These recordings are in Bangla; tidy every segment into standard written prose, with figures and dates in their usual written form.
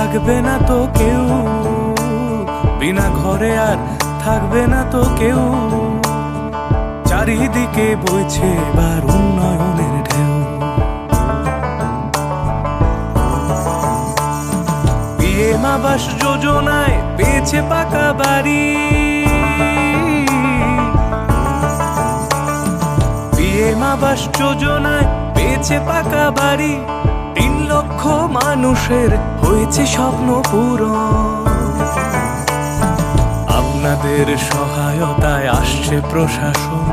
থাকবে না তো কেউ, বিনা ঘরে আর থাকবে না তো কেউ। চারিদিকে বইছে এবার উন্নয়নের ঢেউ। পিএম আবাস যোজনায় পেয়েছে পাকা বাড়ি, পিএম আবাস যোজনায় পেয়েছে পাকা বাড়ি। 3 লক্ষ মানুষের হয়েছে স্বপ্ন পূরণ। আপনাদের সহায়তায় আসছে প্রশাসন,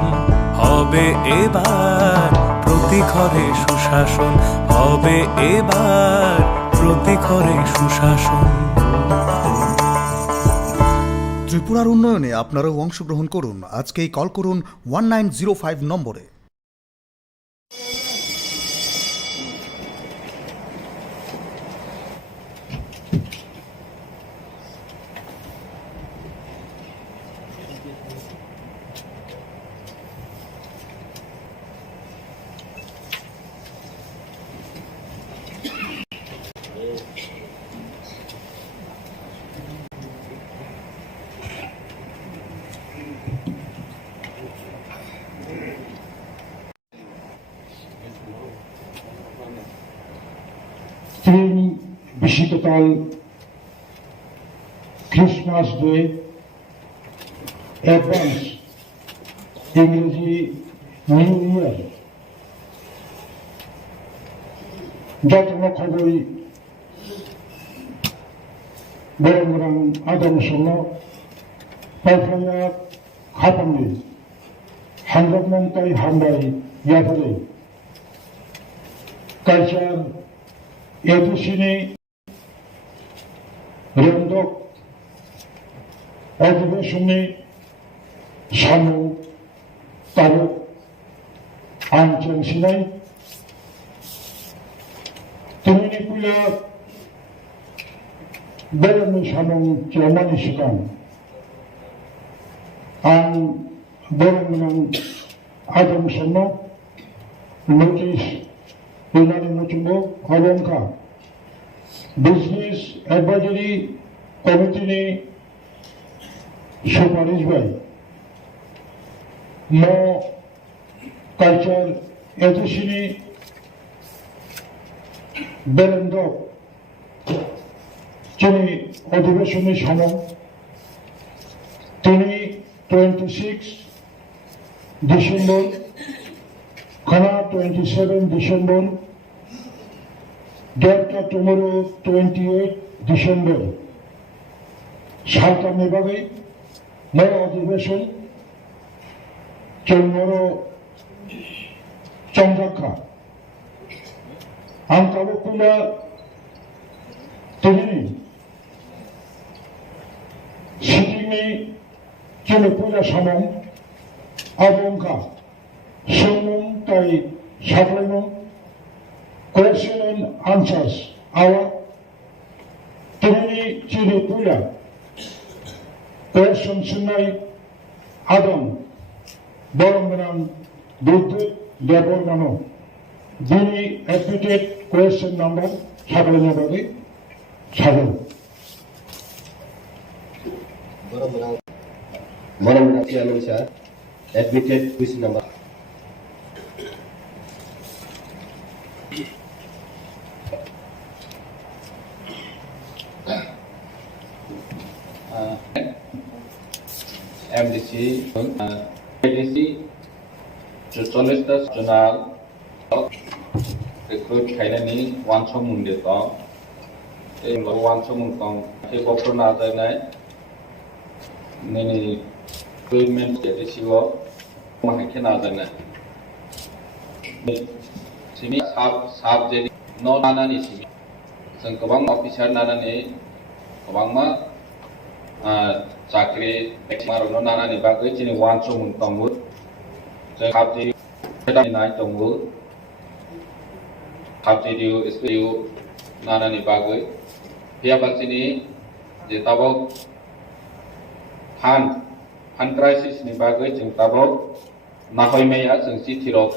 হবে এবার প্রতি ঘরে সুশাসন, হবে এবার প্রতি ঘরে সুশাসন। ত্রিপুরার উন্নয়নে আপনারাও অংশগ্রহণ করুন। আজকেই কল করুন 1905 নম্বরে। বিশীতকাল, ক্রিসমাস ডে, অ্যাডভান্স ইংরেজি নিউ ইয়ার, যত্ন খবরই বরং আদম সঙ্গ পাইফাইয়া খাপাঙ্গি হান্ড্রমন্তাই হামবাই ইয়াফলে কালচার A.D.C রেন্দক অধিবেশনে সামু তালুক আনচেন সিনাই তিনি পুলা বেরমি সামু চেয়ারম্যান সিকান আন বরং আদম সন্ন নোটিশ ইনানি মুচুঙ্গ অলঙ্কা বিজনেস অ্যাডভাইজারি কমিটিনি সুপারিশ বাই ন কালচার A.D.C বেরেন্দ যিনি অধিবেশনে সামন তিনি 26 ডিসেম্বর খানা 27 ডিসেম্বর ডেটটা টুমোরো 28 ডিসেম্বর সালটা নেবাগে নয় অধিবেশন চলমরো চন্দ্রাক্ষা আঙ্কাবকুলা তিনি সিটিংনি চলপুলা সামন আবঙ্কা সুমন তাই সাফলাইন question and answers our TRIPURA question sunai Adam Boromran Buddha Debormano Dini admitted question number Sabalabadi Sabal Boromran Chairman sir admitted question number A.D.C A.D.C Journalist Journal Recruit Kainani Wansong Mundetong Wansong Mundetong KOKBOROK Najanai Nini Recruitment A.D.C wo Mahake Najanai Simi subject no nanani simi जों गोबां अफिसार नानानै गोबांमा चाकरि मारनो नानानै बागै दिनै वानसमोन दंबो जों हाबदि नाय दंबो हाबदि एसपिउ नानानै बागै बेयाबा दिनै जे ताबाव फान क्राइसिसनि बागै जों ताबाव नाहयनाया जों चिठिराव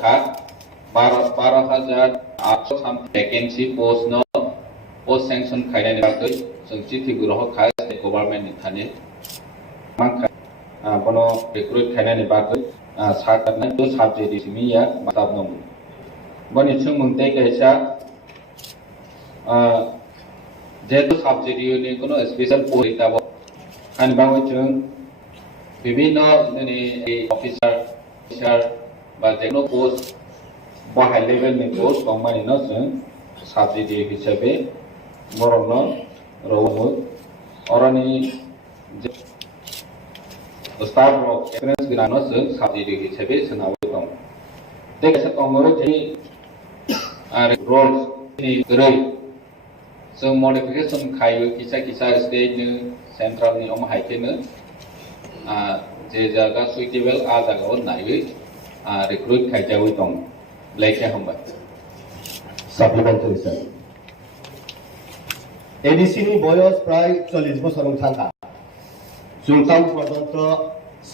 12,800 वैकेंसी पोस्ट post sanction खायनायनि बागै जों चिठी गुरह खाय गभर्नमेन्ट नि थाने माखा बनो रिक्रुट खायनायनि बागै सारकारना दो साबजेक्ट सिमिया माताब नं बनि जों मोनते कैसा जेतु साबजेक्ट नि कोनो स्पेशल पोस्ट ताबो खान बागै जों विभिन्न नि ऑफिसर बा जेनो पोस्ट बाहाय लेभेल नि पोस्ट कमानि न जों साबजेक्ट हिसाबै बरनो रवो अरनि स्टाफ ब्लक एक्सपीरियंस गनानो जों साबजेक्ट हिसाबै सोनावै दं तेसा तंगरो जे रोल्स नि गरै जों मडिफिकेशन खायो किसा स्टेट नि सेंट्रल नि अम हाइकेनो जे जागा सुइटेबल आ जागाव नायै रिक्रुट खायजावै दं लेखे हमबाय Supplementary sir. A.D.C ni boyos pray 40 বছর থাকা সুলতান পর্যন্ত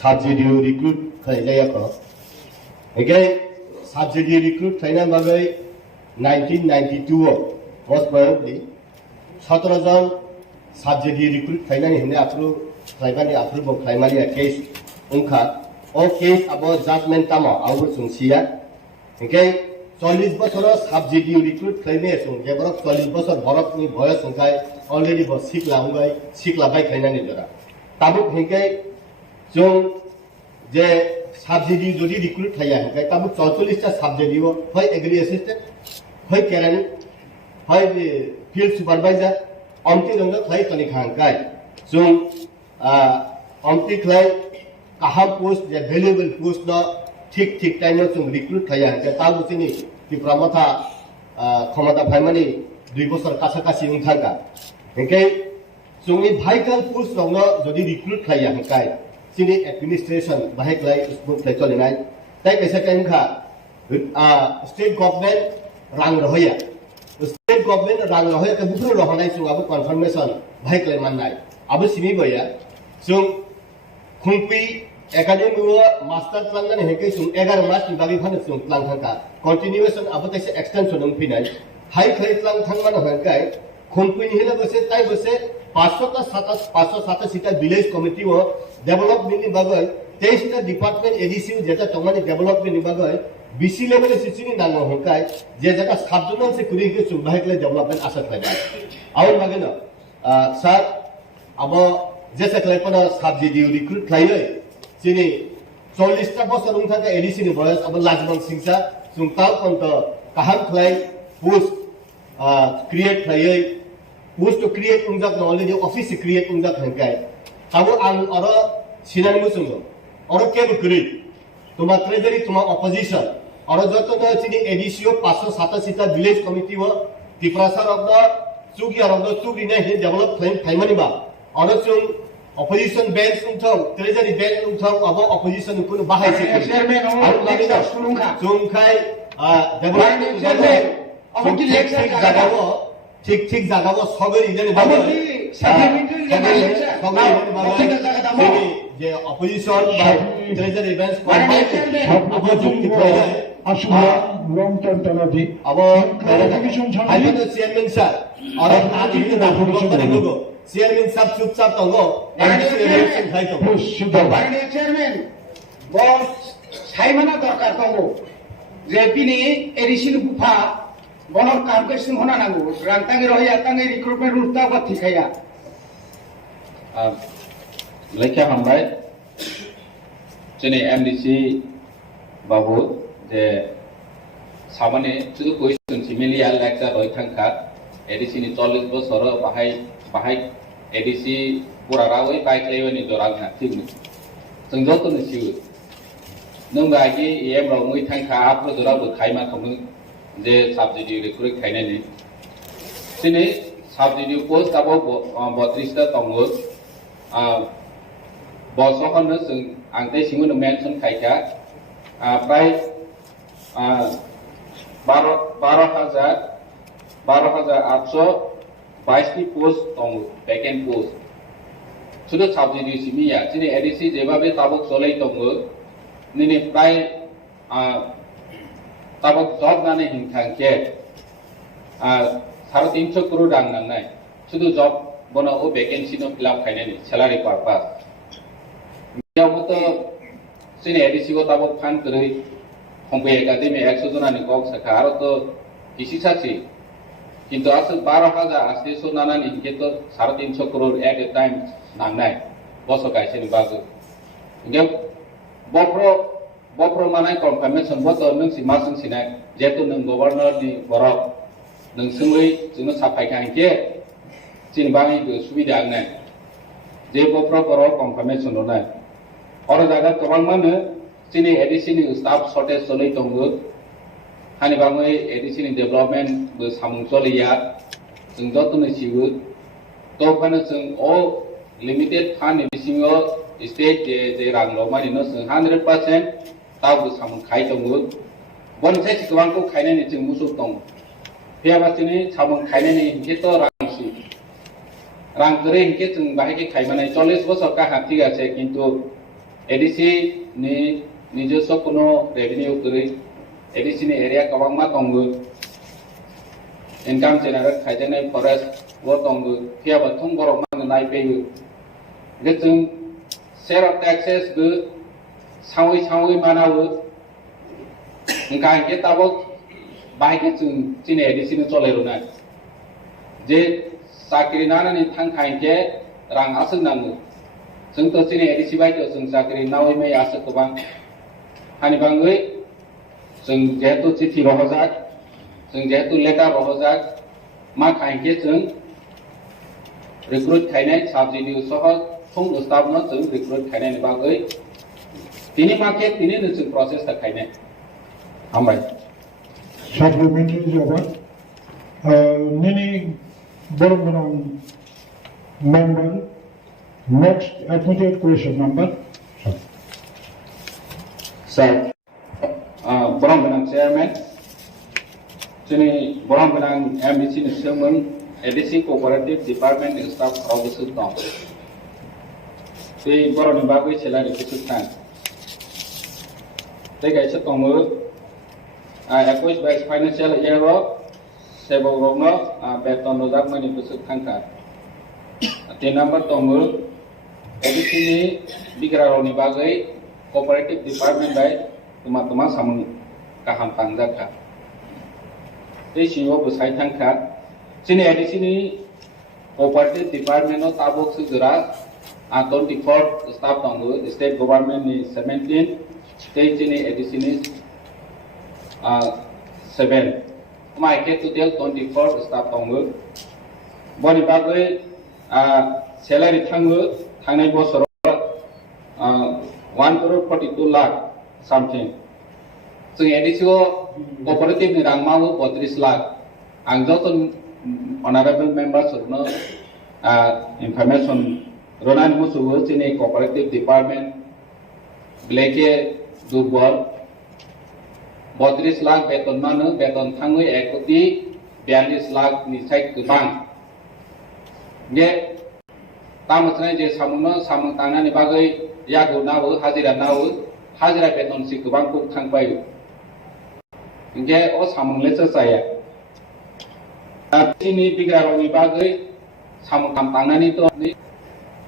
সাবজেক্ট রিক্রুট খাইলায়া ক এগে সাবজেক্ট রিক্রুট খাইনা বাগৈ 1992 most probably 17 জন সাবজেক্ট রিক্রুট খাইনানি হিনে আপ্রু খাইবানি আপ্রু ব খাইমালি কেস উনখা ও কেস আবো জাজমেন্ট তামা আউর সুনসিয়া এগে 40 বছর সাবজেক্ট রিক্রুট খাইনে সুন কেবল 40 বছর বরকনি বয়স সংখ্যায় অলরেডি ব শিখলাবাই খাইনানি জরা তাবু হেকে जों যে সাবজেক্ট যদি রিক্রুট খাইয়া হেকে তাবু 44 টা সাবজেক্ট হয় এগ্রি অ্যাসিস্ট্যান্ট হয় কেরানি হয় ফিল্ড সুপারভাইজার অমতি রঙ খাই তনি খাংকাই जों অমতি খাই কাহা পোস্ট যে ভ্যালুয়েবल পোস্ট ন ঠিক টাইম जों রিক্রুট খাইয়া হেকে তাবু চিনি ত্রিপুরা মাথা ক্ষমতা ফাইমানি 2 বছর কাছাকাছি উনথাকা হেকে जोंनि भाइटाल पोस्ट रङ যদি রিক্রুট খাইয়া হেকাই চিনি এডমিনিস্ট্রেশন বাহেকলাই স্মুথ লাই চলিনাই তাই कैसा टाइम खा स्टेट गवर्नमेंट रां रहया स्टेट गवर्नमेंट रां रहया के बुफुर रहनाय जों आबो कन्फर्मेशन बाहेकलाई माननाय आबो सिमी बया जों खुंपि एकाडेमी मास्टर प्लान हेके जों 11 मास नि बागै फानो जों प्लान थांका कन्टिन्यूएशन आबो कैसे एक्सटेंशन नों फिनाय हाई खाइ प्लान थांमान हरकाय खुंपि हिला बसे ताइ बसे 587 टा विलेज कमिटी व डेवलपमेंट नि बागै 23 टा डिपार्टमेंट A.D.C जेटा तंगानि डेवलपमेंट नि बागै BC लेवल सिसिनि नांगो हकाय जे जका साबजुनल से कुरि के सुबाहेकले डेवलपमेंट आशा थायबा आउन बागै न सर अब जेसे क्लाइपन साबजेक्ट रिक्रुट खाइयै सिनि 40 टा बसर उनथाका A.D.C नि बयस अब लाजमन सिंसा सुंताल पंत काहाम खलाय पोस्ट क्रिएट खाइयै post to create unjak na already office create unjak hangkai tabu ang oro sinang musungo oro ke bukri tuma treasury tuma opposition oro joto na chini A.D.C 587 ta village committee wo tiprasar of the chugi of the chugi na he develop thaimani ba oro chung opposition bench unthong treasury bench unthong abo opposition kun bahai se chairman chung khai development amki lecture jagawo ঠিক জাগাবো সগরি ইদানি বাবা যে অপোজিশন বা ট্রেজারি ইভেন্টস আসলে লং টার্ম টানাদি अब अहिले त चेयरमैन सर और आदि के नाम को चेयरमैन साहब चुपचाप तंगो इलेक्शन खाइ तो बारने चेयरमैन बस साइमाना दरकार तंगो जे पिनि A.D.C गुफा बनर काम के सिंह होना नांगो रांतांगे रहिया तांगे रिक्रुटमेंट रुस्ता बथि खाया लेखे हमबाय जोंनि M.D.C बाबु जे सामाने शुधु क्वेश्चन सिमिलिया लेक्चार रय थांखा A.D.C नि 40 बছर बाहाय A.D.C पुरा रावै बाइक्लायनि जरांगा ठीक जों जतो निसिउ नों बागि एम राव मै थांखा आपरो जराबो खायमा खमो जे साबजेक्ट रिक्रुट खायनायनि सिनि साबजेक्ट पोस्ट आबो 32 टा दङो बसखौनो जों आंते सिङावनो मेनसन खायखा प्राय 12,822 टी पोस्ट दङ वेकेंट पोस्ट शुधु साबजेक्ट सिमिया सिनि A.D.C जेबाबे ताबक चलै दङो निनि प्राय ताबक जब नाने हिंखांके 350 crore rang nangnai শুধু জব বনা ও ভ্যাকেন্সি নো ফিলআপ খাইনানি স্যালারি পারপাস ইয়ামতো সিনে এডিসি গো তাবো ফান করে হংবে একাডেমি 100 জনানি কক সাকা আরো তো কিসি সাচি কিন্তু আছে 12,800 নানানি কিন্তু 350 crore এট এ টাইম নাংনাই বসো কাইসেনি বাগো গেম বপ্র মানাই কনফার্মেশন বতো নং সি মাসং সিনাই যেহেতু নং গভর্নর नि বরক नों सोंबै जोंनो साफायखांके चिनबाङै सुबिदा आंनाय जे बफ्रा बर' कनफार्मेशन होनाय और जागा गोबां मानो जोंनि एडिसि नि स्टाफ शर्टेज चलै दङो हानिबाङै एडिसि नि डेभलपमेन्ट बो सामुं चलैया जों जतनो सिबो तखानो जों अ लिमिटेड फान्ड बिसिङो स्टेट जे रां लमानि न जों 100% ताबो सामुं खाइ दङो बनसाय गोबांखौ खायनायनि जों मुसुक दं फेयाबासिनि सामुं खायनायनि हिंखे तो रांसि रां करे हिंखे जों बाहायके खायमानाय 40 বছর काहा ठीक আছে কিন্তু एडिसि नि নিজস্ব কোনো রেভিনিউ করে एडिसि नि एरिया गोबांमा दङो इनकाम जेनारेट खायजानाय फरेस्ट वो दङो फेयाबा थं बरफ मानो नायफैयो बे जों शेयर अफ टैक्सेस बो सावै मानावो ओंखा हिंखे ताबो बाहायके जों जोंनि एडिसि नि चलायरोनाय जे साख्रि नानानै थांखायके रां आसो नाङो जों तो जोंनि एडिसि बायदो जों साख्रि नावै मै आसो गोबां हानिबाङै जों जेहेतु चिठी रहजाक जों जेहेतु लेटार रहजाक मा खायके जों रिक्रुट खायनाय साबसिडी सह थं स्टाफनो जों रिक्रुट खायनायनि बागै तिनि मार्केट तिनि जों प्रसेस खायनाय हामबाय Supplementary Jabat. Nini Boromang member. Next admitted question number. Sir. Boromang chairman. Sini Boromang A.D.C ni chairman. A.D.C cooperative department staff officer tong. Si Boromang bagui selari kesutan. Tega isa tongmu. Aquis by financial year several rono beton rodak mani besuk tangka. The number tomu edisi ni bigraroni bagai cooperative department by teman-teman samun kaham tangdaka. Desi wo besai tangka. Sini edisi ni cooperative department no tabuk segera 24 staff tomu state government ni 17 state sini edisi ni 7 my get to tell 24 staff dongो बनि बागै salary थाङो थांनाय बोसोराव 1 crore 42 lakh something जों एडिसिओ कोऑपरेटिव नि रां मावो 32 लाख आं जत अनारेबल मेंबर्स हरनो इनफरमेशन रोनान मुसुबो जोंनि कोऑपरेटिव डिपार्टमेंट ब्लेके दुबल 32 लाख बेतन मानो बेतन थाङो 1 कोटी 42 लाख नि साइड गोबां बे तामसनाय जे सामुं तांनानै बागै यागौ नावो हाजिरा बेतन सि गोबां को थांबाय इंगे अ सामुंलेसो जाया तिनि बिगारनि बागै सामुं तांनानै तो नि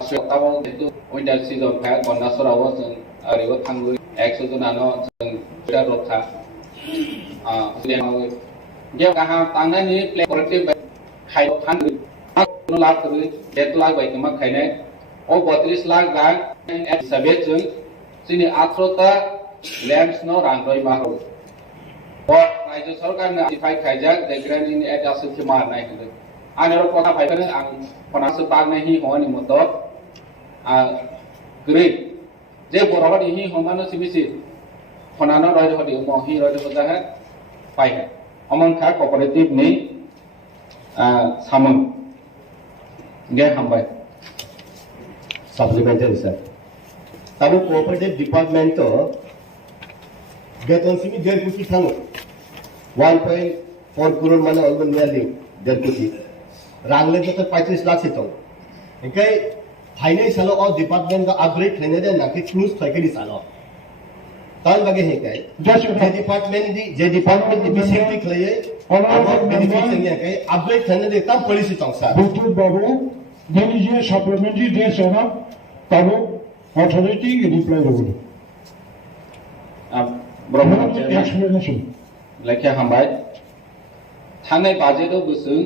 सप्ताहाव जेतु उइन्टार सिजन फा गन्दासराव जों ओरैबो थाङो 100 जनानो जों बिरा रथा dia kaham tangan ni cooperative khai than lakh करी 1 लाख बाय तमा खायनाय ओ 32 लाख रां एट सबे जों जोंनि 18टा लैंड्स नो रां रय माहो ओ राज्य सरकार ने आइफाइ खायजाक देग्रानि एडास खिमा नाय होदो आनेर कथा फायबानो आं फनासो बागनाय हि होनि मत ग्रे जे बरहदि हि हमानो सिबिसि फनानो रय हदि महि रय बजा है पाइ है अमनखा कोऑपरेटिव नि सामन गे हमबाय Supplementary sir. Tabu cooperative department to beton simi 1.5 कोटी थाङो 1.4 crore माने अलबन nearly 1.5 कोटी रांले तो 35 लाख से तो इनके फाइनेंस सालो और डिपार्टमेंट का अपग्रेड खाने दे नाकि क्रूज थाकेली सालो तान बगे है काय जे डिपार्टमेंट दी बिसेक्टिक लये Honorable benefit member, yang kai upgrade thanya de tam policy tongsa Butut Babu, then is a supplementary day enough, Tabu, authority reply the Brahma explanation. लेखा हामबाय थांनाय बाजेटआव बोसों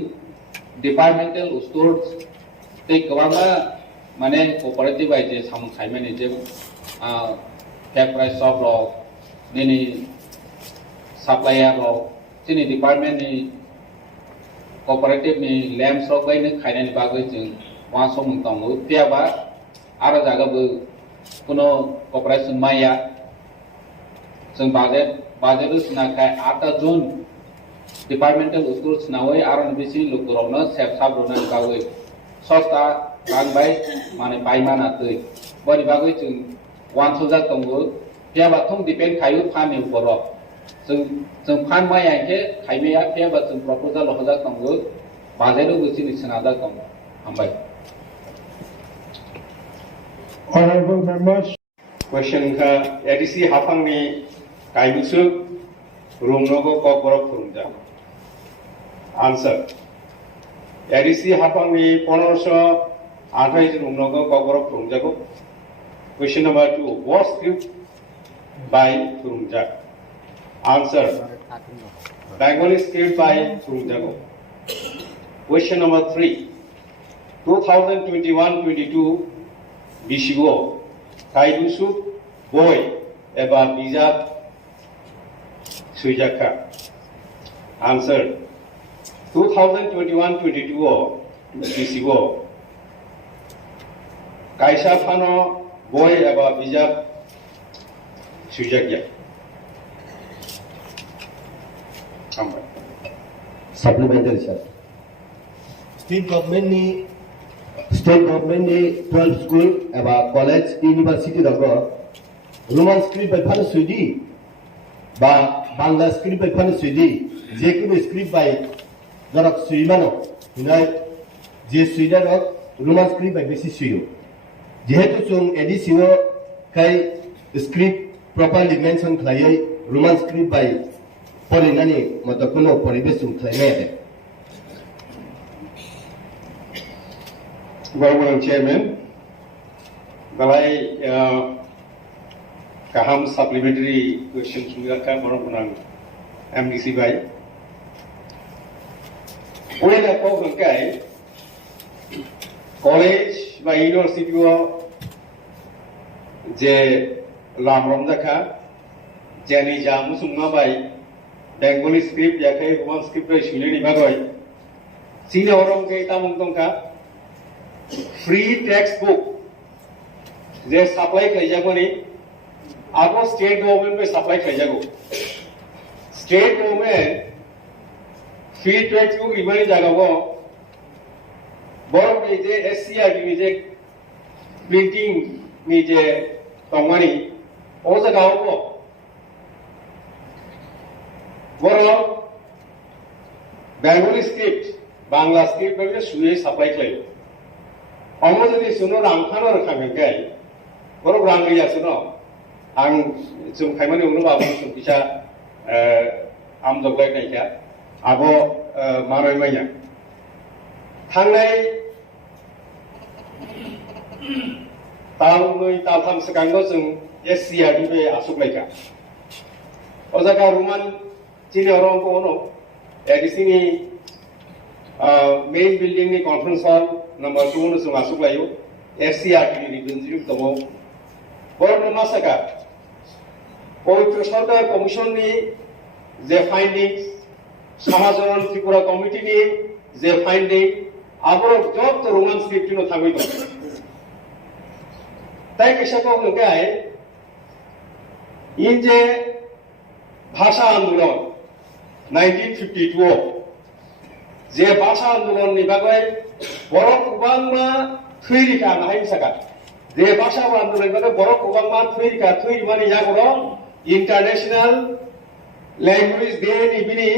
डिपार्टमेंटल स्टोर्स ते गोबाङा माने कोऑपरेटिव आइजे सामु खायमानि जे कैप प्राइस शॉप रो नेनि सप्लायर रो जोंनि डिपार्टमेंटनि कोऑपरेटिवनि लैम्स रो गायनो खायनायनि बागै जों वा सम दङो त्याबा आरो जागाबो कुनो कोऑपरेशन माया जों बाजेट सुनाखाय 8 जुन डिपार्टमेंटल स्टोर सुनावै आरो बिसि लोगोरावनो सेफ साब्रनानै गावै सस्ता रांबाय माने बायमाना दै बनि बागै जों 1000 दङो त्याबाथं डिपेंड खायो फाननि उपराव जों फान मायाके खायमाया त्याबा जों प्रपोजल हजा दङो बाजेटआव गोसिनि सुनादा दङ हामबाय Honorable members, Question ka A.D.C hapangni kaimusu rumnogo kokborok kurumja. Answer. A.D.C hapangni 1528 rumnogo kokborok kurumjago. Question number 2. What script by kurumja? Answer. Bengali script by kurumjago. Question number 3. 2021-22 Bishigo Kaidusu boy eba bijak suijaka. Answer. 2021-22 Bishigo Kaisa Fano boy eba bijak suijakya. supplementary sir state government ni 12 school eba college university dago roman script by phane suidi ba bangla script by phane suidi je kuno script by jarak suimano hinai je suida rok roman script by besi suyo jehetu chung A.D.C o kai script properly mention khlaiai roman script by porinani mato kuno poribesh chung khlainai Honorable Chairman, balai kaham supplementary question sungarkan orang A.D.C by. Oleh apa bangkai college by university o je lamrom dakha jani jamu summa by Bengali script ya kai roman script by shule ni bagoi sini orang kai tamung tongka free textbook जे सप्लाई खाइजागो नि आगो स्टेट गवर्नमेंट पे सप्लाई खाइजागो स्टेट गवर्नमेंट फ्री टेक्सटबुक इबानि जागागो बरं नि जे एससीआर नि जे प्रिंटिंग नि जे तंगानि ओ जागागो बरं बेंगली स्क्रिप्ट बांग्ला स्क्रिप्ट पे सुये सप्लाई खाइयो Omo jadi suno rangkano rekamen kai, baru rangi ya suno, ang sum kaimani unu babu sum bisa am doglai kai kya, abo maroi maya. Tangai tahun nui tahun sekarang sum SCR di be asuk lai kya. Ozaga ruman cini orang ko ono, di sini main building ni conference hall number 2 nu sung asuk layo FCR ni revenue tomo board masaka Pabitra Sarkar commission ni je findings সমাজরণ Tripura committee ni je finding abro job to roman script no thangoi do তাই কেসা ko ngai in je ভাষা আন্দোলন 1952 যে ভাষা আন্দোলন ni bagai borok ubangma thuirika nahai saka je ভাষা আন্দোলন bagai borok ubangma thuirika thuiri mani jagoro international language day ni bini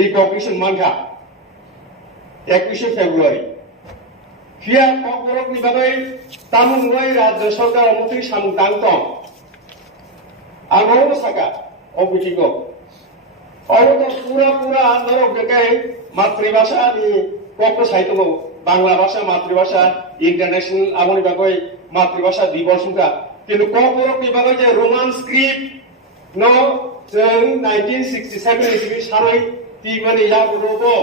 recognition mangha 21 ফেব্রুয়ারি ফিয়া kokborok ni bagai tamungwai রাজ্য সরকার মন্ত্রী সামুং tangtong amo saka obitingo অবতো পুরা নরক দেখাই মাতৃভাষা আমি কক্ষ সাহিত্য বাংলা ভাষা মাতৃভাষা ইন্টারন্যাশনাল আমনি বাগৈ মাতৃভাষা দিবস সংখ্যা কিন্তু ককবরক বিভাগै যে রোমান স্ক্রিপ্ট no जों 1967 इसिबि सानै तिमानि याबुरोबो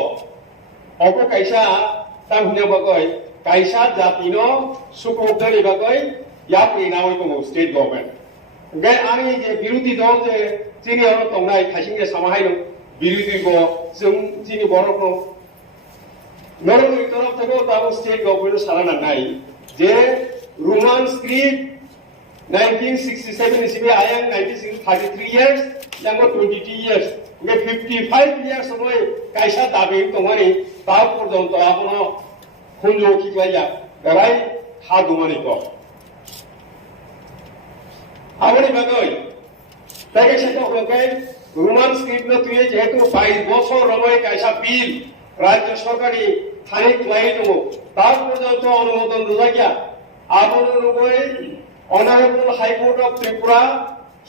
अबो कायसा तांहुनिया बागै कायसा जातिनो सुखोगदनि बागै याप्रि नावै दङ स्टेट गभर्नमेन्ट गे आंनि जे बिरोधी दल जे जोंनि आरो दंनाय खायसेनि सामाहाय दं बिरोधी गो जों जोंनि बर'खौ नरनि तरफ থেকে दाबो स्टेट गभर्नमेन्ट सारा नांनाय जे Roman script 1967 इसिबि I am 33 years yango 22 years nge 55 years সময় কাইসা দাবি তোমানি তা পর্যন্ত আপনো খুঁজো কি লাইয়া রাই হাদুমানি কো আপনি বাগৈ তাকে সেটা হলকে রোমান স্ক্রিপ্ট ন তুই যেহেতু 22 বছর রময় কাইসা বিল রাজ্য সরকারি খানিক লাই দো তার পর্যন্ত অনুমোদন দোয়া গিয়া আপনো রুবই Honorable High Court of Tripura,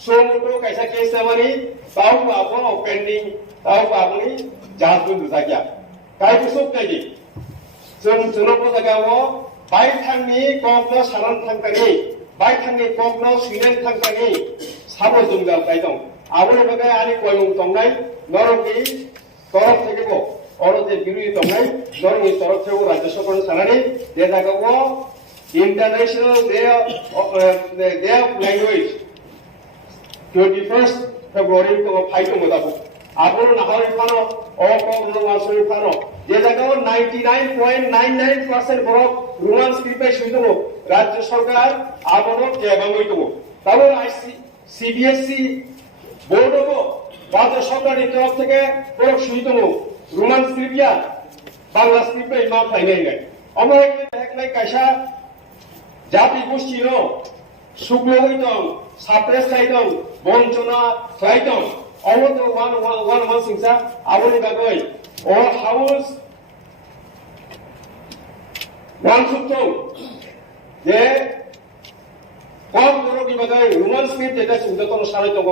Somoto kaisa case namani, tau apon pending, tau apni judgment dusakya. Kai kusuk kaji. Sunopo sagawo, bai thangni kokno saran thangtani, bai thangni kokno sinen thangtani, sabo jumgal kaitong. Abone bagai ani koyung tongnai, norogi torof thekebo. Oro je birui tongnai, norogi torof thekebo rajya sarkar sarani, de jagawo International Day of Language 21st February to fight to motabo apno nahari phano okogboron asori phano je jagao 99.99% borok roman script e suidomo rajya sarkar apno jebangoi tobo tabo CBSE board obo rajya sarkar ni taraf theke borok suidomo roman script ya bangla script e ma phainai nai amra eknai kaisa জাতি গোষ্ঠীর শুক্লই দং সাপ্রেস খাইদং বঞ্চনা খাইদং অবত ওয়ান সিংসা আবনি বাগৈ ও হাউস ওয়ান সুক্তং যে ককবরক বিভাগै রোমান স্ক্রিপ্ট যেটা সুন্দরতম সারাই দङ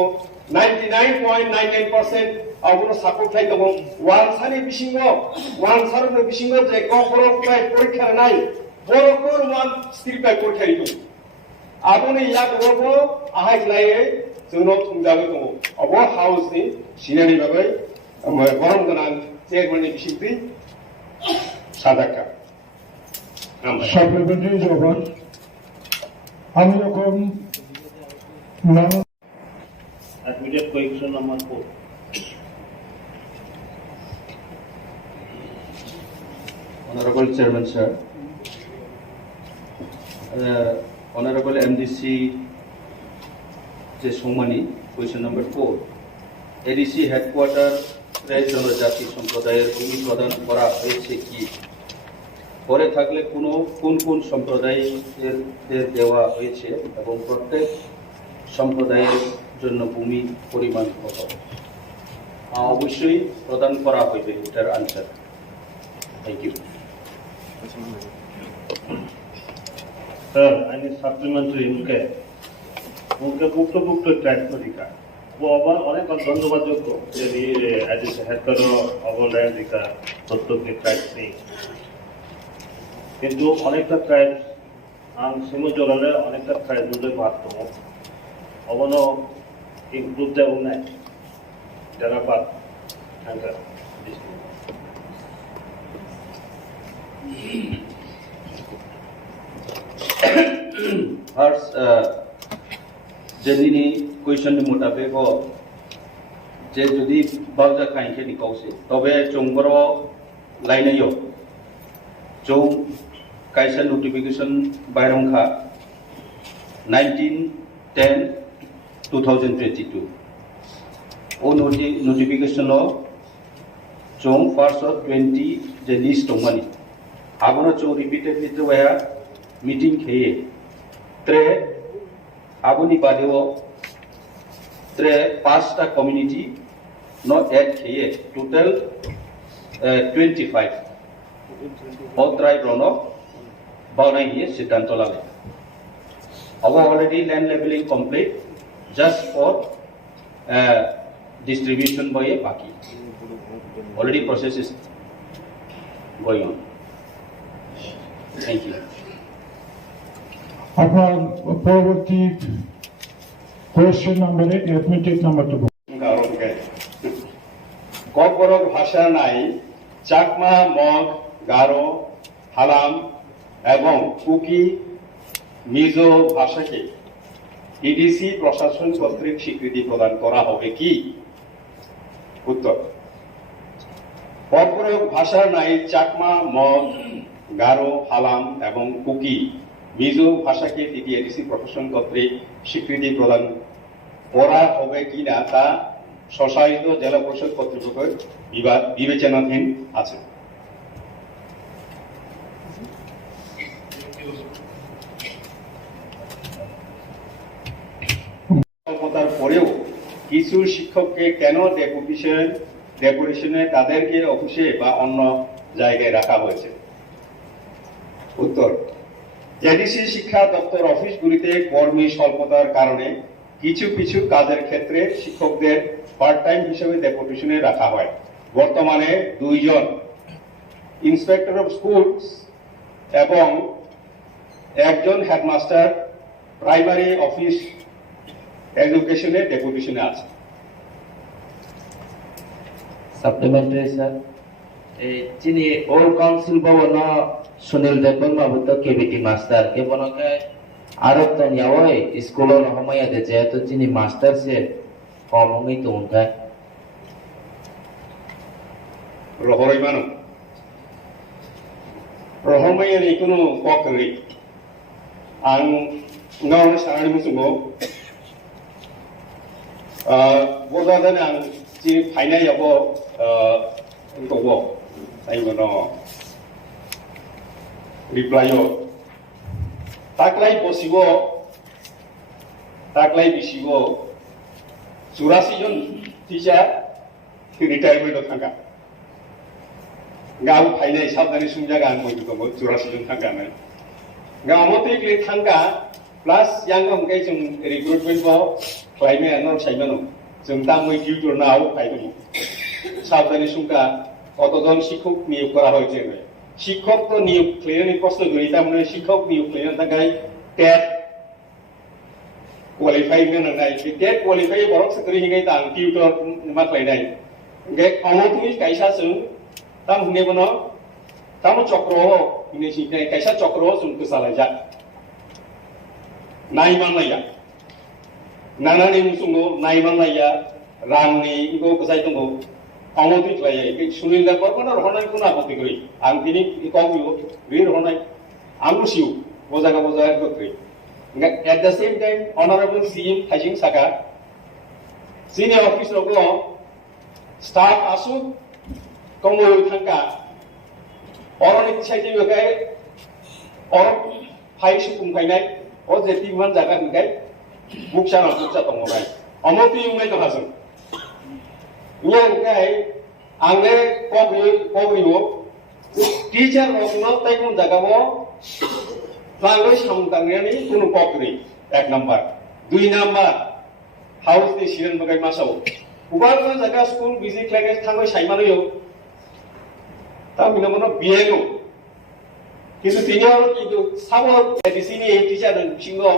99.99% আবনো সাপোর্ট খাই দङ ওয়ান সানি বিসিঙ্গ ওয়ান সারনি বিসিঙ্গ যে ককবরক পরীক্ষা নাই বরকর ওয়ান স্ক্রিপ্ট পরীক্ষা দিত আপনি ইয়া করবো আহাই লাইয়ে जोंनाव थुंजाबाय दङ अबो हाउसनि सिनारि बागै गरम गोनां चेयारमेननि बिसिंथि सादाक्का সাপ্লিমেন্টারি জবাব আমি রকম Admitted question number 4. Honorable Chairman, sir. Honorable A.D.C. Khumulwng, question number 4. A.D.C headquarter জনজাতি সম্প্রদায়ের ভূমি প্রদান করা হয়েছে কি? পরে থাকলে কোন সম্প্রদায়ের দেওয়া হয়েছে এবং প্রত্যেক সম্প্রদায়ের জন্য ভূমি পরিমাণ কত? অবশ্যই প্রদান করা হইবে, এটার answer. Thank you. Sir, I need supplementary उनके भुक्तभुक्त टैक्स अधिकार वो আবার অনেক ধন্যবাদযোগ্য যে A.D.C হেডকোয়ার্টার অবলয়ন অধিকার প্রত্যেক ট্রাইবস নেই, কিন্তু অনেকটা ট্রাইবস সিমুজরালে অনেকটা ট্রাইবস উল্লেখ পারত অবনো ইনক্লুড দেওয়া নাই যারা পাত থাকার First, जेनिनी क्वेश्चन नि मुताबिक जे जुदि बावजा खाइखे निकाउसे तबे चोंगर लाइनायो जो काइसा नोटिफिकेशन बायरंखा 19/10/2022 ओ नोटिफिकेशन जो फर्स्ट 20 जे लिस्ट दंमानि आगोनो जो रिपीटेडलि तो वया मीटिंग खेये त्रे आबुनि बादेव त्रे 5टा कम्युनिटी नो एड खेये total 25 all tribe rono baunai hiye siddhanto lale अब already land leveling complete just for distribution by a baki. Already process is going on. Thank you. আপনার পরবর্তী question number 8 let me take number 2 kokborok ভাষা নাই চাকমা মগ গারো হালাম এবং কুকি মিজো ভাষাকে A.D.C প্রশাসন কর্তৃক স্বীকৃতি প্রদান করা হবে কি? উত্তর, kokborok ভাষা নাই চাকমা মগ গারো হালাম এবং কুকি মিজো ভাষাকে A.D.C প্রশাসন কর্তৃক স্বীকৃতি প্রদান করা হবে কিনা তা স্বশাসিত জেলা পরিষদ কর্তৃপক্ষের বিবেচনাধীন আছে। ক্ষমতার পরেও কিছু শিক্ষককে কেন ডেপুটেশনে তাদেরকে অফিসে বা অন্য জায়গায় রাখা হয়েছে? উত্তর, A.D.C শিক্ষা দপ্তর অফিসগুলিতে কর্মী স্বল্পতার কারণে কিছু কিছু কাজের ক্ষেত্রে শিক্ষকদের পার্ট টাইম হিসেবে ডেপুটেশনে রাখা হয়। বর্তমানে 2 জন ইন্সপেক্টর অফ স্কুলস এবং 1 জন হেডমাস্টার প্রাইমারি অফিস এডুকেশনে ডেপুটেশনে আছে। সাপ্লিমেন্টারি স্যার, যিনি ওর কাউন্সিল ভবন সুনীল দেবন বাবু তো কেবিটি মাস্টার কে বনকে আরব তনিয়া ওই স্কুলের হমায়াতে যেহেতু যিনি মাস্টার সে কমই তো উনকা রহরই মানো রহরমাইয়া ni কোনো ককরি আং ngaw সারানি মুসুঙ্গো bodadan ang ji phainai yabo ngbo saimono reply yo taklai bosibo taklai bisibo 84 জন টিচার রিটায়ারমেন্ট থাকা গাও ফাইনাই সাবধানে সুমজাगा आं मोइ दङ 84 জন थांगा ना गाव मते ग्ले थांगा प्लस yang हमकै जों रिक्रुटमेन्ट बो क्लाइमे आनो साइमानो जों तामै टिउटर नाव फाइदो साबधाने सुमका কতজন শিক্ষক নিয়োগ করা হয়েছে শিক্ষক তো নিয়োগ ক্লিয়ারলি প্রশ্ন করি তার মানে শিক্ষক নিয়োগ ক্লিয়ার থাকায় TET qualify na nai tet qualify borok sakri hingai tang tutor ma klai nai ge amotui kaisa sung tam hune bono tam chokro hine si nai kaisa chokro sung kusala ja nai man lai ya nana ni musungo nai man lai ya rang ni go kusai tongo amotui klai ya ge sunil da korbo na rohonai kuna apoti kori ang tini kongyu ri rohonai angru siu bojaga gotri at the same time honorable CM Thajing Saka senior officer ko staff asu kongoi thangka oroni chaiti bekai or phai sukum kainai o jeti man jaga bekai buksa tongai amoti umai to hasun yang kai angle kogribo teacher rokno taikun jaga bo Language samtangani kuno kokri 1 number 2 number house ni siren bagai masau ubar ko jaga school visit lage thangoi saimano yo ta minamono bieno কিন্তু তিনি আর কিন্তু সাবো A.D.C ni teacher dan singo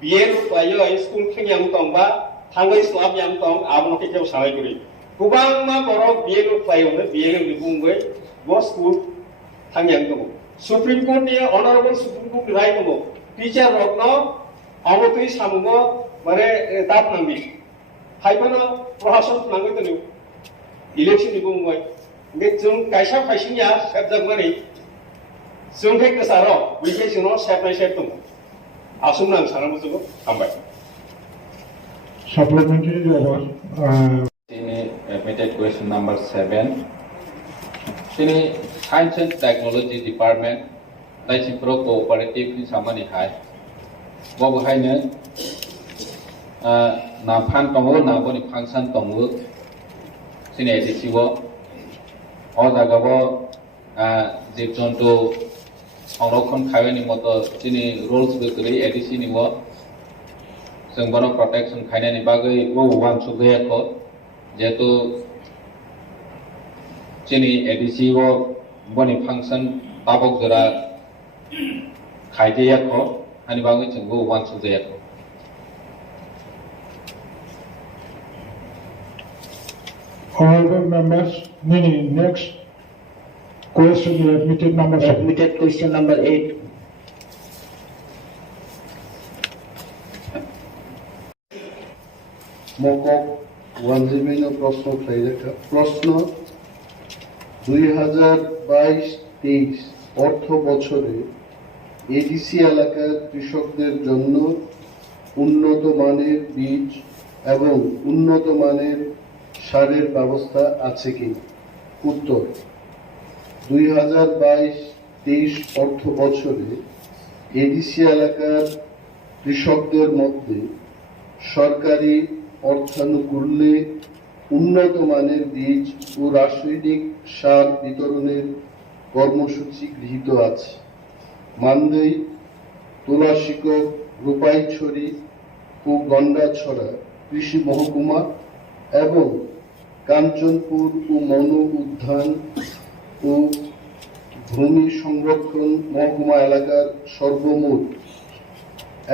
bieno payo school khengyang tong ba thangoi slab yang tong abono ke jau sanai kuri kubang ma borok bieno payo ne bieno ni bungoi bo school thangyang tong Supreme Court ni honorable Supreme Court right mo teacher rokno amotui samungo mane tap nambi haibano prohason nangoi tonu election ni bungoi nge jung kaisa phaisinya sabjak mani jung thek kasaro weekend no sabnai sep tong asum nang sanamu jugo ambai supplementary over তিনি admitted question number 7 তিনি Science and Technology Department TRIPURA cooperative ni samani hai bo bahaina na phan tongo na boni function tongo sine A.D.C bo o jaga bo jib jonto সংরক্ষণ খাইনি মতো sine rules bekri A.D.C ni bo जों bono protection खायनायनि बागै wo wan sugaya ko যেহেতু চিনি A.D.C ও বনি ফাংশন তাবক জরা খাইতে ইয়াকো হানি বাগৈ চঙ্গো ওয়ান সুজে ইয়াকো Honorable members, next question is admitted number 7. Admitted question number 8. মকক ওয়ানজিমিনো প্রশ্ন প্রশ্ন 2022-23 অর্থ বছরে A.D.C এলাকার কৃষকদের জন্য উন্নত মানের বীজ এবং উন্নত মানের সারের ব্যবস্থা আছে কি? উত্তর, 2022-23 অর্থ বছরে A.D.C এলাকার কৃষকদের মধ্যে সরকারি অর্থানুকূল্যে উন্নত মানের বীজ ও রাসায়নিক সার বিতরণের কর্মসূচি গৃহীত আছে। মানদেই, তুলাশিকক, রূপাইছড়ি ও গন্ডাছড়া কৃষি মহকুমা এবং কাঞ্চনপুর ও মনো উদ্যান ও ভূমি সংরক্ষণ মহকুমা এলাকার সর্বমোট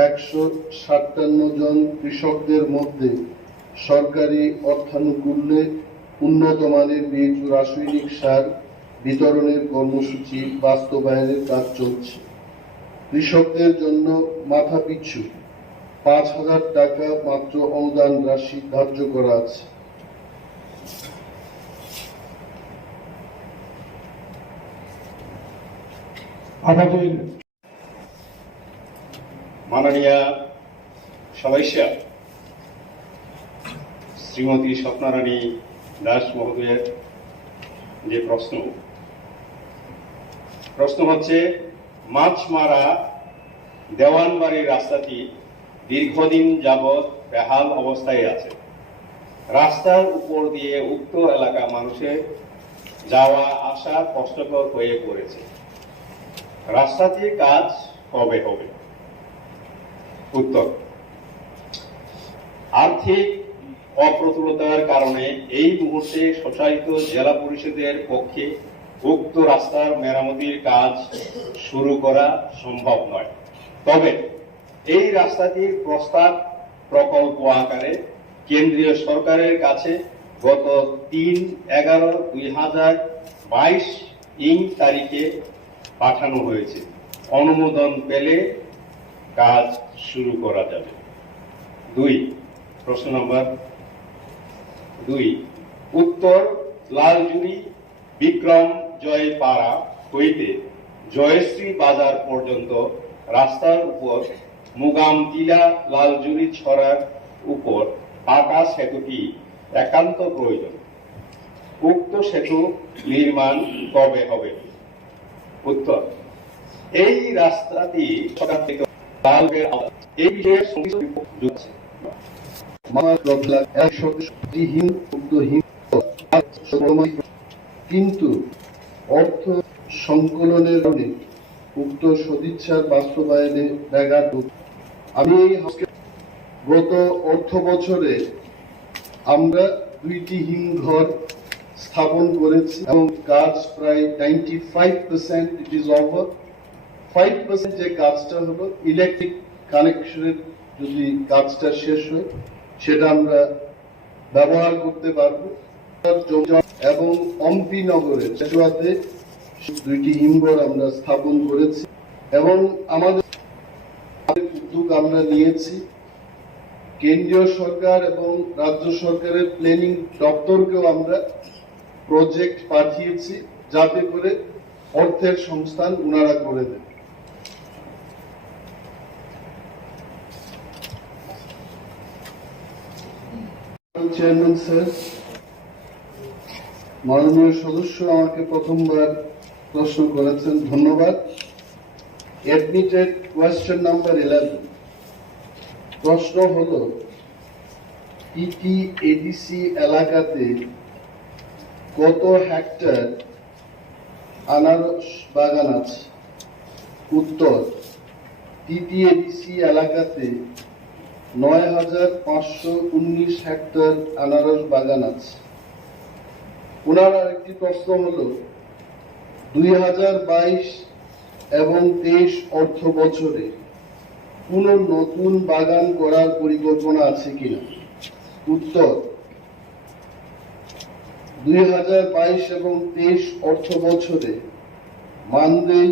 157 জন কৃষকদের মধ্যে সরকারি অর্থানুকূল্যে উন্নত মানের বীজ ও রাসায়নিক সার বিতরণের কর্মসূচি বাস্তবায়নের কাজ চলছে। কৃষকদের জন্য মাথাপিছু 5,000 টাকা মাত্র অনুদান রাশি ধার্য করা আছে। আমাদের মাননীয় সদস্যা শ্রীমতী স্বপ্নারানী দাস মহোদয়ের যে প্রশ্ন হচ্ছে, মাছমারা দেওয়ানবাড়ির রাস্তাটি দীর্ঘদিন যাবৎ বেহাল অবস্থায় আছে। রাস্তার উপর দিয়ে উক্ত এলাকা মানুষের যাওয়া আসা কষ্টকর হয়ে পড়েছে। রাস্তাটির কাজ কবে হবে? উত্তর, আর্থিক অপ্রতুলতার কারণে এই মুহূর্তে স্বশাসিত জেলা পরিষদের পক্ষে উক্ত রাস্তার মেরামতির কাজ শুরু করা সম্ভব নয়। তবে এই রাস্তাটির প্রস্তাব প্রকল্প আকারে কেন্দ্রীয় সরকারের কাছে গত 3/11/2022 তারিখে পাঠানো হয়েছে। অনুমোদন পেলে কাজ শুরু করা যাবে। প্রশ্ন নম্বর 2, উত্তর লালজুড়ি বিক্রম জয় পাড়া হইতে জয়শ্রী বাজার পর্যন্ত রাস্তার উপর মুগামটিলা লালজুড়ি ছড়ার উপর পাকা সেতুটি একান্ত প্রয়োজন। উক্ত সেতু নির্মাণ কবে হবে? উত্তর, এই রাস্তাটি সরকার থেকে এই বিষয়ে কিন্তু অর্থ সংকলনের কারণে উক্ত সদিচ্ছার বাস্তবায়নে ব্যাঘাত। আমি গত অর্থ বছরে আমরা 2টি হিমঘর স্থাপন করেছি এবং কাজ প্রায় 95% ইট ইজ ওভার। 5% যে কাজটা হলো ইলেকট্রিক কানেকশনের, যদি কাজটা শেষ হয় সেটা আমরা ব্যবহার করতে পারবো। এবং অম্পি নগরের চেচুয়াতে 2টি হিমঘর আমরা স্থাপন করেছি এবং আমাদের উদ্যোগ আমরা নিয়েছি। কেন্দ্রীয় সরকার এবং রাজ্য সরকারের প্ল্যানিং দপ্তরকেও আমরা প্রজেক্ট পাঠিয়েছি যাতে করে অর্থের সংস্থান ওনারা করে দেন। চেয়ারম্যান স্যার, মাননীয় সদস্য আমাকে প্রথমবার প্রশ্ন করেছেন, ধন্যবাদ। এডমিটেড কোয়েশ্চেন নাম্বার 11, প্রশ্ন হলো A.D.C এলাকাতে কত হেক্টর আনারস বাগান আছে? উত্তর, A.D.C এলাকাতে 9,519 হেক্টর আনারস বাগান আছে। ওনার আরেকটি প্রশ্ন হলো 2022 এবং 23 অর্থ বছরে কোন নতুন বাগান করার পরিকল্পনা আছে কিনা। উত্তর, 2022 এবং 23 অর্থ বছরে মানদেই,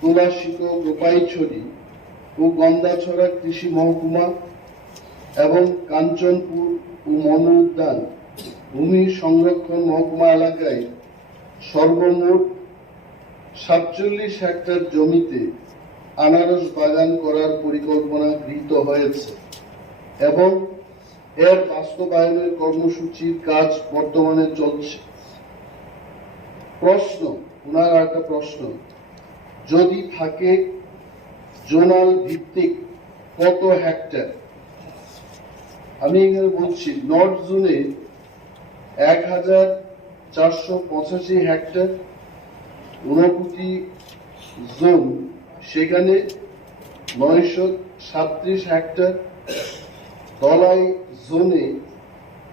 তুলাশিক, গোপাইছড়ি ও গন্দাছড়া কৃষি মহকুমা এবং কাঞ্চনপুর ও মনু উদ্যান ভূমি সংরক্ষণ মহকুমা এলাকায় সর্বমোট 47 হেক্টর জমিতে আনারস বাগান করার পরিকল্পনা গৃহীত হয়েছে এবং এর বাস্তবায়নের কর্মসূচির কাজ বর্তমানে চলছে। প্রশ্ন, ওনার একটা প্রশ্ন, যদি থাকে জোনাল ভিত্তিক কত হেক্টর। আমি এখানে বলছি নর্থ জোনে 1485 হেক্টর, ঊনকোটি জোন সেখানে 937 হেক্টর, ধলাই জোনে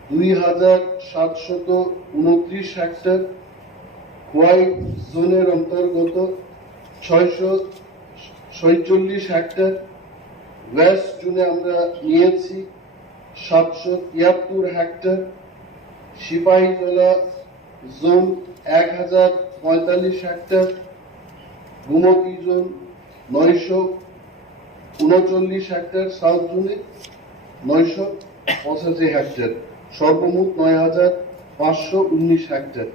2729 হেক্টর, হোয়াইট জোনের অন্তর্গত 646 হেক্টর, ওয়েস্ট জোনে আমরা নিয়েছি 773 hectare, Sepahijala zone 1045 hectare, Gomati zone 939 hectare, south জোনে 985 হেক্টর, সর্বমোট 9,519 hectare.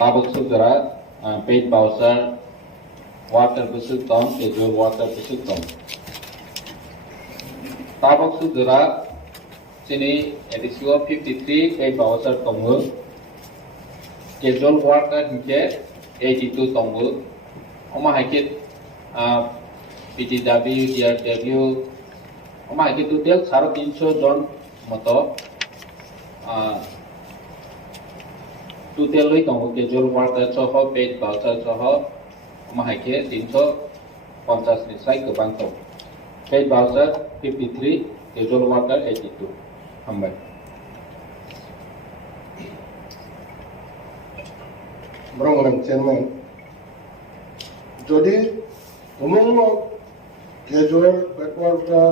tabuk sudra paid voucher water busuk tom schedule water busuk tom tabuk sudra sini A.D.C 53 paid voucher tomu schedule water hingke 82 tomu oma hakit PTW DRW oma hakit total 350 জন মতো total loi tong casual worker soho paid voucher soho mahaike 350 ni sai gobang tong paid voucher 53 casual worker 82 hambai ব্রহ্মণ chairman, যদি Khumulwng casual worker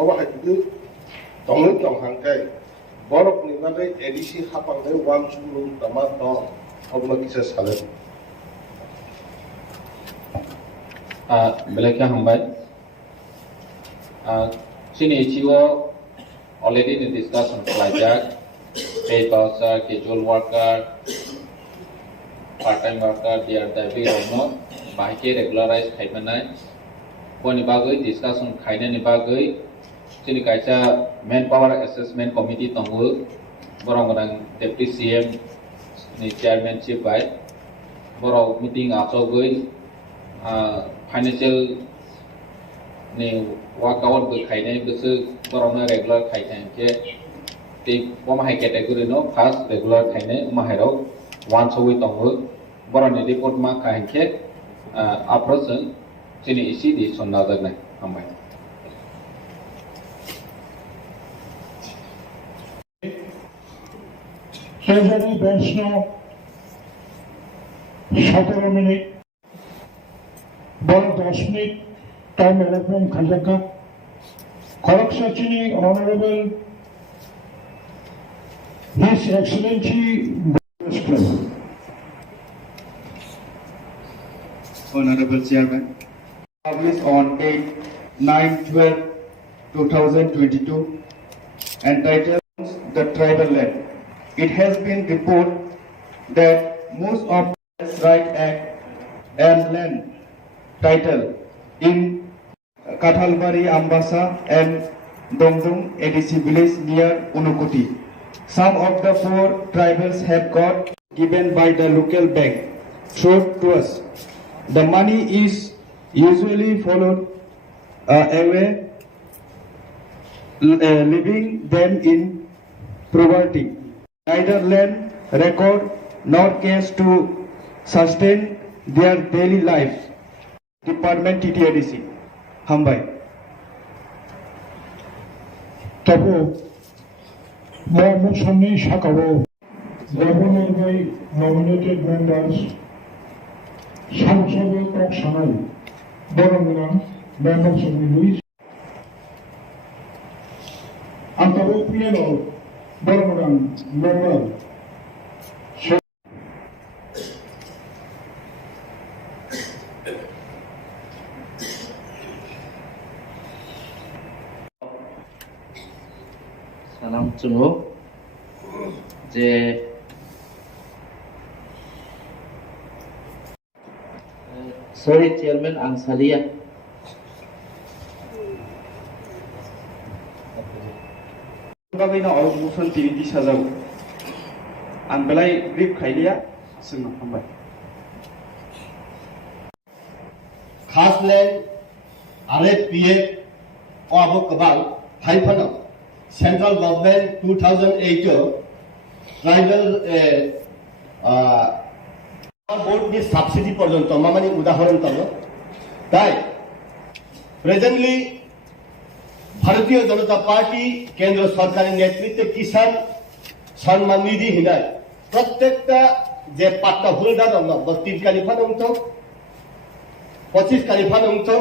অবহাইতে তমন তংহাংকাই বরফ নিবাদে A.D.C হাপাংদে ওয়ান সুলুং তামা দং অবলা কিসে সালে belakya hambai sini chiwo already in discussion plajak paid voucher casual worker part time worker DRW no bahike regularize khaimanai boni bagoi discussion khainani bagoi sini kaisa manpower assessment committee tongo borong borang deputy CM ni chairmanship by borong meeting achogoi financial ni workout bo khainai bisu borong na regular khainai ke te pomahai category no first regular khainai mahairo once a week tongo borong ni report ma khainke approach sini isi di sonna dagnai ambai Treasury bench no 17 minute বড় 10 মিনিট টাইম অ্যালটমেন্ট খাজাকা খরক সচিনি honourable his excellency Honorable Chairman, published on 8/9/12/2022 entitled The Tribal Land. It has been reported that most of the right act and land title in Kathalbari, Ambasa and Dongdong A.D.C village near Unokoti. Some of the 4 tribals have got given by the local bank through to us. The money is usually followed away, leaving them in poverty. Neither land record nor cash to sustain their daily life. Department TTRDC. Hambai. তবু মৌসুমী শাখাবো গভর্নর বাই নমিনেটেড মেম্বার্স সংসদ কক সানাই বরংরাম মেম্বার্স অফ লুইস আন্তর প্লেনো বরংরাম member Salam Chungo je sorry chairman ang salia Bagayna motion tiviti sajau an belai grip khailia sing hambai खास लैंड RFPA और कबाल hyphen central government 2008 tribal board की सब्सिडी पर्यंत मामानी उदाहरण तलो ताई प्रेजेंटली भारतीय जनता पार्टी केंद्र सरकार नेतृत्व किसान सम्मान निधि हिनाय प्रत्येकटा जे पाट्टा होल्डर हमना 32 कालिफान उंथो 25 कालिफान उंथो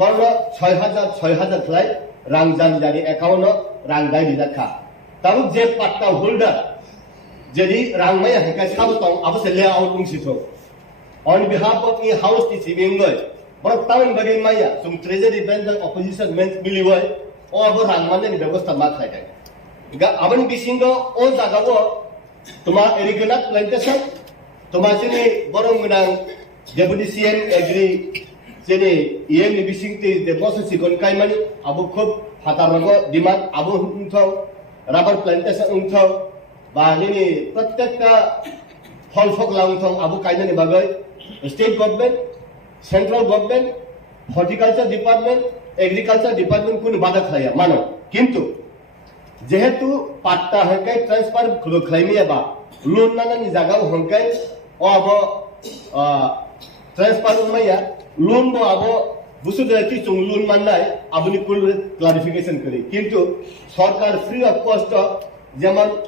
बर्न 6000 खलाई रांजान जारी अकाउंट रांगाय दिलाखा ताबुक जे पाट्टा होल्डर जेदी रांगमाय हेका साबतों अबसे layout उंसिथो on behalf of the house the civil बर तावन बगे माया सुम ट्रेजरी बैंक ऑपोजिशन मेंस मिलिवय ओ अब रांगमाने नि व्यवस्था मा खाय गा अबन बिसिंगो ओ जागावो तुमा एरिगेना प्लांटेशन तुमा सिनि बरंगना डेपुटी सीएम एग्री जेने ईएम नि बिसिंगते डेमोसन सिगन कायमानि अबो खूब हातारगो डिमांड अबो उंथौ रबर प्लांटेशन उंथौ बानिनि प्रत्येकटा फल फक लाउंथौ अबो कायनानि बागै state government central government horticulture department agriculture department कुन बाधा खाया मानो किंतु जेहेतु पाट्टा हंकाय ट्रांसफर खलायमियाबा लोन नानानि जागाव हंकाय ओ अबो ट्रांसफर उमाया लोन बो अबो बुसुदति चुं लोन माननाय अबनि कुल क्लारिफिकेशन करी किंतु सरकार फ्री ऑफ कॉस्ट जेमन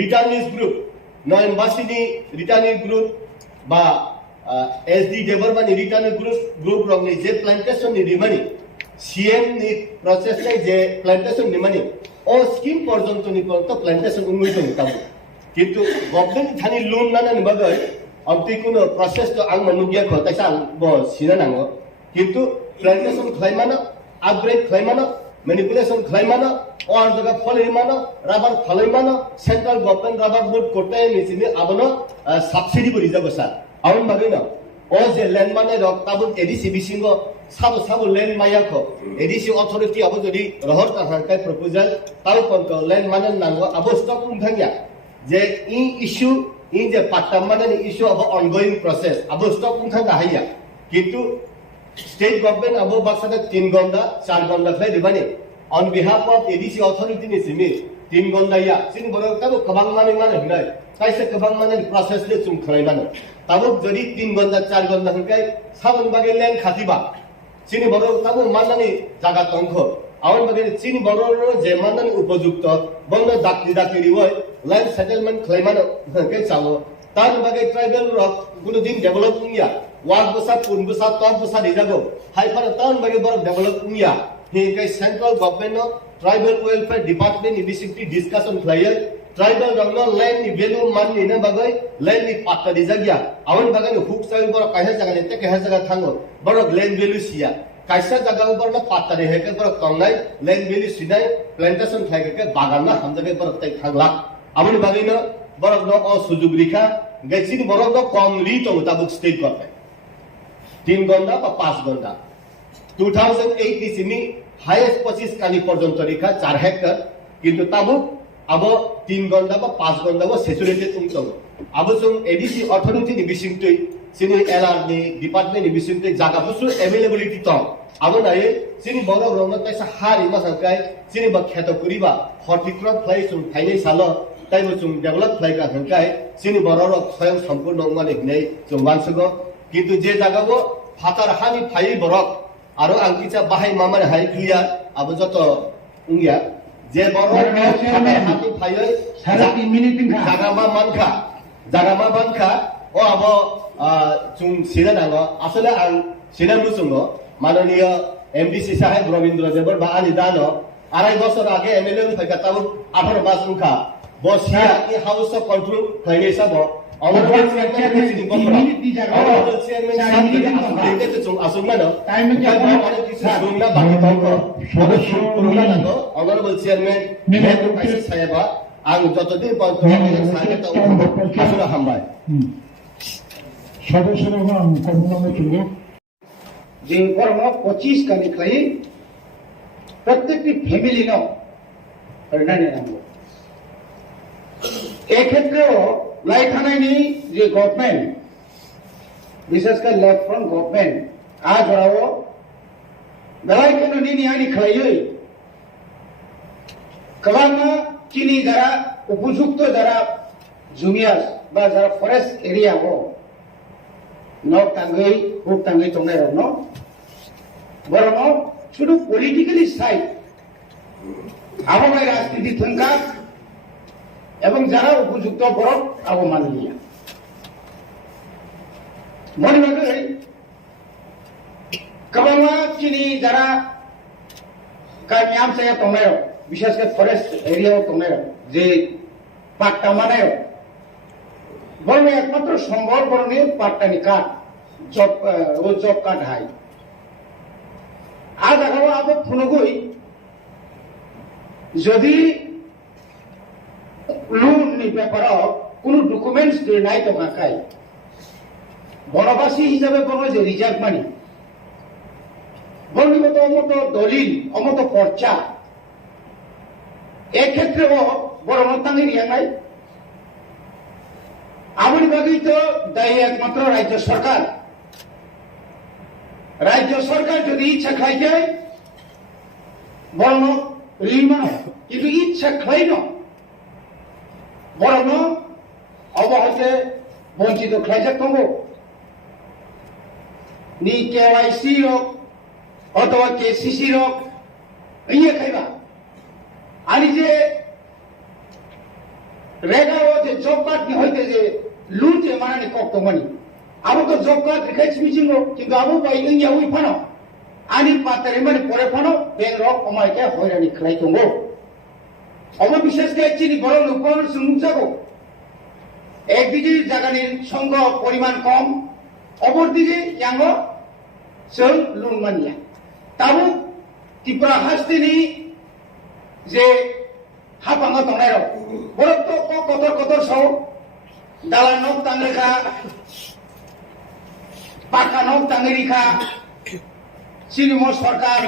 रिटर्निस ग्रुप नयनबासिनी रिटर्निस ग्रुप बा SD डेवलपमेंट रिटर्निस ग्रुप रंगनि जे प्लांटेशन नि रिमानि सीएम नि प्रोसेस नै जे प्लांटेशन निमानि ओ स्कीम पर्यंत नि तो प्लांटेशन उन्मुख होता किंतु गवर्नमेंट थानि लोन नानानि बगै अबति कुनो प्रोसेस तो आं मनुगिया खतायसा बो सिना नांगो किंतु प्लांटेशन खलायमाना अपग्रेड खलायमाना मैनिपुलेशन खलायमाना और जगह फलैमाना रबर फलैमाना सेंट्रल गवर्नमेंट रबर बोर्ड कोटाय निसिनि आबनो सब्सिडी बरि जागो सा आउन बागैना ओ जे लैंड माने रक ताबुन A.D.C बिसिंगो साबो लैंड मायाखो A.D.C अथॉरिटी अब जदि रहर का हांकाय प्रपोजल ताउ पंक लैंड माने नांगो अब स्टॉक उंथांगिया जे इ इश्यू इ जे पाट्टा माने इश्यू अब ऑनगोइंग प्रोसेस अब स्टॉक उंथांगा हाया किंतु स्टेट गवर्नमेंट अब बाक्सादा 3 गंदा 4 गंदा खै दिबानि on behalf of A.D.C authority ni simi 3 गंदा या सिन बरो ताबो कबां माने हिनाय कायसे कबां माने प्रोसेस ले चुम खलायमानो ताबो जदि 3 गंदा 4 गंदा हंकाय साबन बागे लैंड खातिबा सिनि बरो ताबो माननानि जागा तंखो आवन बागे सिनि बरो जे माननानि उपयुक्त बंग दाकिरि वय लैंड सेटलमेंट खलायमानो हंकाय चावो तान बागे ट्राइबल रक गुनु दिन डेभलपमेंट या वाक बसा पुन बसा टप बसा दिजागो हाइफार तान बागे बरो डेभलपमेंट या हे central government tribal welfare department नि बिसिकटी डिस्कशन फ्लायर ट्राइबल रंगनो लैंड नि वैल्यू मान नि न बगै लैंड नि पाट्टा दि जग्या आवन बगै हुक साइ बर काहे जगह ने ते काहे जगह थांगो बर लैंड वैल्यू सिया कायसा जगह बर न पाट्टा दे हेके बर तंगनाय लैंड वैल्यू सिनाय प्लांटेशन खायके बागान ना हम जगह बर तै थांगला आवन बगै न बर न अ सुजुग रिखा गैसिन बर न कम ली तो मुताबिक स्टेट करते 3 गंदा बा 5 गंदा 2008 की सिमी हाईएस्ट 25 काली पर्यंत रेखा 4 हेक्टर किंतु ताबुक अब 3 गंदा बा 5 गंदा बा सैचुरेटेड उंतो अब जों A.D.C अथॉरिटी नि बिसिंगतै सिनि एलआर नि डिपार्टमेंट नि बिसिंगतै जागा बुसु अवेलेबिलिटी त अब नाय सिनि बर रंग तैसा हारि मा संकाय सिनि बा खेत कुरिबा हर्टिक्रॉप फ्लाई सुन फाइनै साल তাইবো जों डेभेलप खालायग्रा थांखाय जोंनि बर' स्वयं सम्पूर्ण माने नै जों मानसिखौ কিন্তু যে জায়গাবো ফাতার হানি ফাই বরক আরো আংকিচা বাহাই মামার হাই ক্লিয়ার আবো যত উঙ্গিয়া যে বড় হানি ফাই সারা 3 মিনিট জাগামা মানখা ও আবো जों সিনা নাঙ্গ আসলে আং সিনা মুসুঙ্গ মাননীয় এমডিসি সাহেব রবীন্দ্র দেবর বা আনি দানো 2.5 বছর আগে এমএলএ ফাইকা তাও 18 মাস উনখা বসিয়া কি হাউস অফ কন্ট্রোল ফাইনে সাবো Honorable Chairman, সাহেবা আং যতদিন পর্যন্ত আসলে হামবাই সদস্যরা কর্মনামে ছিল যে কর্ম 25 কানি খাই প্রত্যেকটি ফ্যামিলি ন পরিণামে নামবো এই ক্ষেত্রেও লাইথানাইনি যে গভর্নমেন্ট বিশেষ করে লেফট ফ্রন্ট গভর্নমেন্ট আজ ওরাও বেলায় কেন নিনি আনি খাইই কবানা চিনি যারা উপযুক্ত যারা জুমিয়াস বা যারা ফরেস্ট এরিয়া হো নক টাঙ্গই হুক টাঙ্গই তংনাই ন বরং শুধু পলিটিক্যালি সাইড আবহাওয়ার রাজনীতি থাকা এবং যারা উপযুক্ত বরফ অবমাননীয় মনে রাখবে কবাংলা চিনি যারা কামিয়াব জায়গা তংনায় বিশেষ করে ফরেস্ট এরিয়াও তংনায় যে পাট্টা মানায় বরং একমাত্র সম্বল বরণের পাট্টানি কাঠ জব কাঠ হাই আজ আগাও আবো ফুনগুই যদি লোন নি ব্যাপারও কোন ডকুমেন্টস দিয়ে নাই তো কাকাই বনবাসী হিসাবে বনো যে রিজার্ভ মানি বর্ণিগত অমত দলিল অমত পর্চা এক্ষেত্রেও বড় মতাঙ্গি রিয়া নাই আমার বাকি তো দায়ী একমাত্র রাজ্য সরকার যদি ইচ্ছা খাই যায় বরং ঋণ মানো কিন্তু ইচ্ছা খাই ন বরং অবহতে বঞ্চিত খাইছে তবু নি কেওয়াইসি রোগ অথবা কেসিসি রোগ ইয়ে খাইবা আনি যে রেগাও যে জব কার্ড নি হইতে যে লুন যে মানানি কক্ত মানি আবো তো জব কার্ড রেখাইছি মিছিঙ্গো কিন্তু আবো পাই ইয়া উই ফানো আনি পাতারে মানে পরে ফানো বেং রক কমাইকে হয়রানি খাই তঙ্গো অববিশ্বাস কে চিনি বড় উপর সুমুক যাবো একদিকে জাগানির সংখ্যা পরিমাণ কম অপরদিকে ইয়াঙ্গ সব লুন মানিয়া তাবো ত্রিপুরা হাসতিনি যে হাপাঙ্গা তংনাই রক বড় তো কতর সহ দালা নক তাংরেখা পাকা নক তাংরেখা সিনেম সরকার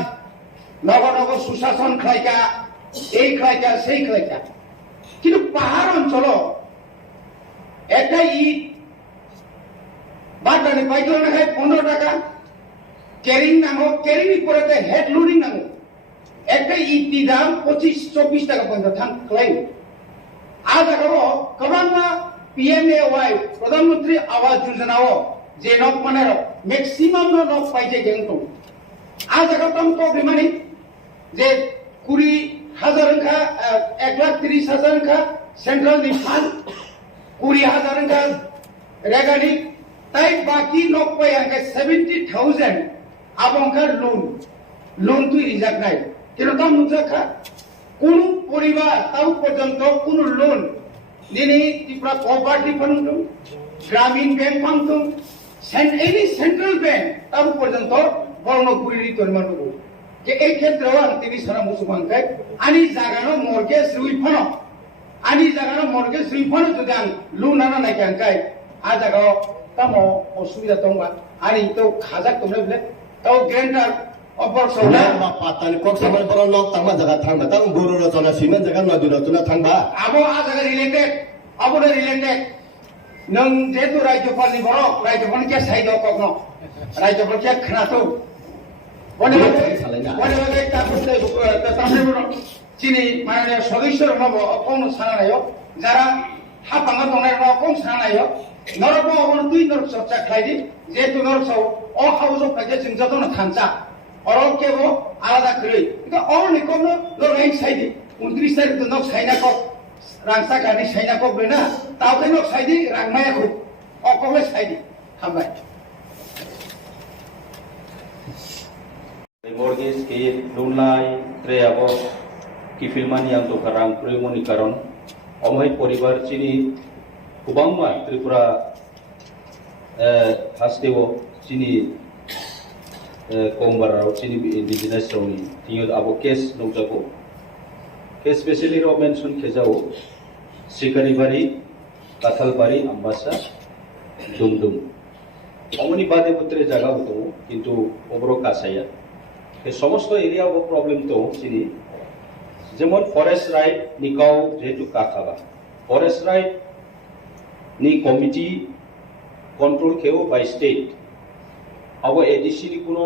নগর সুশাসন খাইকা এই খাইকা সেই খাইকা কিন্তু পাহাড় অঞ্চল একটা ইট বাটানে পাইতো না খাই 15 টাকা ক্যারিং নামো ক্যারিং পরে হেড লোডিং নামো একটা ইটি দাম 25-24 টাকা পর্যন্ত থাকলাই আজ আগাও কবান্না পিএমএওয়াই প্রধানমন্ত্রী আবাস যোজনাও যে নক মানে ম্যাক্সিমাম নক পাইছে কিন্তু আজ আগাও তম তো বিমানি যে 20,000 কা 1,30,000 কা সেন্ট্রাল ডিফান্ড 20,000 কা রেগানি তাই বাকি নক পাই আগে 70,000 আবংকার লোন তুই রিজার্ভ নাই কিরকম মুজাখা কোন পরিবার তাও পর্যন্ত কোন লোন যিনি ত্রিপুরা কোঅপারেটিভ ফান্ড গ্রামীণ bank fund any central bank তাও পর্যন্ত বর্ণগুড়ি তরিমাণ যে এই ক্ষেত্রেও তিনি সারা মুসুমানকাই আনি জাগানো মর্গেজ রিফান্ড যদি আং লোন আনা নাই কাঙ্কাই আ জাগাও তামো অসুবিধা দংবা আনি তো খাজাক তোমরা বলে তাও গ্রেন্টার অপর সৌলা বা পাতানি কক সামান বড় লক তামা জায়গা থাকবা তাম গুরু রচনা সিমেন্ট জায়গা নদী রচনা থাকবা আবো আ জায়গা রিলেটেড আবরে রিলেটেড নং যেহেতু রাজ্যপালনি বড় রাজ্যপাল কে সাইড কখনো রাজ্যপাল কে খানাতো বনে তারপরে চিনি মানে সদস্যর নব অপন সানা নাই যারা হাফাঙ্গা দনের কম সানায় নরক অবন দুই নরক চর্চা খাইদি যেহেতু নরক সব অখাউজ খাইছে जों যতন থানচা অরক কেব আলাদা করে কিন্তু অনেক কম লড়াই সাইদি 29 তারিখ তো knock Saina cock রাংসা Ghani Saina cock বেনা তাও কেন সাইদি রাংমায়া খুব অকবে Sayeedi হামবাই mortgage ke loan lai tre abo kifilman yang to karang primoni karon omhai poribar chini kubangma tripura hasteo chini kongbarao chini indigenous roni tinyo abo case nokjago case specially ro mention khejao sikari bari kathal bari ambasa dumdum omoni bade putre jaga hoto kintu obro kasaya এই সমস্ত এরিয়া ও প্রবলেম তো চিনি যেমন ফরেস্ট রাইট নিকাও যেহেতু কাখাবা ফরেস্ট রাইট নি কমিটি কন্ট্রোল খেও বাই স্টেট আবো এডিসি নি কোনো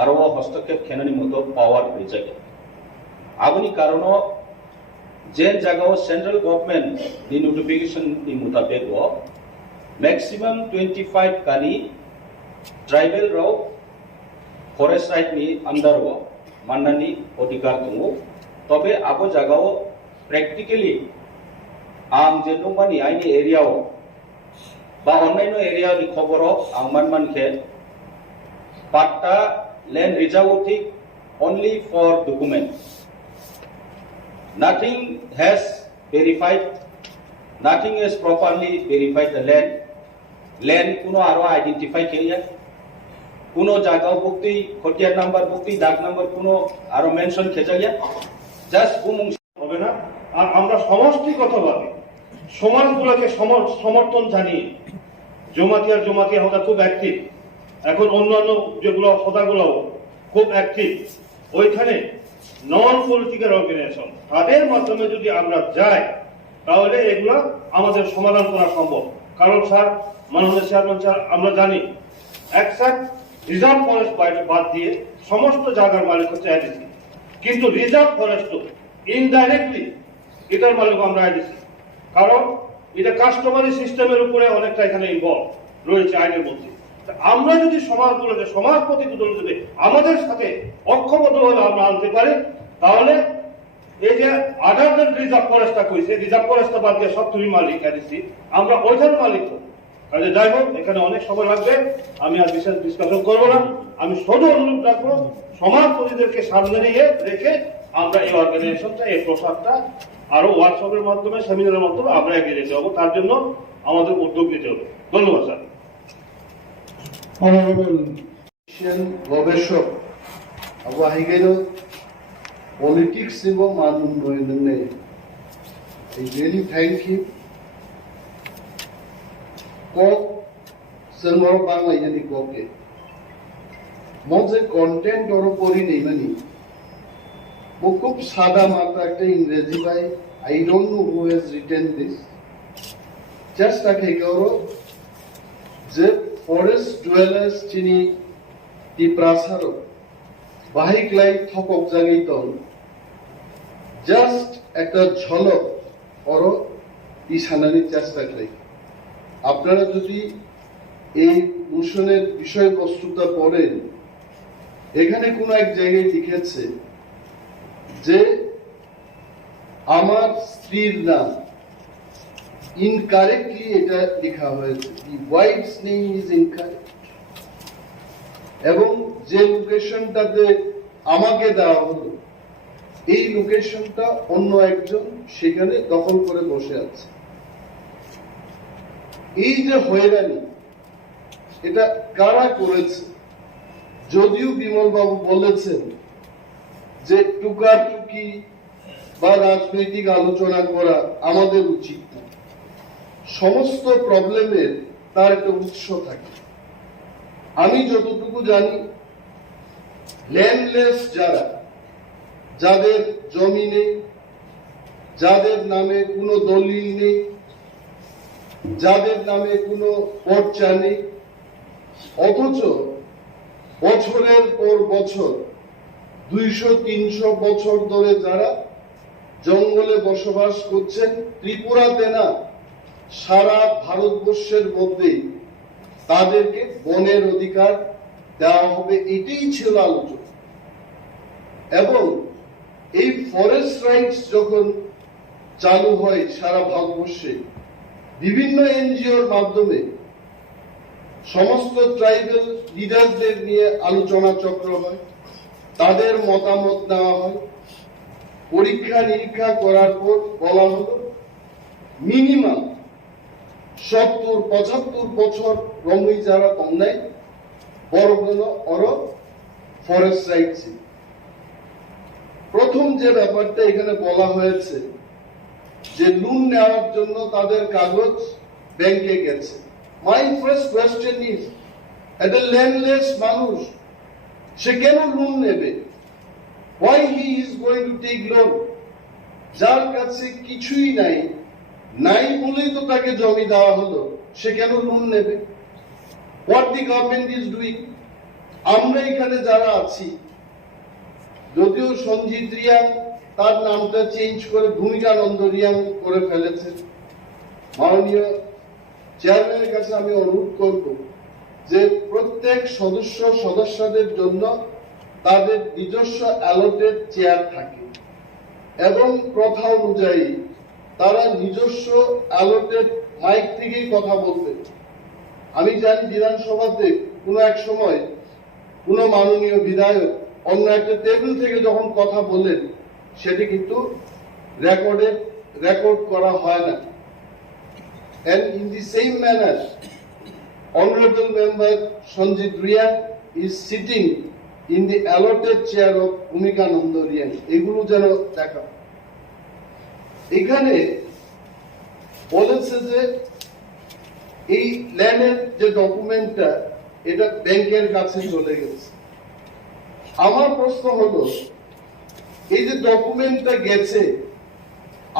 আরো হস্তক্ষেপ খেনানি মতো পাওয়ার হয়ে যায় আবনি কারণ যে জায়গাও সেন্ট্রাল গভর্নমেন্ট দি নোটিফিকেশন নি মোতাবেক ম্যাক্সিমাম 25 কানি ট্রাইবাল রাও फरेस्ट राइट नि अंडर हो माननानि अधिकार दङ तबे आबो जागाव प्रेक्टिकली आं जे दंबानि आइनि एरियाव बा अन्नायनो एरिया नि खबराव आं मानखे पाट्टा land रिजर्वेटिव only for document nothing has verified nothing is properly verified the land kuno aro identify keriya কোনো জায়গাও বুকতি খতিয়ার নাম্বার বুকতি ডাক নাম্বার কোনো আরো মেনশন খেজাইয়া জাস্ট গুমুং হবে না আর আমরা সমষ্টিগতভাবে সমাজগুলোকে সমর্থন জানিয়ে জমাতিয়া হদা খুব অ্যাক্টিভ এখন অন্যান্য যেগুলো হদাগুলো খুব অ্যাক্টিভ ওইখানে নন পলিটিক্যাল অর্গানাইজেশন তাদের মাধ্যমে যদি আমরা যাই তাহলে এগুলো আমাদের সমাধান করা সম্ভব কারণ স্যার মাননীয় চেয়ারম্যান স্যার আমরা জানি এক্সাক্ট রিজার্ভ ফরেস্ট বাদ দিয়ে সমস্ত জায়গার মালিক হচ্ছে এডিসি কিন্তু রিজার্ভ ফরেস্ট ইনডাইরেক্টলি এটার মালিক আমরা এডিসি কারণ এটা কাস্টমারি সিস্টেমের উপরে অনেকটা এখানে ইনভলভ রয়েছে আইনের মধ্যে আমরা যদি সমাজগুলোকে সমাজ প্রতিগুলো যদি আমাদের সাথে ঐক্যবদ্ধভাবে আমরা আনতে পারি তাহলে এই যে আদার দেন রিজার্ভ ফরেস্টটা কইছে রিজার্ভ ফরেস্টটা বাদ দিয়ে সব তুমি মালিক এডিসি আমরা ওইখানে মালিক কাজে যাই হোক এখানে অনেক সময় লাগবে আমি আর বিশেষ ডিসকাশন করবো না আমি শুধু অনুরোধ রাখবো সমাজপতিদেরকে সামনে নিয়ে রেখে আমরা এই অর্গানাইজেশনটা এই প্রসাদটা আরো ওয়ার্কশপের মাধ্যমে সেমিনারের মাধ্যমে আমরা এগিয়ে যেতে হবে তার জন্য আমাদের উদ্যোগ নিতে হবে ধন্যবাদ স্যার গবেষক আবু আহিগের পলিটিক্স এবং মান উন্নয়নে রিয়েলি থ্যাংক ইউ কক जों बांलायनि कके मजे कंटेंट और पढ़ी नहीं मानी वो खूब सादा मात्रा एक इंग्रेजी भाई I don't know who has written this just आके करो जे फरेस्ट डुवेलर्स चिनी ती प्रासारो बाहिक लाई थपक जागई तो जस्ट एक झलक और इशानानी চেষ্টা করি আপনারা যদি এই মোশনের বিষয়বস্তুটা পড়েন এখানে কোন এক জায়গায় লিখেছে যে আমার স্ত্রীর নাম ইনকারেক্টলি এটা লেখা হয়েছে দি ওয়াইফস নেম ইজ ইনকারেক্ট এবং যে লোকেশনটাতে আমাকে দেওয়া হলো এই লোকেশনটা অন্য একজন সেখানে দখল করে বসে আছে এই যে হয়রানি এটা কারা করেছে যদিও বিমল বাবু বলেছেন যে টুকাটুকি বা রাজনৈতিক আলোচনা করা আমাদের উচিত না সমস্ত প্রবলেমের তার একটা উৎস থাকে আমি যতটুকু জানি ল্যান্ডলেস যারা যাদের জমি নেই যাদের নামে কোনো দলিল নেই যাদের নামে কোনো পর্চা নেই অথচ বছরের পর বছর 200-300 বছর ধরে যারা জঙ্গলে বসবাস করছেন, ত্রিপুরাতে না সারা ভারতবর্ষের মধ্যে তাদেরকে বনের অধিকার দেওয়া হবে, এটাই ছিল আলোচনা। এবং এই ফরেস্ট রাইটস যখন চালু হয় সারা ভারতবর্ষে, বিভিন্ন এনজিওর মাধ্যমে সমস্ত ট্রাইবাল লিডারদের নিয়ে আলোচনা চক্র হয়, তাদের মতামত নেওয়া হয়, পরীক্ষা নিরীক্ষা করার পর বলা হলো মিনিমাম 70-75 বছর রমই যারা কম নাই বড়গুলো অর ফরেস্ট রাইটস। প্রথম যে ব্যাপারটা এখানে বলা হয়েছে যে লোন নেওয়ার জন্য তাদের কাগজ ব্যাংকে গেছে। মাই ফার্স্ট কোয়েশ্চেন ইজ, একটা ল্যান্ডলেস মানুষ সে কেন লোন নেবে? Why he is going to take loan? যার কাছে কিছুই নাই, নাই বলেই তো তাকে জমি দেওয়া হলো, সে কেন লোন নেবে? What the government is doing? আমরা এখানে যারা আছি, যদিও সঞ্জিত রিয়াং তার নামটা চেঞ্জ করে ভূমিকানন্দ রিয়াং করে ফেলেছেন, মাননীয় চেয়ারম্যানের কাছে আমি অনুরোধ করব যে প্রত্যেক সদস্যদের জন্য তাদের নিজস্ব অ্যালোটেড চেয়ার থাকে এবং প্রথা অনুযায়ী তারা নিজস্ব অ্যালোটেড মাইক থেকেই কথা বলবে। আমি জানি বিধানসভাতে কোনো এক সময় কোনো মাননীয় বিধায়ক অন্য একটা টেবিল থেকে যখন কথা বলেন সেটি কিন্তু রেকর্ড করা হয় না। And in the same manner, Honorable Member Sanjit Riang is sitting in the allotted chair of Bhumikananda Riang. এগুলো যেন দেখা। এখানে বলেছে যে এই ল্যান্ডের যে ডকুমেন্টটা এটা ব্যাংকের কাছে চলে গেছে। আমার প্রশ্ন হলো, এই যে ডকুমেন্টটা গেছে,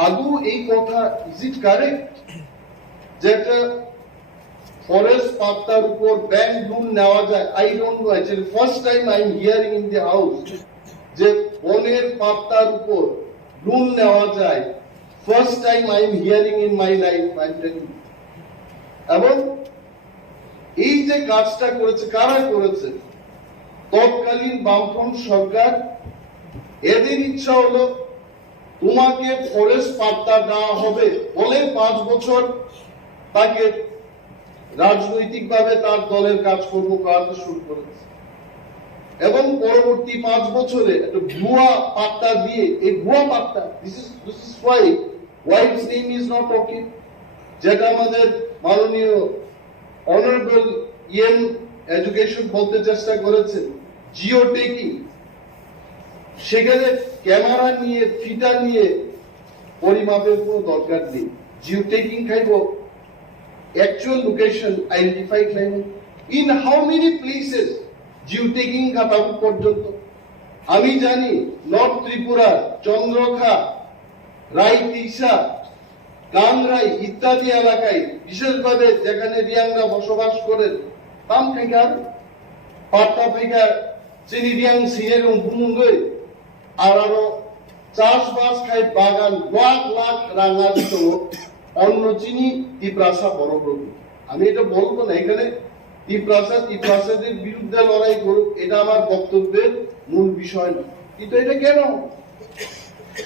আদৌ এই কথা ইজ ইট কারেক্ট যেটা ফরেস্ট পাত্তার উপর ব্যাংক লোন নেওয়া যায়? I don't know, actually first time I am hearing in the house যে বনের পাত্তার উপর লোন নেওয়া যায়। First time I am hearing in my life, I am telling. এবং এই যে কাজটা করেছে, কারা করেছে? তৎকালীন বামফ্রন্ট সরকার। এদের ইচ্ছা হলো তোমাকে ফরেস্ট পাত্তা দেওয়া হবে বলে 5 বছর তাকে রাজনৈতিকভাবে তার দলের কাজকর্ম করাতে শুরু করেছে এবং পরবর্তী 5 বছরে একটা ভুয়া পাত্তা দিয়ে, এই ভুয়া পাত্তা, this is why its name is not okay, যেটা আমাদের মাননীয় অনারেবল এডুকেশন বলতে চেষ্টা করেছেন, জিও টেকিং। সেখানে ক্যামেরা নিয়ে ফিটা নিয়ে পরিমাপের কোনো দরকার নেই। জিও টেকিং খাইব actual location identify claimant in how many places geo tagging খাতাবু পর্যন্ত। আমি জানি নর্থ ত্রিপুরা, চন্দ্রখা, রাইতিসা, কাংরাই ইত্যাদি এলাকায়, বিশেষভাবে যেখানে রিয়াংরা বসবাস করেন, তাম খাইকার পাত্তা ফাইকার চিনি রিয়াং সিনের বুমুঙ্গই আর আরো চাষবাস খাই বাগান লাখ লাখ রাঙা দিত অন্য চিনি তিপ্রাসা বড় প্রভু। আমি এটা বলবো না এখানে তিপ্রাসাদের বিরুদ্ধে লড়াই করুক, এটা আমার বক্তব্যের মূল বিষয় না। কিন্তু এটা কেন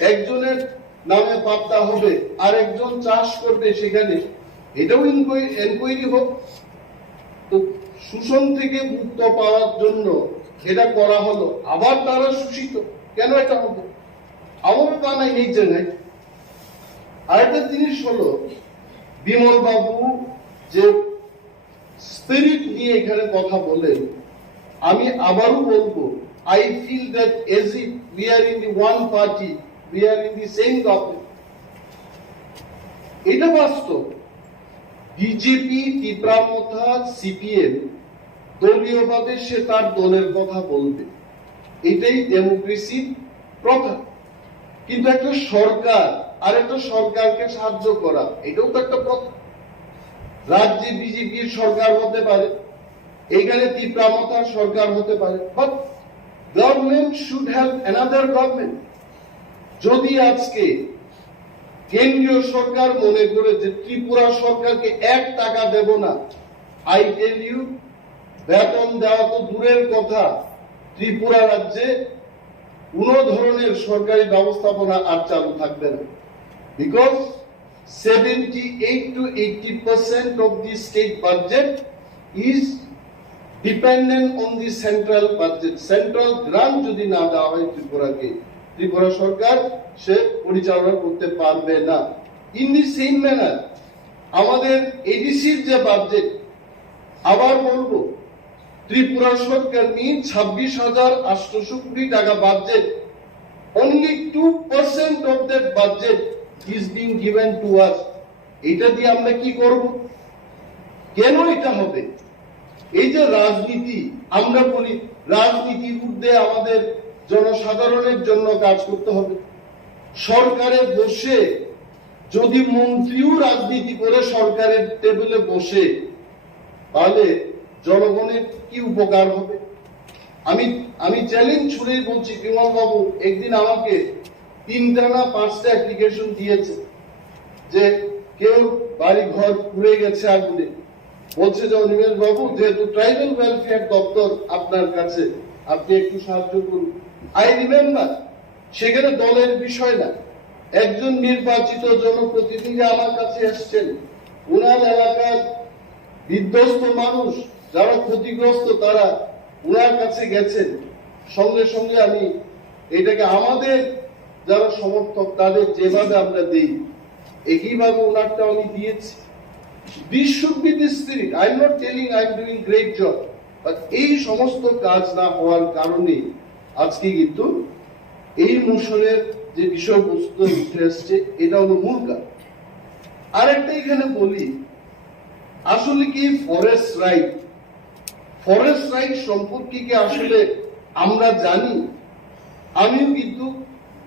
একজনের নামে পাত্তা হবে আর একজন চাষ করবে সেখানে? এটাও এনকোয়ারি হোক। তো শোষণ থেকে মুক্ত পাওয়ার জন্য এটা করা হলো, আবার তারা শোষিত কেন এটা হবে? আমার বানাই এই জায়গায় আরেকটা জিনিস হলো, বিমল বাবু যে স্পিরিট নিয়ে এখানে কথা বলেন, আমি আবারও বলবো, I feel that as if we are in the one party, we are in the same government. এটা বাস্তব। বিজেপি, তীব্রামথা, সিপিএম দলীয়ভাবে সে তার দলের কথা বলবে, এটাই ডেমোক্রেসির প্রথা। কিন্তু একটা সরকার আর একটা সরকারকে সাহায্য করা, এটাও তো একটা প্রথা। রাজ্যে বিজেপির সরকার হতে পারে, এখানে তীব্রামথার সরকার হতে পারে, but government should have another government. যদি আজকে কেন্দ্রীয় সরকার মনে করে যে ত্রিপুরা সরকারকে 1 টাকা দেব না, আই টেল ইউ, বেতন দেওয়া তো দূরের কথা, ত্রিপুরা রাজ্যে কোন ধরনের সরকারি ব্যবস্থাপনা আর চালু থাকবে না। Because 78 to 80% of the state budget is dependent on the central budget. Central grant যদি না দেওয়া হয় ত্রিপুরাকে, ত্রিপুরা সরকার সে পরিচালনা করতে পারবে না। ইন দি সেম ম্যানার আমাদের এডিসির যে বাজেট, আবার বলবো, ত্রিপুরা সরকার নিয়ে 26,800 কোটি টাকা budget, only 2% of that budget is being given to us. এটা দিয়ে আমরা কি করব? কেন এটা হবে? এই যে রাজনীতি, আমরা বলি রাজনীতির ঊর্ধ্বে আমাদের জনসাধারণের জন্য কাজ করতে হবে। সরকারে বসে যদি মন্ত্রীও রাজনীতি করে সরকারের টেবিলে বসে, তাহলে জনগণের কি উপকার হবে? আমি চ্যালেঞ্জ ছুড়েই বলছি, বিমল বাবু একদিন আমাকে 3টা না 5টা অ্যাপ্লিকেশন দিয়েছে যে কেউ বাড়ি ঘর পুড়ে গেছে আগুনে, বলছে যে অনিমেষ বাবু, যেহেতু ট্রাইবাল ওয়েলফেয়ার দপ্তর আপনার কাছে, আপনি একটু সাহায্য করুন। আই রিমেম্বার, সেখানে দলের বিষয় না, একজন নির্বাচিত জনপ্রতিনিধি আমার কাছে এসছেন, উনার এলাকার বিধ্বস্ত মানুষ যারা ক্ষতিগ্রস্ত তারা উনার কাছে গেছেন, সঙ্গে সঙ্গে আমি এটাকে আমাদের যারা সমর্থক তাদের যেভাবে আমরা দিই একইভাবে ওনারটা আমি দিয়েছি। This should be the spirit. I'm not telling I'm doing great job, but এই সমস্ত কাজ না হওয়ার কারণে আজকে কিন্তু এই মোশনের যে বিষয়বস্তু উঠে আসছে, এটা হলো মূল কারণ। আরেকটা এখানে বলি, আসলে কি ফরেস্ট রাইট সম্পর্কে কি আসলে আমরা জানি? আমিও কিন্তু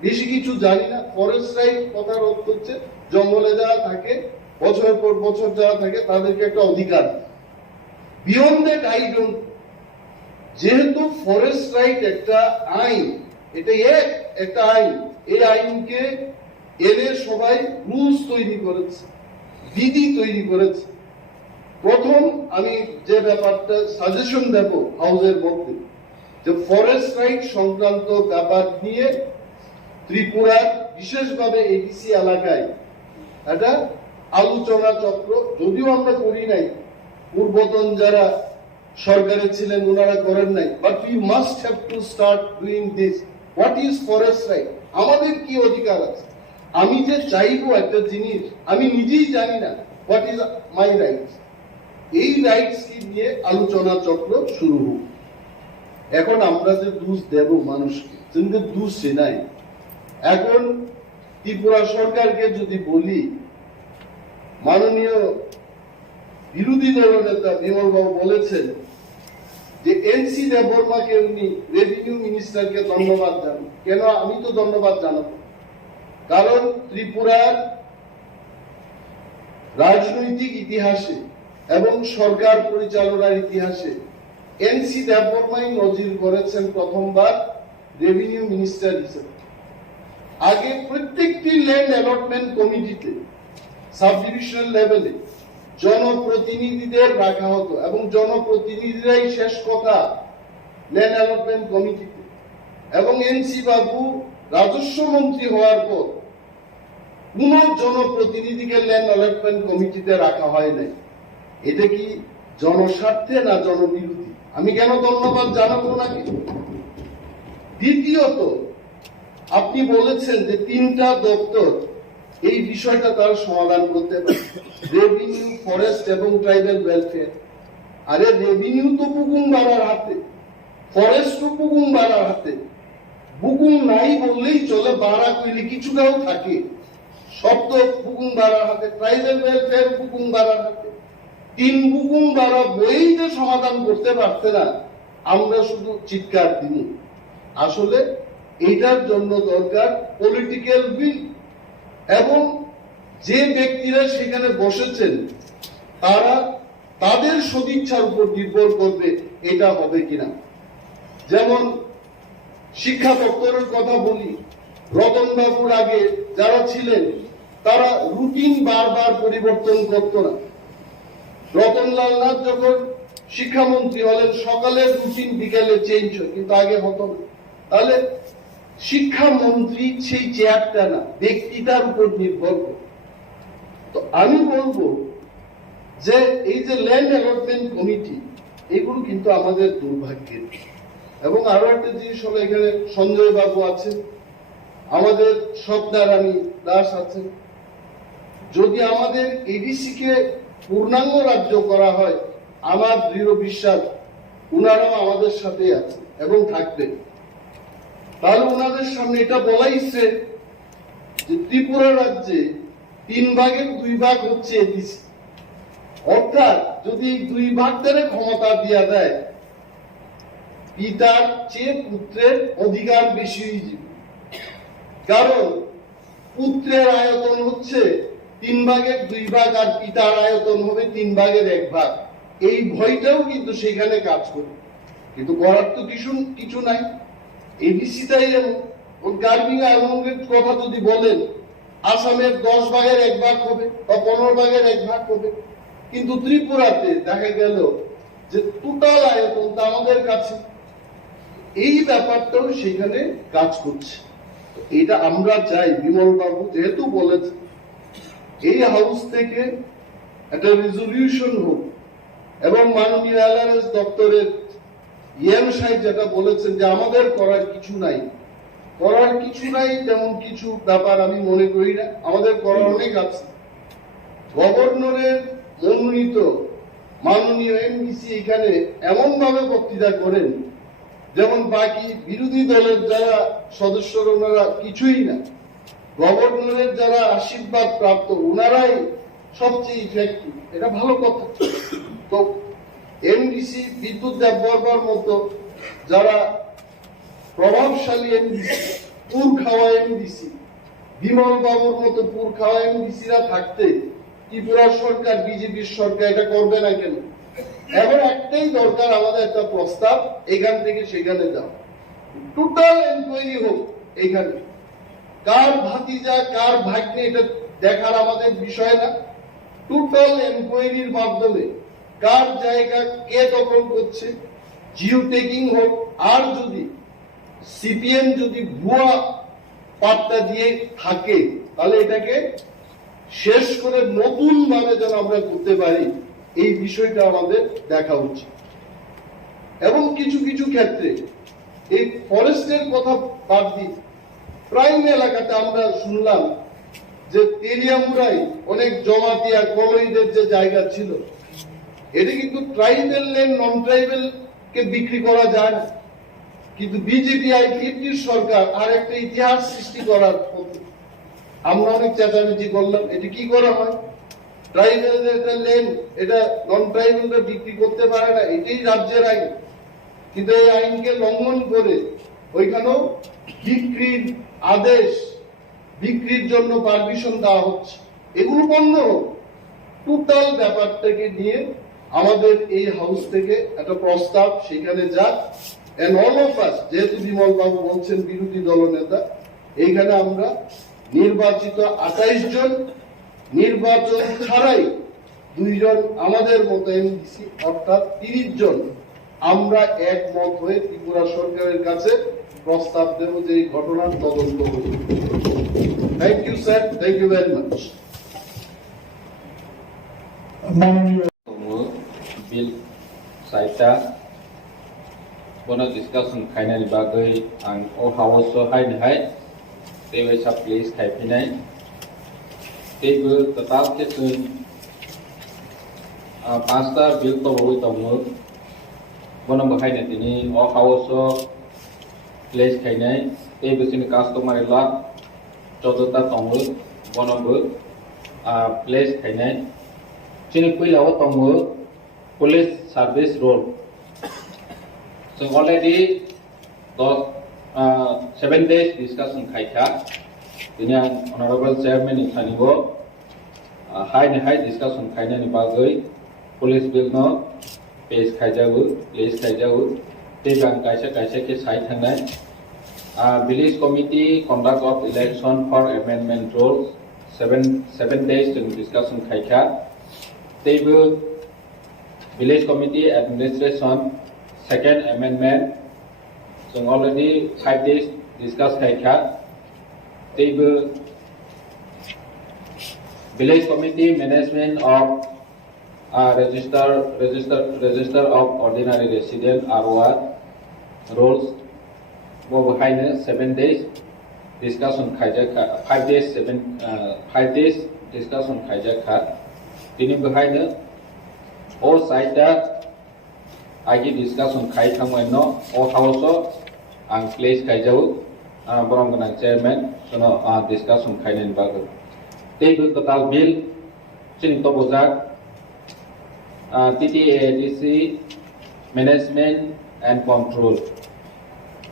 বেশি কিছু জানি না। ফরেস্ট রাইট কথার অর্থ হচ্ছে জঙ্গলে যারা থাকে, বছরের পর বছর যারা থাকে, তাদেরকে একটা অধিকার। Beyond that I don't. যেহেতু ফরেস্ট রাইট একটা আইন, এটা একটা আইন, এই আইনকে এনে সবাই রুলস তৈরি করেছে, বিধি তৈরি করেছে। প্রথম আমি যে ব্যাপারটা সাজেশন দেব হাউসের মধ্যে, যে ফরেস্ট রাইট সংক্রান্ত ব্যাপার নিয়ে ত্রিপুরার বিশেষভাবে এডিসি এলাকায় একটা আলোচনা চক্র, যদিও আমরা করি নাই, পূর্বতন যারা সরকারে ছিলেন ওনারা করেন নাই, but we must have to start doing this. What is forest right? আমাদের কি অধিকার আছে? আমি যে চাইবো একটা জিনিস, আমি নিজেই জানি না হোয়াট ইজ মাই রাইটস। এই রাইটস কি নিয়ে আলোচনা চক্র শুরু হোক। এখন আমরা যে দোষ দেব মানুষকে, কিন্তু দোষ নাই। এখন ত্রিপুরা সরকারকে যদি বলি, মাননীয় বিরোধী দলনেতা বিমল বাবু বলেছেন যে এনসি দেববর্মাকে উনি রেভিনিউ মিনিস্টারকে ধন্যবাদ জানান। কেন আমি তো ধন্যবাদ জানাবো? কারণ ত্রিপুরার রাজনৈতিক ইতিহাসে এবং সরকার পরিচালনার ইতিহাসে এনসি দেববর্মাই নজির করেছেন প্রথমবার রেভিনিউ মিনিস্টার হিসেবে। আগে প্রত্যেকটি ল্যান্ড অ্যালটমেন্ট কমিটিতে সাব ডিভিশনাল লেভেলে জনপ্রতিনিধিদের রাখা হতো এবং জনপ্রতিনিধিরাই শেষ কথা ল্যান্ড অ্যালটমেন্ট কমিটিতে। এবং এনসি বাবু রাজস্ব মন্ত্রী হওয়ার পর কোন জনপ্রতিনিধিকে ল্যান্ড অ্যালটমেন্ট কমিটিতে রাখা হয় নাই। এটা কি জনস্বার্থে না জনবিরোধী? আমি কেন ধন্যবাদ জানাবো নাকি? দ্বিতীয়ত, আপনি বলেছেন যে 3টা দপ্তর এই বিষয়টা তার সমাধান করতে পারে, রেভিনিউ, ফরেস্ট এবং ট্রাইবাল ওয়েলফেয়ার। আরে রেভিনিউ তো বুকুম বাড়ার হাতে, ফরেস্ট তো বুকুম বাড়ার হাতে। বুকুম নাই বললেই চলে, বাড়া কইলে কিছুটাও থাকে। সব তো বুকুম বাড়ার হাতে, ট্রাইবাল ওয়েলফেয়ার বুকুম বাড়ার হাতে। 3 বুকুম বাড়া বই যে সমাধান করতে পারছে না, আমরা শুধু চিৎকার দিই। আসলে এটার জন্য দরকার পলিটিক্যাল উইল, এবং যে ব্যক্তিরা সেখানে বসেছেন তারা তাদের সদিচ্ছার উপর নির্ভর করবে এটা হবে কিনা। যেমন শিক্ষা দপ্তরের কথা বলি, রতন বাবুর আগে যারা ছিলেন তারা রুটিন বারবার পরিবর্তন করত না। রতনলাল নাথ যখন শিক্ষামন্ত্রী হলেন সকালের রুটিন বিকেলে চেঞ্জ হয়, কিন্তু আগে হতো না। তাহলে শিক্ষামন্ত্রী সেই চেয়ারটা না, ব্যক্তিটার উপর নির্ভর করে। তো আমি বলবো যে এই যে ল্যান্ড অ্যালটমেন্ট কমিটি, এগুলো কিন্তু আমাদের দুর্ভাগ্যের। এবং আরো একটা জিনিস হলো, এখানে সঞ্জয় বাবু আছেন, আমাদের স্বপ্নারানী দাস আছেন। যদি আমাদের এডিসি কে পূর্ণাঙ্গ রাজ্য করা হয়, আমার দৃঢ় বিশ্বাস উনারাও আমাদের সাথে আছে এবং থাকবে। তাহলে উনাদের সামনে এটা বলাইছে যে ত্রিপুরা রাজ্যে 3 ভাগের 2 ভাগ হচ্ছে এডিসি। অর্থাৎ যদি 2 ভাগ ধরে ক্ষমতা দিয়া দেয়, পিতার চেয়ে পুত্রের অধিকার বেশি হয়ে যাবে। কারণ পুত্রের আয়তন হচ্ছে 3 ভাগের 2 ভাগ আর পিতার আয়তন হবে 3 ভাগের 1 ভাগ। এই ভয়টাও কিন্তু সেখানে কাজ করে, কিন্তু করার তো কিছু নাই। এডিসিটাই এমন। গার্বিং আইনের কথা যদি বলেন, আসামের 10 ভাগের 1 ভাগ হবে বা 15 ভাগের 1 ভাগ হবে, কিন্তু ত্রিপুরাতে দেখা গেল যে টোটাল আয়তনটা আমাদের কাছে। এই ব্যাপারটাও সেখানে কাজ করছে। এটা আমরা চাই, বিমল বাবু যেহেতু বলেছে, এই হাউস থেকে একটা রেজলিউশন হোক এবং মাননীয় এলআরএস দপ্তরের ইএম সাহেব যেটা বলেছেন যে আমাদের করার কিছু নাই, তেমন কিছু ব্যাপার আমি মনে করি না। আমাদের করার অনেক আছে। গভর্নরের মনোনীত মাননীয় এমডিসি এখানে এমন ভাবে বক্তৃতা করেন যেমন বাকি বিরোধী দলের যারা সদস্যরা ওনারা কিছুই না, গভর্নরের যারা আশীর্বাদ প্রাপ্ত ওনারাই সবচেয়ে ইফেক্টিভ। এটা ভালো কথা। তো এমডিসি বিদ্যুৎ দেববর্মার মতো যারা প্রভাবশালী এমডিসি, পুর খাওয়া এমডিসি, বিমল বাবুর মতো পুর খাওয়া এমডিসিরা থাকতে ত্রিপুরা সরকার, বিজেপির সরকার এটা করবে না কেন? এবার একটাই দরকার, আমাদের একটা প্রস্তাব, এখান থেকে সেখানে যাও, টোটাল এনকোয়ারি হোক। এখানে কার ভাতিজা কার ভাগ্নে এটা দেখার আমাদের বিষয় না। টোটাল এনকোয়ারির মাধ্যমে কার জায়গা কে দখল করছে, জিও টেকিং হোক। আর যদি সিপিএম যদি ভুয়া পাট্টা দিয়ে থাকে, তাহলে এটাকে শেষ করে নতুন ভাবে যেন আমরা করতে পারি, এই বিষয়টা আমাদের দেখা উচিত। এবং কিছু কিছু ক্ষেত্রে এই ফরেস্টের কথা বাদ দিই, প্রাইম এলাকাতে আমরা শুনলাম যে তেলিয়ামুড়াই অনেক জমাতিয়া কলোইদের যে জায়গা ছিল, এটা কিন্তু ট্রাইবেল ল্যান্ড নন ট্রাইবেল কে বিক্রি করা যায় না। কিন্তু বিজেপি আইপিএফটির সরকার আর একটা ইতিহাস সৃষ্টি করার পথে আমরা অনেক চেঁচামেচি করলাম। এটা কি করা হয়? ট্রাইবেলদের একটা ল্যান্ড এটা নন ট্রাইবেলরা বিক্রি করতে পারে না, এটাই রাজ্যের আইন। কিন্তু এই আইনকে লঙ্ঘন করে ওইখানেও বিক্রির আদেশ, বিক্রির জন্য পারমিশন দেওয়া হচ্ছে। এগুলো বন্ধ হোক। টোটাল ব্যাপারটাকে নিয়ে আমাদের এই হাউস থেকে একটা প্রস্তাব সেখানে যাক। এন্ড অল অফ আস, যেহেতু বিমল বাবু বলছেন বিরোধী দলনেতা, এইখানে আমরা নির্বাচিত 28 জন, নির্বাচন ছাড়াই 2 জন আমাদের মতো এমডিসি, অর্থাৎ 30 জন আমরা একমত হয়ে ত্রিপুরা সরকারের কাছে প্রস্তাব দেব যে এই ঘটনার তদন্ত হবে। Thank you sir, thank you very much. Bill साइटा बोनो डिस्कशन खाइनानि बागै आं ओ हाउस हाइनहाय देबे सब प्लेस खाइफिनाय तेबो टोटाल के जों 5टा बिल तबोय दङो बोनो बाहायनो दिनै ओ हाउस प्लेस खाइनाय तेबो जोंनि कास्टमार ला 14टा दङो बोनोबो प्लेस खाइनाय जोंनि पहिलाव दङो police service role. So already 7 days discussion खाइखा दिनै आं honorable chairman नि थानिबो हाइ discussion खाइनानि बागै पुलिस बिल न पेज खाइजाबो प्लेस खाइजाबो तेबां कायसे के साइ थांनाय Village committee conduct of election for amendment rules 7 days to discussion khaika. Table village committee administration second amendment. So already 5 days discuss khaika. Table village committee management of register of ordinary resident ROR rules. Wo behind 7 days discussion khaika 5 days discussion khaika. Tini behind oversight agi discussion khaika no o house ang place khaijau borong ganang chairman sono discussion khainen bagu. Table total bill chini to bojak A.D.C management and control.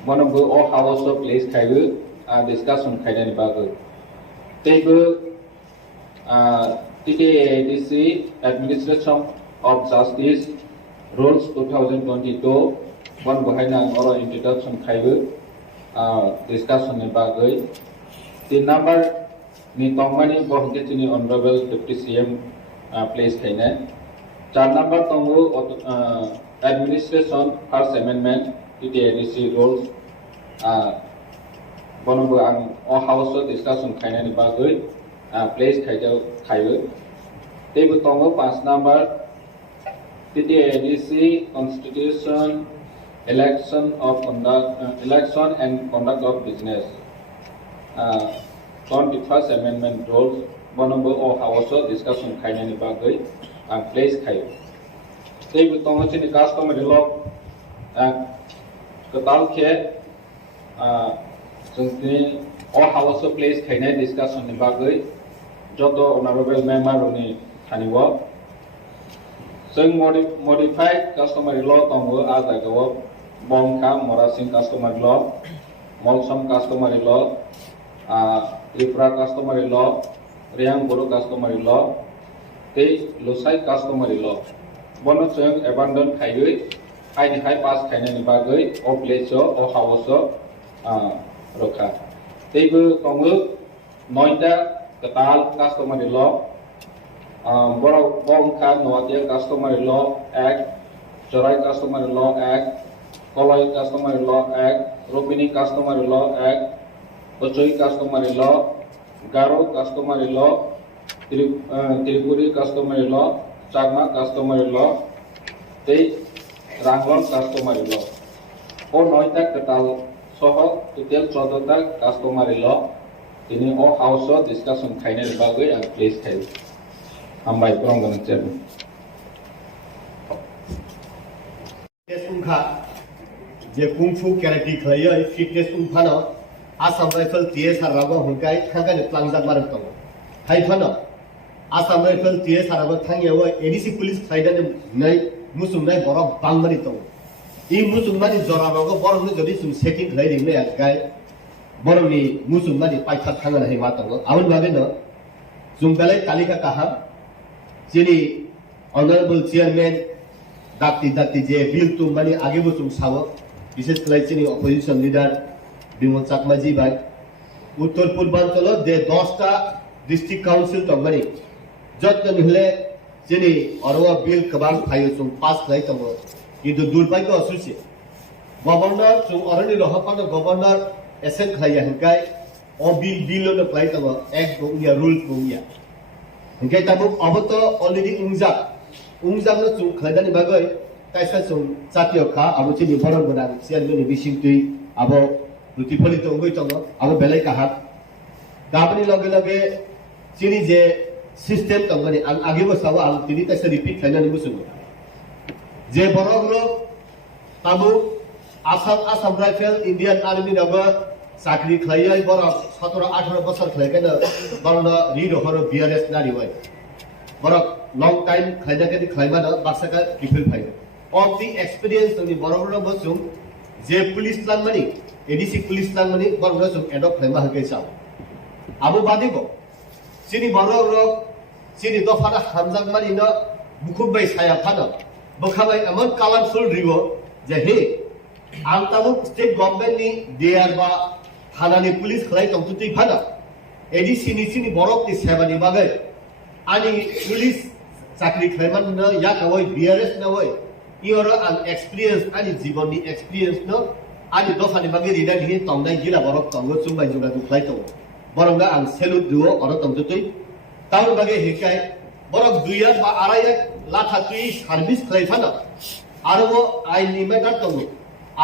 One of the all house of place kaigu discussion kainan bagu. Table A.D.C administration of justice rules 2022 one behind oral introduction kaigu discussion bagu. The number ni tongmani bohke chini honorable deputy CM place kainan. Char number tongu administration first amendment A.D.C rules bonobo ang all house discussion khainani bagoi place khaijau khaibu. Table tongu 5 number A.D.C constitution election and conduct of business 21st amendment rules bonobo all house discussion khainani bagoi place khaibu. Table tongu chini customary law ketal ke जोंनि all house place khainai discussion ni bagoi joto honorable member ni thaniwo जों modified customary law tongo azagawo bongka morasing customary law molsam customary law tripura customary law riang boro customary law te losai customary law bono जों abandon khaigoi haini hai pass khainai ni bagoi o place o house rokha. Table tongu noita ketal customary law bongka noatia customary law act jorai customary law act koloi customary law act ropini customary law act ochoi customary law garo customary law tripuri customary law chagma customary law te ranglon customary law o noita ketal soho total 14 customary law ini all house discussion khainai bagoi ang place khai ambai prong gan chen Tesungkha je kungfu karate khlaiyo fitness umphano Assam Rifle TSR rago hunkai thangani plangjak maruk tongo haifano Assam Rifle TSR rago thangyawo A.D.C police khlaidani nai musumnai borok bangmani tongo I musumani jora rogo borokni jodi sum setting khlaiding ne askai borokni musumani paitha thangana hai matongo abon bage no jumbalai talika kaham chini honorable chairman dakti je bill tu mani age bo sum sawo বিশেষ করে chini opposition leader বিমল চাকমাজি ভাই উত্তর পূর্বাঞ্চল যে 10টা ডিস্ট্রিক্ট কাউন্সিল তংমানি যত্ন নিলে chini অরওয়া বিল কবাং ফাইও সum পাস খাই তঙ্গ কিন্তু দুর্ভাগ্য অসুছে গভর্নর সum অরনি রহপান গভর্নর এসেন খাইয়া হকাই ও বিল নো খাই তঙ্গ এক গইয়া রুলস গইয়া হকাই তাবুক অবত অলরেডি উংজাক নো sum খাইদানি বাগৈ kaisa sum satyo kha abo chini boron bonang chairman bising tui abo rutipoli to ngoi tongo abo belai kahat dabani loge loge chini je system tongani ang age bo sawa ang tini kaisa repeat khainani musungo je borogro tabu Assam Rifle Indian Army nago চাকরি খাইয়াই borok 17-18 বছর খাইকেনা borno rido horo BRS nari wai borok long time khaidakani khaimana baksaka kifil phai of the experience of the boroboro bosum je police plan mani A.D.C police plan mani boroboro sum adopt khaima hake chao abu badibo chini boroboro chini dofana hamjak mani no bukhub bai saya phana bokhabai amon colorful ribo je he ang tamuk state government ni dear ba thanani police khlai tong tutui phana A.D.C ni sini borok ni sebani bagai ani police চাকরি খাইমান না ইয়াক হয় বিআরএস না হয় ইওর আন এক্সপেরিয়েন্স ani জীবন ni experience no ani dofani bagi rida ni tongnai gila borok tonggo chumbai juga du khlai tong borongga ang salute duo oro tong tutui taun bagi hikai borok 2 year ba arai latha tui service khlai phana aro আইন ni matter tong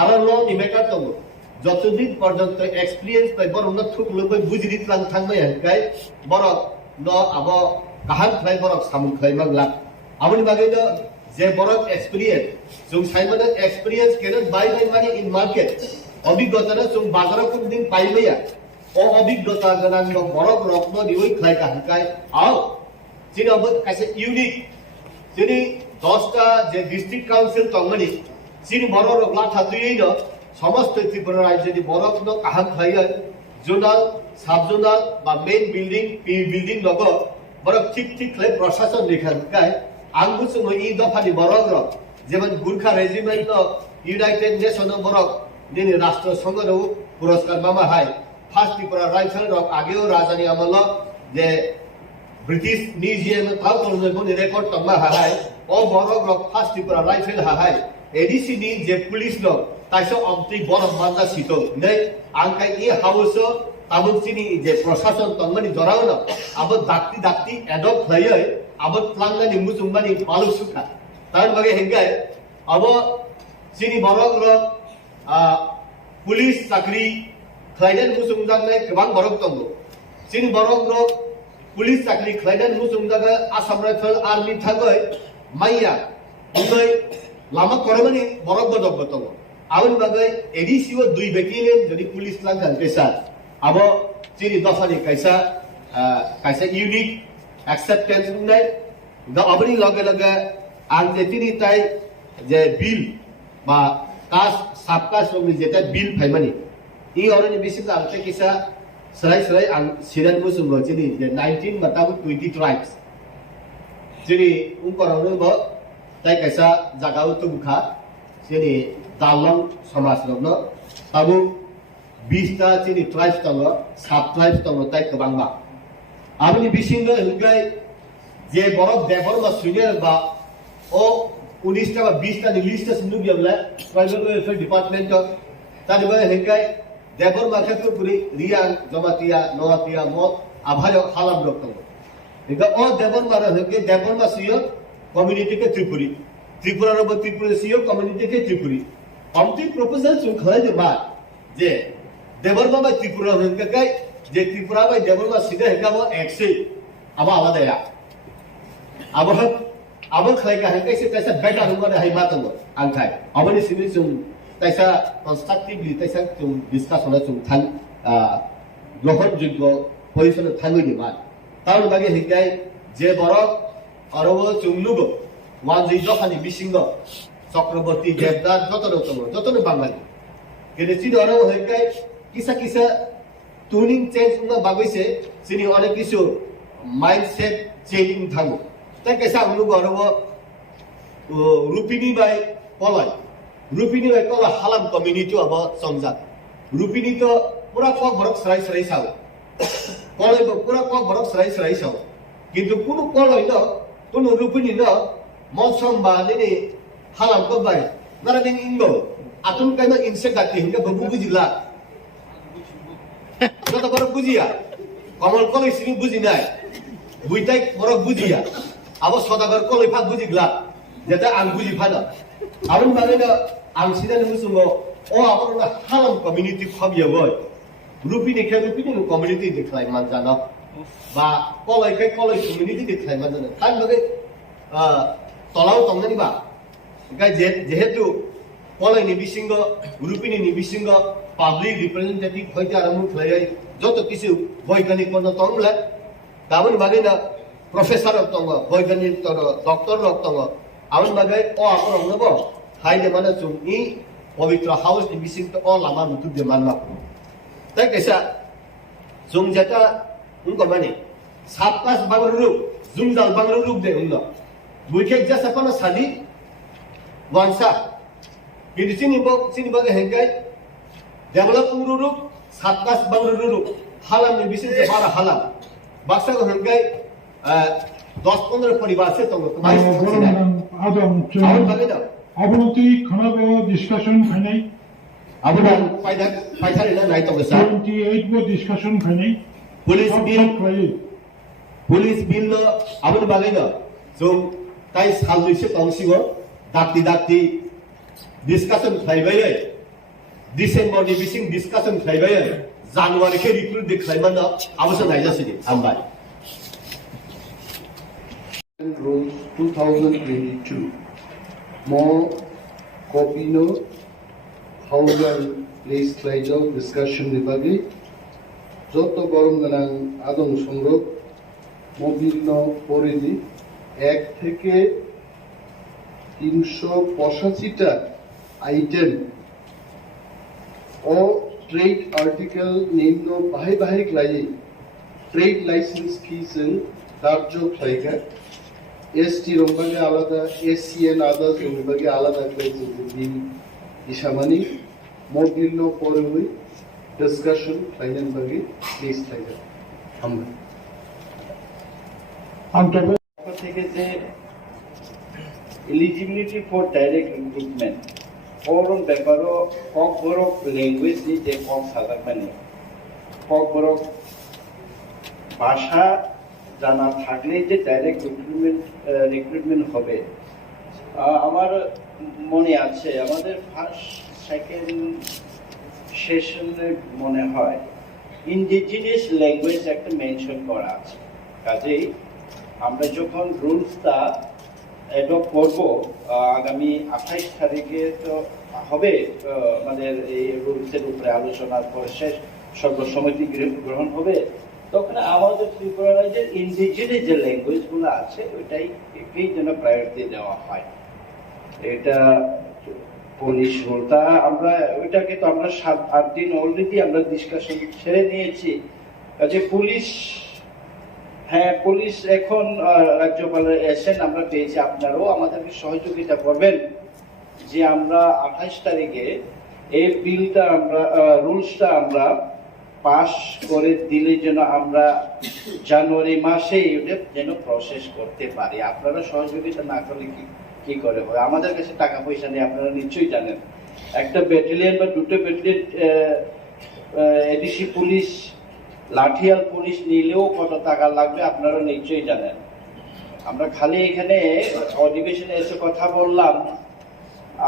aro law ni matter tong যতদিন পর্যন্ত এক্সপেরিয়েন্স পাই বরং না থুক লই বুঝিরি ত্রাং থাংবাই হানকাই বরক ন আব কাহান খাই বরক সামুন খাই মাংলা আমনি বাগে ন যে বরক এক্সপেরিয়েন্স जों সাইমানে এক্সপেরিয়েন্স কেন বাই মানে ইন মার্কেট অভিজ্ঞতা না जों বাজারে কোন দিন পাইবাইয়া ও অভিজ্ঞতা গনাং ন বরক রত্ন দিওই খাই কাহানকাই আও যিনি অব কাছে ইউনিক যিনি 10টা যে ডিস্ট্রিক্ট কাউন্সিল তংমানি যিনি বরক রকলা থাতুই ন সমস্ত ত্রিপুরা রাজ্যে বরফ ন কাহাম খাইয়া জোনাল সাব জোনাল বা main building P building log বরফ ঠিক ঠিক খাই প্রশাসন লেখায় আঙ্গু সঙ্গ ই দফানি বরফ রক যেমন গুর্খা রেজিমেন্ট ইউনাইটেড নেশন বরফ দিনে রাষ্ট্রসংঘ পুরস্কার মামা হাই ফার্স্ট ত্রিপুরা রাইফেল রক আগেও রাজধানী আমল যে ব্রিটিশ মিউজিয়াম তাও কোন রেকর্ড তমা হাই ও বরফ রক ফার্স্ট ত্রিপুরা রাইফেল হাই A.D.C ni যে পুলিশ লগ তাইসো অমতি বড় মান্দা সিতো নে আংকাই ই হাউস তাবুক চিনি যে প্রশাসন তংমানি জরাও না আবো দাক্তি দাক্তি এডপ হইয়ে আবো প্লাঙ্গা নিমু চুম্বানি পালু সুখা তার বাগে হেঙ্গাই আবো চিনি বড়ক র পুলিশ চাকরি খাইদেন মুসুমদাং নাই গোবাং বরক তঙ্গ চিনি বড়ক র পুলিশ চাকরি খাইদেন মুসুমদাং আসাম রাইফেল আর্মি থাগৈ মাইয়া উদয় লামা করমানি বরক বদক বতঙ্গ আউন বাgai A.D.C o 2 bekilen jadi pulis langgan kesa abo ciri dofani kaisa unique acceptance nai da abni lage lage ang jetini tai je bill ba kas sabkas ni jeta bill phaimani I orani bisis angte kisa serai ang siran musung jini je 19 matabu 20 tribes jini ungkorang bo tai kaisa jagau tu bukha jini Dalong সমাজ রগ্ন তাবু 20টা চিনি ট্রাইবস দङ সাব ট্রাইবস দङ তাই গোबांबा আমনি বিসিঙ্গ হইগাই যে বরক দেবরমা সুইনের বা ও 19টা বা 20টা লিস্টটা সিনু বিয়াবলা ট্রাইবাল ওয়েলফেয়ার ডিপার্টমেন্ট তানি বয় হইগাই দেবরমা ক্ষেত্র পুরি রিয়াং জমাতিয়া নওয়াতিয়া মত আভার হালাম রক্ত এগা ও দেবরমা হইগে দেবরমা সিও কমিউনিটি কে ত্রিপুরি ত্রিপুরার ব ত্রিপুরা সিও কমিউনিটি কে ত্রিপুরি অমতি প্রপোজাল চুং খাই দে বা যে দেবরমা বাই ত্রিপুরা হইগে গাই যে ত্রিপুরা বাই দেবরমা সিধে হেকাবো একসে আবা আলাদায়া আবো খাইগা হেকাই সে তাইসা বেটা রুমানে হাই মাতঙ্গ আংথাই আবনি সিনি চুং তাইসা কনস্ট্রাকটিভলি তাইসা চুং ডিসকাশন চুং থান গ্রহণযোগ্য পজিশনে থাঙ্গই দিবা তার বাগে হেকাই যে বরক আরব চুংলুগ ওয়ান জি জখানি বিসিঙ্গ চক্রবর্তী দেবদার যতন বাঙালি কিন্তু চিনি অনেক হইকাই কিসা কিসা টুনিং চেঞ্জ বাগৈছে চিনি অনেক কিছু মাইন্ডসেট চেঞ্জিং থাকবো তাই কেসা অনুগ অরব রুপিনি বাই কলাই হালাম কমিউনিটি আব সংজাত রুপিনি তো পুরা কক বরক সরাই সাও কলাই পুরা কক বরক সরাই সাও কিন্তু কোনো কলাই ন কোনো রুপিনি ন মনসম বা নেনে Halam ko bai narading ingo atun kaima insect gati hinga babu bujila kata borok bujia kamal koloi sini buji nai buitai borok bujia abo sodagar koloi pha bujigla jeta ang buji phana abun bagena ang sidan musungo o abon na halam community khobya boy rupini community decline manjana ba koloi community decline manjana tan bage তলাও তংনানি বা গাই যেহেতু কলাই নিবিসিঙ্গ রুপিনি নিবিসিঙ্গ পাবলিক রিপ্রেজেন্টেটিভ হইতে আরম্ভ হয়ে যত কিছু বৈজ্ঞানিক পণ্য তংলা গাবন বাগে না প্রফেসর তঙ্গ বৈজ্ঞানিক ডক্টর তঙ্গ আমন বাগে ও আপন নব হাইলে মানে চুম ই পবিত্র হাউস নিবিসিং তো ও লামা মুতু দে মানমা তাই কেসা জুম যেটা উনকো মানে সাতপাস বাংলা রূপ জুমজাল বাংলা রূপ দে উন্ন বুইকে জাস আপন সাদি ওয়ানসা Bini sini baga hengkai develop ururuk satgas bangruruk halam ni bisin se bara halam baksa ko hengkai 10-15 परिवार से तो अवनति खनाबो डिस्कशन खानै abudan paisa rena nai to sa 28 को डिस्कशन खानै पुलिस बिल ल abun bagai na so tai salui se tongsigo dakti discussion khaibai December ni bising discussion khaibai January ke recruit dekhaiman na abasa nai jasini ambai Rules 2022 more KOKPIN Khumulwng place claijo discussion ni bagi joto borom ganang adong songrok mobil no poridi 1 থেকে 385 টা আইটেম ও ট্রেড আর্টিকেল নিম্ন বাহিক লাই ট্রেড লাইসেন্স ফিজেं দার্য খাইগা এসটি রংবাগে আলাদা এসসিএন আদার্স রংবাগে আলাদা খাইছে বিল ইসামানি মোবিল নো পরবই ডিসকাশন ফাইনাল বাগে প্লিজ খাইগা আমরা থেকে যে এলিজিবিলিটি ফর ডাইরেক্ট রিক্রুটমেন্ট ওরম ব্যাপারও ককবরক ল্যাঙ্গুয়েজ নি যে কম সাদা মানে ককবরক ভাষা জানা থাকলে যে ডাইরেক্ট রিক্রুটমেন্ট হবে আমার মনে আছে আমাদের ফার্স্ট সেকেন্ড সেশনে মনে হয় ইন্ডিজিনিয়াস ল্যাঙ্গুয়েজ একটা মেনশন করা আছে কাজেই আমরা যখন রুলসটা অ্যাডপ্ট করব আগামী 28 তারিখে তো হবে আমাদের এই রুলসের উপরে আলোচনার পর শেষ সর্বসম্মতি গ্রহণ হবে তখন আমাদের ত্রিপুরা রাজ্যের ইন্ডিজিনিয়াস যে ল্যাঙ্গুয়েজগুলো আছে ওইটাই যেন প্রায়োরিটি দেওয়া হয় এটা পুলিশ রুলটা আমরা ওইটাকে তো আমরা 7-8 দিন অলরেডি আমরা ডিসকাশন ছেড়ে নিয়েছি কাজে পুলিশ হ্যাঁ পুলিশ এখন রাজ্যপালের এসেন আমরা পেয়েছি আপনারাও আমাদেরকে সহযোগিতা করবেন যে আমরা 28 তারিখে এই বিলটা আমরা রুলসটা আমরা পাস করে দিলে যেন আমরা জানুয়ারি মাসে যেন প্রসেস করতে পারি আপনারা সহযোগিতা না করলে কি করে হয় আমাদের কাছে টাকা পয়সা নেই আপনারা নিশ্চয়ই জানেন একটা ব্যাটালিয়ন বা দুটো ব্যাটালিয়ন এডিসি পুলিশ লাঠিয়াল পুলিশ নিলেও কত টাকা লাগবে আপনারা নিশ্চয়ই জানেন আমরা খালি এখানে অধিবেশনে এসে কথা বললাম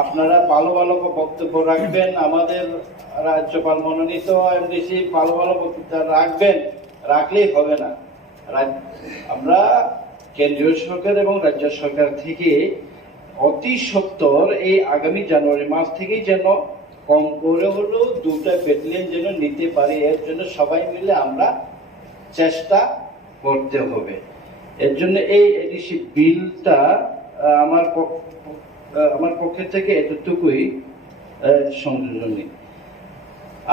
আপনারা ভালো বক্তব্য রাখবেন আমাদের রাজ্যপাল মনোনীত এমডিসি ভালো বক্তৃতা রাখলেই হবে না আমরা কেন্দ্রীয় সরকার এবং রাজ্য সরকার থেকে অতি সত্বর এই আগামী জানুয়ারি মাস থেকেই যেন কম করে হলেও 2টা ব্যাটালিয়ন যেন নিতে পারি এর জন্য সবাই মিলে আমরা চেষ্টা করতে হবে এর জন্য এই এডিসি বিলটা আমার পক্ষে থেকে এতটুকুই সংযোজনী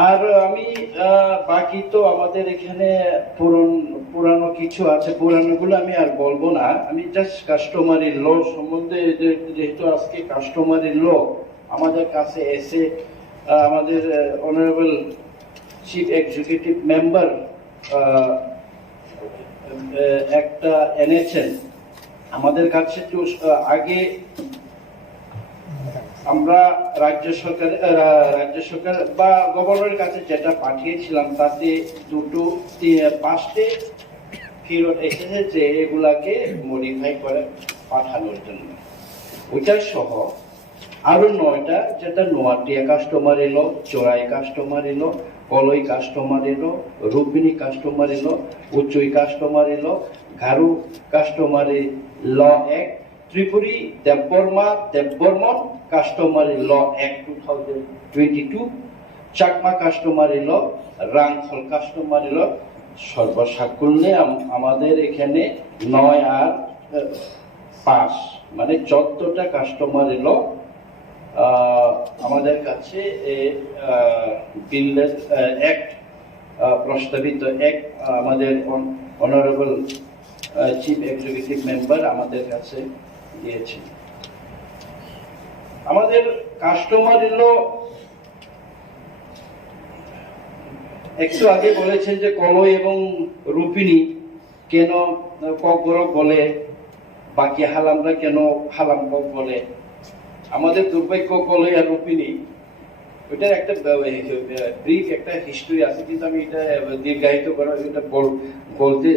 আর আমি বাকি তো আমাদের এখানে পুরানো কিছু আছে পুরানোগুলো আমি আর বলবো না আমি জাস্ট কাস্টমারি ল সম্বন্ধে যেহেতু আজকে কাস্টমারি ল আমাদের কাছে এসে আমাদের অনারেবল চিফ এক্সিকিউটিভ মেম্বার একটা এনেছেন আমাদের কাছে তো আগে আমরা রাজ্য সরকার বা গভর্নরের কাছে যেটা পাঠিয়েছিলাম তাতে 5টে ফেরত এসেছে যে এগুলাকে মডিফাই করে পাঠানোর জন্য ওইটা সহ আরো 9টা যেটা নোয়াটিয়া কাস্টমার এলো চোরাই কাস্টমার এলো কলই কাস্টমার এলো রুবিনী কাস্টমার এলো উচ্চই কাস্টমার এলো ঘারু কাস্টমারি ল অ্যাক্ট ত্রিপুরী দেববর্মন কাস্টমারি ল অ্যাক্ট 2022 চাকমা কাস্টমারি ল রাংখল কাস্টমারি ল সর্বসাকুল্যে আমাদের এখানে 9 আর 5 মানে 14টা কাস্টমারি ল আমাদের কাছে বিলের অ্যাক্ট প্রস্তাবিত অ্যাক্ট আমাদের অনারেবল চিফ এক্সিকিউটিভ মেম্বার আমাদের কাছে দিয়েছেন আমাদের কাস্টমার এলো, একটু আগে বলেছেন যে কলই এবং রুপিনি কেন ককবরক বলে, বাকি হালামরা কেন হালাম কক বলে। আমাদের দুর্ভাগ্য কলই আর রুপিনি, ওইটার একটা ব্রিফ একটা হিস্ট্রি আছে, কিন্তু আমি এটা দীর্ঘায়িত করা এটা বলতে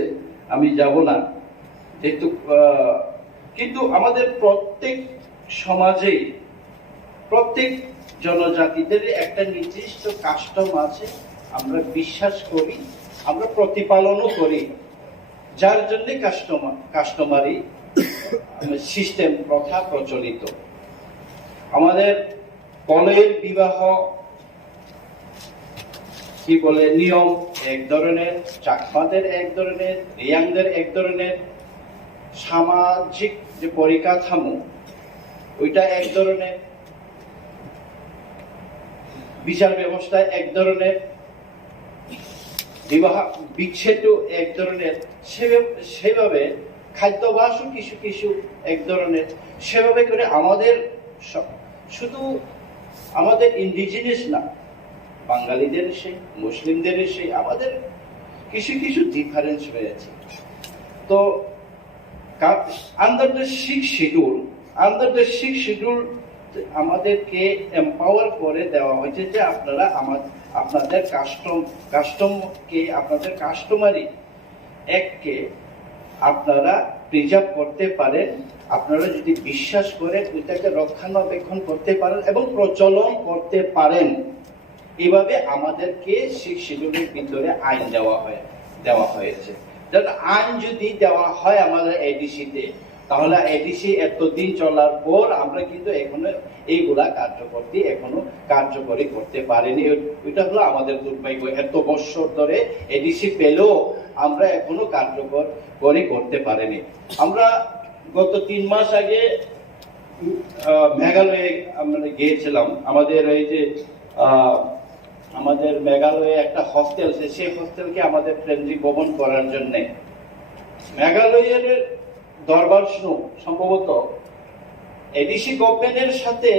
আমি যাব না যেহেতু। কিন্তু আমাদের প্রত্যেক সমাজে প্রত্যেক জনজাতিদের একটা নির্দিষ্ট কাস্টম আছে, আমরা বিশ্বাস করি, আমরা প্রতিপালনও করি, যার জন্য কাস্টমারি সিস্টেম প্রথা প্রচলিত। আমাদের কলের বিবাহ কি বলে নিয়ম এক ধরনের, চাকমাদের এক ধরনের, রিয়াংদের এক ধরনের, সামাজিক যে পরিকাঠামো ওইটা এক ধরনের, বিচার ব্যবস্থা এক ধরনের, বিবাহ বিচ্ছেদ এক ধরনের, সেভাবে খাদ্যাভ্যাসও কিছু কিছু এক ধরনের। সেভাবে করে আমাদের শুধু আমাদের ইন্ডিজিনিয়াস না, বাঙালিদের সেই, মুসলিমদের সেই, আমাদের কিছু কিছু ডিফারেন্স রয়েছে। তো আন্ডার দ্য 6 শিডিউল আমাদেরকে এম্পাওয়ার করে দেওয়া হয়েছে যে আপনারা আপনাদের কাস্টমকে, আপনাদের কাস্টমারি এককে আপনারা প্রিজার্ভ করতে পারেন, আপনারা যদি বিশ্বাস করেন, ওইটাকে রক্ষণাবেক্ষণ করতে পারেন এবং প্রচলন করতে পারেন। এভাবে আমাদেরকে 6 শিডিউলের ভিতরে আইন দেওয়া হয়েছে। আইন যদি দেওয়া হয় আমাদের এডিসিতে, তাহলে এডিসি এতদিন চলার পর আমরা কিন্তু এখনো এইগুলা কার্যকরী করতে পারিনি। ওইটা হলো আমাদের দুর্ভাগ্য। এত বছর ধরে এডিসি পেলেও আমরা এখনো কার্যকরী করতে পারিনি। আমরা গত 3 মাস আগে মেঘালয়ে আমরা গিয়েছিলাম। আমাদের এই যে আমাদের মেঘালয়ে একটা হস্টেল, সেই হস্টেলকে আমাদের কেন্দ্রিক ভবন করার জন্য মেঘালয়ের দরবার সম্ভবত এডিসি গভর্নমেন্টের সাথে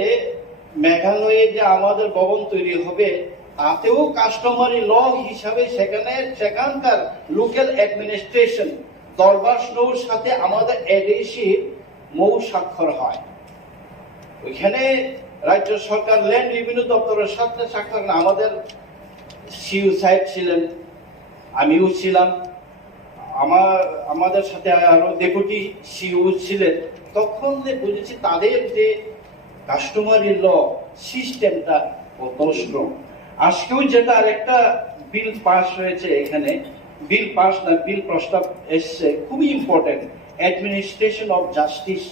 মেঘালয়ে যে আমাদের ভবন তৈরি হবে, তাতেও কাস্টমারি ল হিসাবে সেখানকার লোকাল অ্যাডমিনিস্ট্রেশন দরবার সাথে আমাদের এডিসির মৌ স্বাক্ষর হয়। ওইখানে রাজ্য সরকার ল্যান্ড রেভিনিউ দপ্তরের সাথে স্বাক্ষর না। আমাদের সিইও সাহেব ছিলেন, আমিও ছিলাম, আমাদের সাথে আরো ডেপুটি সিইও ছিলেন। তখন বুঝেছি তাদের যে কাস্টমারি ল সিস্টেমটা কত স্ট্রং। আজকেও যেটা আরেকটা বিল পাস হয়েছে, এখানে বিল প্রস্তাব এসছে, খুবই ইম্পর্টেন্ট, অ্যাডমিনিস্ট্রেশন অফ জাস্টিস।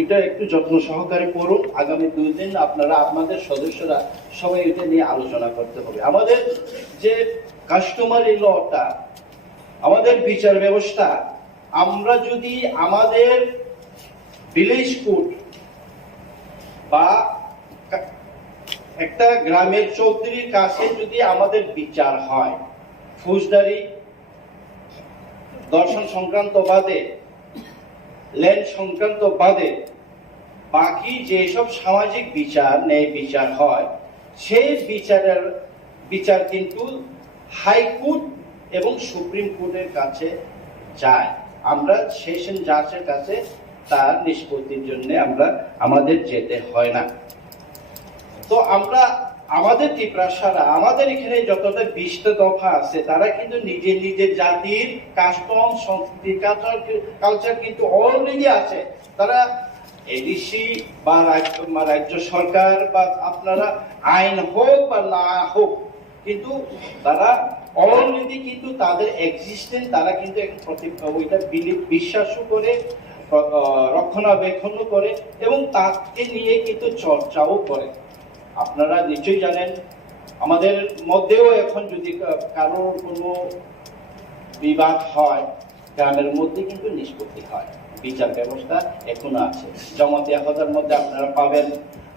এটা একটু যত্ন সহকারে পড়ুন। আগামী 2 দিন আপনাদের সদস্যরা সবাই এটা নিয়ে আলোচনা করতে হবে। আমাদের যে কাস্টমারি লটা, আমাদের বিচার ব্যবস্থা, আমরা যদি আমাদের ভিলেজ কোর্ট বা একটা গ্রামের চৌধুরীর কাছে যদি আমাদের বিচার হয়, ফৌজদারি দর্শন সংক্রান্ত বাদে, ল্যান্ড সংক্রান্ত বাদে বাকি যেসব সামাজিক বিচার হয়, সেই বিচার কিন্তু হাইকোর্ট এবং সুপ্রিম কোর্টের কাছে যায়। আমরা সেশন জাজের কাছে তার নিষ্পত্তির জন্য আমাদের যেতে হয় না। তো আমাদের ত্রিপুরা সারা, আমাদের এখানে যতটা 20টা দফা আছে, তারা কিন্তু নিজের জাতির কাস্টম, সংস্কৃতি, কালচার কিন্তু অলরেডি আছে। তারা এডিসি বা রাজ্য সরকার বা আপনারা আইন হোক বা না হোক, কিন্তু তারা অলরেডি কিন্তু তাদের এক্সিস্টেন্স, তারা কিন্তু ওইটা বিশ্বাসও করে, রক্ষণাবেক্ষণও করে এবং তাকে নিয়ে কিন্তু চর্চাও করে। আপনারা নিশ্চয়ই জানেন, আমাদের মধ্যেও এখন যদি কারোর কোনো বিবাদ হয়, গ্রামের মধ্যে কিন্তু নিষ্পত্তি হয়। বিচার ব্যবস্থা এখনো আছে। জমাতিয়া হদার মধ্যে আপনারা পাবেন,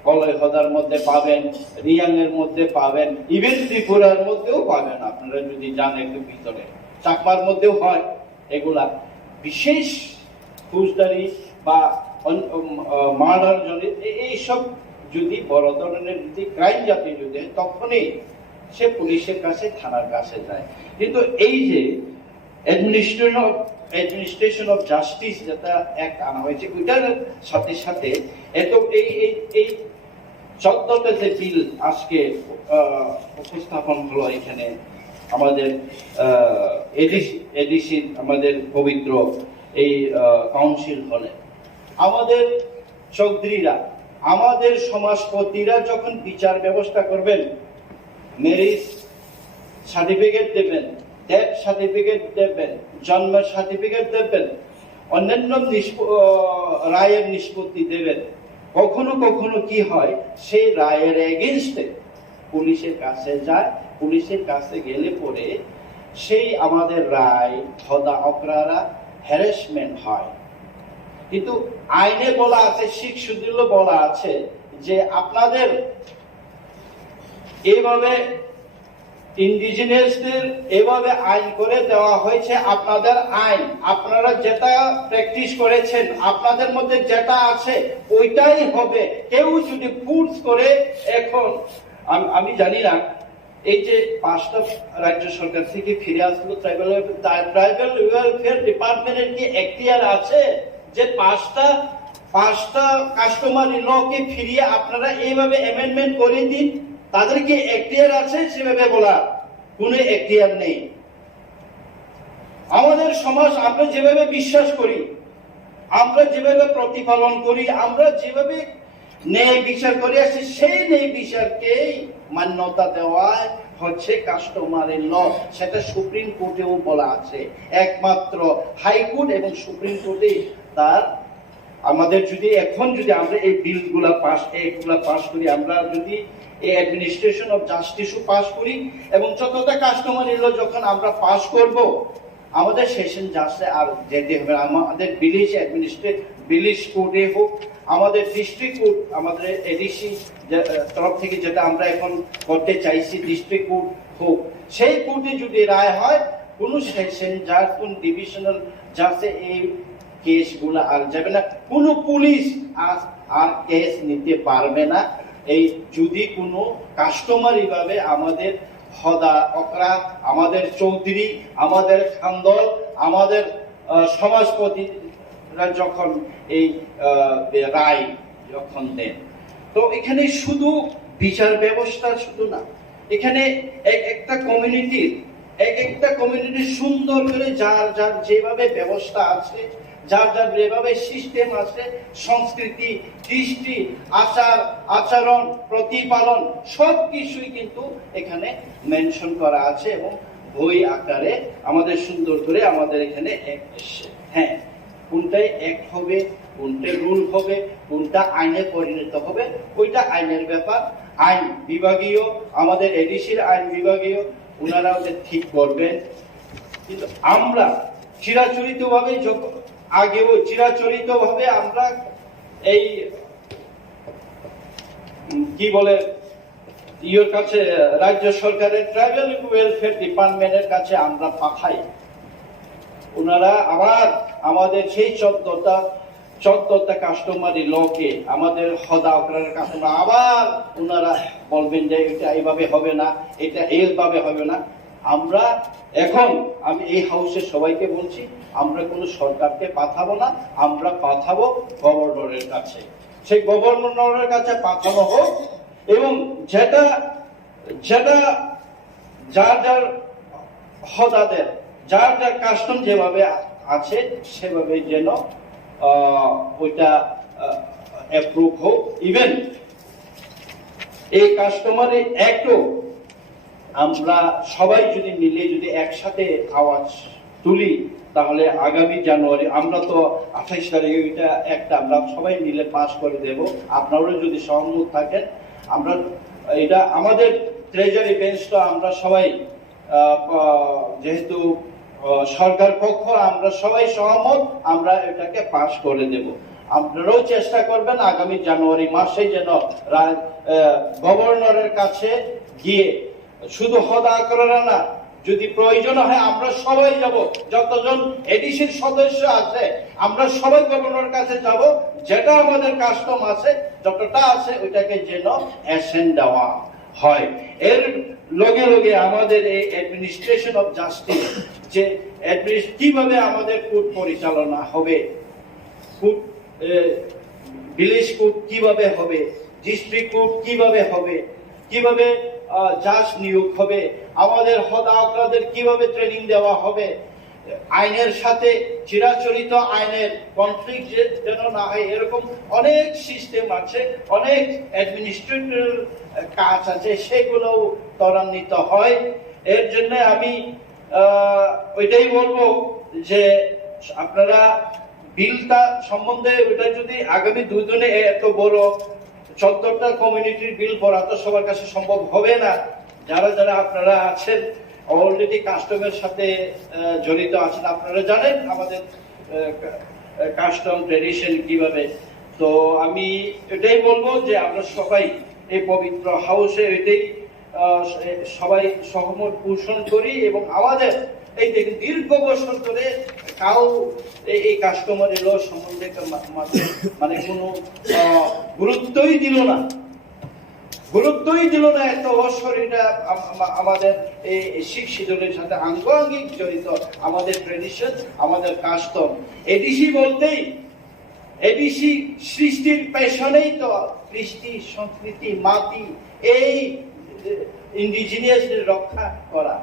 কলই হদার মধ্যে পাবেন, রিয়াংয়ের মধ্যে পাবেন, ইভেন ত্রিপুরার মধ্যেও পাবেন। আপনারা যদি যান একটু ভিতরে, চাকমার মধ্যেও হয়। এগুলা বিশেষ ফৌজদারি বা মার্ডার জড়িত, এইসব যদি বড় ধরনের যদি ক্রাইম জাতীয় যদি হয়, তখনই সে পুলিশের কাছে, থানার কাছে যায়। কিন্তু এই যে অ্যাডমিনিস্ট্রেশন অফ জাস্টিস যেটা অ্যাক্ট আনা হয়েছে, ওইটার সাথে সাথে এত এই 14টা যে বিল আজকে উপস্থাপন হলো এখানে আমাদের এডিসি আমাদের পবিত্র এই কাউন্সিল হলে, আমাদের চৌধুরীরা, আমাদের সমাজপতিরা যখন বিচার ব্যবস্থা করবেন, ম্যারেজ সার্টিফিকেট দেবেন, ডেথ সার্টিফিকেট দেবেন, জন্মের সার্টিফিকেট দেবেন, অন্যান্য রায়ের নিষ্পত্তি দেবেন, কখনো কখনো কি হয়, সেই রায়ের এগেইনস্টে পুলিশের কাছে যায়। পুলিশের কাছে গেলে পরে সেই আমাদের রায় হদা অকরারা হ্যারাসমেন্ট হয়। কিন্তু আইনে বলা আছে, শিখ সুদিল বলা আছে যে আপনাদের এইভাবে ইন্ডিজিনিয়াসদের এভাবে আইন করে দেওয়া হয়েছে, আপনাদের আইন, আপনারা যেটা প্র্যাকটিস করেছেন, আপনাদের মধ্যে যেটা আছে ওইটাই হবে। কেউ যদি ফোর্স করে, এখন আমি জানি না, এই যে 5টা রাজ্য সরকার থেকে ফিরে আসলো ট্রাইবাল ওয়েলফেয়ার ডিপার্টমেন্টের কি এখতিয়ার আছে যে 5টা কাস্টমারি লকে ফিরিয়ে আপনারা এইভাবে অ্যামেন্ডমেন্ট করে দিন? তাদের কি এখতিয়ার আছে সেভাবে বলা? কোনো এখতিয়ার নেই। আমাদের সমাজ আমরা যেভাবে বিশ্বাস করি, আমরা যেভাবে প্রতিপালন করি, আমরা যেভাবে ন্যায় বিচার করে আসছি, সেই ন্যায় বিচারকেই মান্যতা দেওয়া হচ্ছে কাস্টমারি ল। সেটা সুপ্রিম কোর্টেও বলা আছে। একমাত্র হাইকোর্ট এবং সুপ্রিম কোর্টে তার আমাদের যদি এখন যদি আমরা এই বিলগুলা পাস করি, আমরা যদি এই অ্যাডমিনিস্ট্রেশন অফ জাস্টিসও পাস করি এবং যতটা কাস্টমারি ল যখন আমরা পাস করব, আমাদের সেশন জাজে আর যেতে হবে। আমাদের ভিলেজ কোর্টে হোক, আমাদের ডিস্ট্রিক্ট কোর্ট, আমাদের এডিসি তরফ থেকে যেটা আমরা এখন করতে চাইছি ডিস্ট্রিক্ট কোর্ট হোক, সেই কোর্টে যদি রায় হয়, কোন সেশন জাজ, কোন ডিভিশনাল জাজে এই কেসগুলো আর যাবে না। কোন পুলিশ আর কেস নিতে পারবে না এই যদি কোনো কাস্টমারি ভাবে আমাদের হদা অকরা, আমাদের চৌধুরী, আমাদের খানদল, আমাদের সমাজপতিরা যখন এই রায় যখন দেন। তো এখানে শুধু বিচার ব্যবস্থা শুধু না, এখানে একটা কমিউনিটি সুন্দর করে যার যেভাবে ব্যবস্থা আছে, যার যেভাবে সিস্টেম আছে, সংস্কৃতি, দৃষ্টি, আচরণ, প্রতিপালন সবকিছুই কিন্তু এখানে মেনশন করা আছে এবং বই আকারে আমাদের সুন্দর করে আমাদের এখানে হ্যাঁ, কোনটাই অ্যাক্ট হবে, কোনটা রুল হবে, কোনটা আইনে পরিণত হবে, ওইটা আইনের ব্যাপার। আইন বিভাগীয়, আমাদের এডিসির আইন বিভাগীয়, ওনারা ওদের ঠিক করবেন। কিন্তু আমরা চিরাচরিতভাবে আমরা এই কি বলে ইয়োর কাছে, রাজ্য সরকারের ট্রাইবাল ওয়েলফেয়ার ডিপার্টমেন্টের কাছে আমরা পাঠাই। ওনারা আবার আমাদের সেই 14টা কাস্টমারি লকে, আমাদের হদা অকরার কাস্টমার, আবার ওনারা বলবেন যে এটা এইভাবে হবে না, এটা এইভাবে হবে না। আমরা এখন, আমি এই হাউসের সবাইকে বলছি, আমরা কোনো সরকারকে পাঠাবো না, আমরা পাঠাবো গভর্নরের কাছে। সেই গভর্নরের কাছে পাঠানো হোক এবং যেটা যার হদাদের, যার কাস্টম যেভাবে আছে সেভাবে যেন ওইটা অ্যাপ্রুভ হোক। ইভেন এই কাস্টমারি অ্যাক্টও আমরা সবাই যদি মিলে যদি একসাথে আওয়াজ তুলি, তাহলে আগামী জানুয়ারি, আমরা তো 28 তারিখে এটা একটা আমরা সবাই মিলে পাস করে দেব। আপনারাও যদি সহমত থাকেন, আমরা এটা আমাদের ট্রেজারি বেঞ্চটা আমরা সবাই, যেহেতু সরকার পক্ষ, আমরা সবাই সহমত, আমরা এটাকে পাস করে দেব। আপনারাও চেষ্টা করবেন আগামী জানুয়ারি মাসে যেন গভর্নরের কাছে গিয়ে শুধু হদা করা না, যদি প্রয়োজন হয় আমরা সবাই যাব, যতজন এডিসির সদস্য আছে আমরা সবাই গভর্নরের কাছে যাব, যেটা আমাদের কাস্টম আছে যতটা আছে ওইটাকে যেন অ্যাসেন্ট দেওয়া হয়। এর লগে লগে আমাদের এই অ্যাডমিনিস্ট্রেশন অফ জাস্টিস, যে কিভাবে আমাদের কোর্ট পরিচালনা হবে, কোর্ট ভিলেজ কোর্ট কিভাবে হবে, ডিস্ট্রিক্ট কোর্ট কিভাবে হবে, কিভাবে জাজ নিয়োগ হবে, আমাদের হদাওকাদের কিভাবে ট্রেনিং দেওয়া হবে, আইনের সাথে চিরাচরিত আইনের কনফ্লিক্ট যেন না হয়, এরকম অনেক সিস্টেম আছে, অনেক অ্যাডমিনিস্ট্রেটিভ কাজ আছে, সেগুলো ত্বরান্বিত হয়। এর জন্য আমি ওইটাই বলবো যে আপনারা বিলটা সম্বন্ধে ওইটা যদি আগামী 2 দিনে এত বড় 14টা কমিউনিটির বিল পড়া তো সবার কাছে সম্ভব হবে না। যারা যারা আপনারা আছেন অলরেডি কাস্টমের সাথে জড়িত আছেন, আপনারা জানেন আমাদের কাস্টম ট্রেডিশন কিভাবে। তো আমি এটাই বলবো যে আমরা সবাই এই পবিত্র হাউসে এটাই সবাই সহমত পোষণ করি, এবং আমাদের এই দেখুন দীর্ঘ বছর ধরে কাউ এই কাস্টমার এলো সম্বন্ধে মানে কোনো গুরুত্বই দিল না, এত বছর এটা আমাদের এই শিক্ষিতদের সাথে আঙ্গিক জড়িত আমাদের ট্রেডিশন, আমাদের কাস্টম। এডিসি বলতেই এডিসি সৃষ্টির পেছনেই তো কৃষ্টি সংস্কৃতি মাটি এই ইন্ডিজিনিয়াস রক্ষা করা।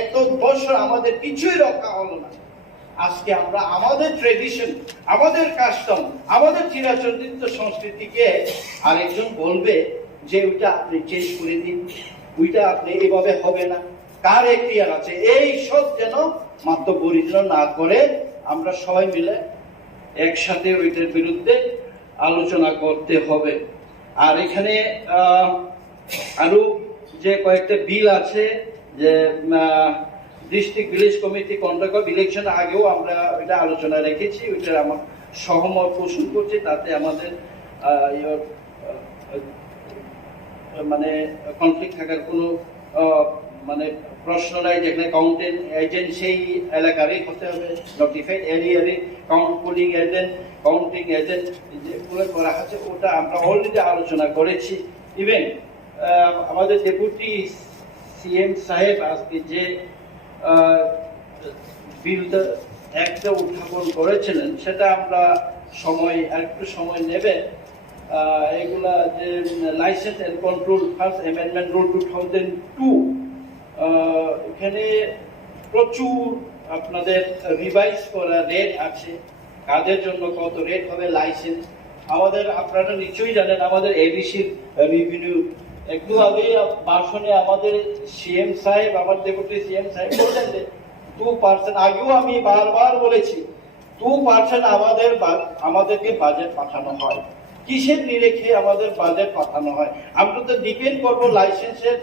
এত বছর আমাদের কিছুই রক্ষা হলো না, আজকে আমরা আমাদের ট্রেডিশন, আমাদের কাস্টম, আমাদের চিরাচরিত সংস্কৃতিকে আরেকজন বলবে যে ওইটা আপনি চেঞ্জ করে দিন, ওইটা আপনি এভাবে হবে না, কার এখতিয়ার আছে, এই সব যেন মাত্র পরিচালনা না করে আমরা সবাই মিলে একসাথে ওইটার বিরুদ্ধে আলোচনা করতে হবে। আর এখানে আরো যে কয়েকটা বিল আছে, যে district village committee contract of election আগেও আমরা এটা আলোচনা রেখেছি, ওইটা আমার সহমত পোষণ করছি, তাতে আমাদের মানে কনফ্লিক্ট থাকার কোনো মানে প্রশ্ন নাই। যেখানে কাউন্টেন্ট এজেন্ট সেই এলাকারই হতে হবে, নোটিফাইড এরিয়ারই পুলিং এজেন্ট, কাউন্টিং এজেন্ট যেগুলো করা আছে ওটা আমরা অলরেডি আলোচনা করেছি। ইভেন আমাদের ডেপুটি সিএম সাহেব আজকে যে বিলটা একটা উত্থাপন করেছিলেন সেটা আমরা আরেকটু সময় নেবে। এগুলা যে licence and control first amendment rule 2002, এখানে প্রচুর আপনাদের রিভাইজ করা রেট আছে, কাজের জন্য কত রেট হবে লাইসেন্স। আমাদের আপনারা নিশ্চয়ই জানেন আমাদের এডিসির রিভিনিউ একটু আগে ভাষণে আমাদের সিএম সাহেব, আমার ডেপুটি সিএম সাহেব বললেন যে 2%, আগেও আমি বারবার বলেছি 2% আমাদেরকে বাজেট পাঠানো হয়। কিসের নিরেখে আমাদের বাজেট পাঠানো হয়? আমরা তো ডিপেন্ড করবো লাইসেন্সের,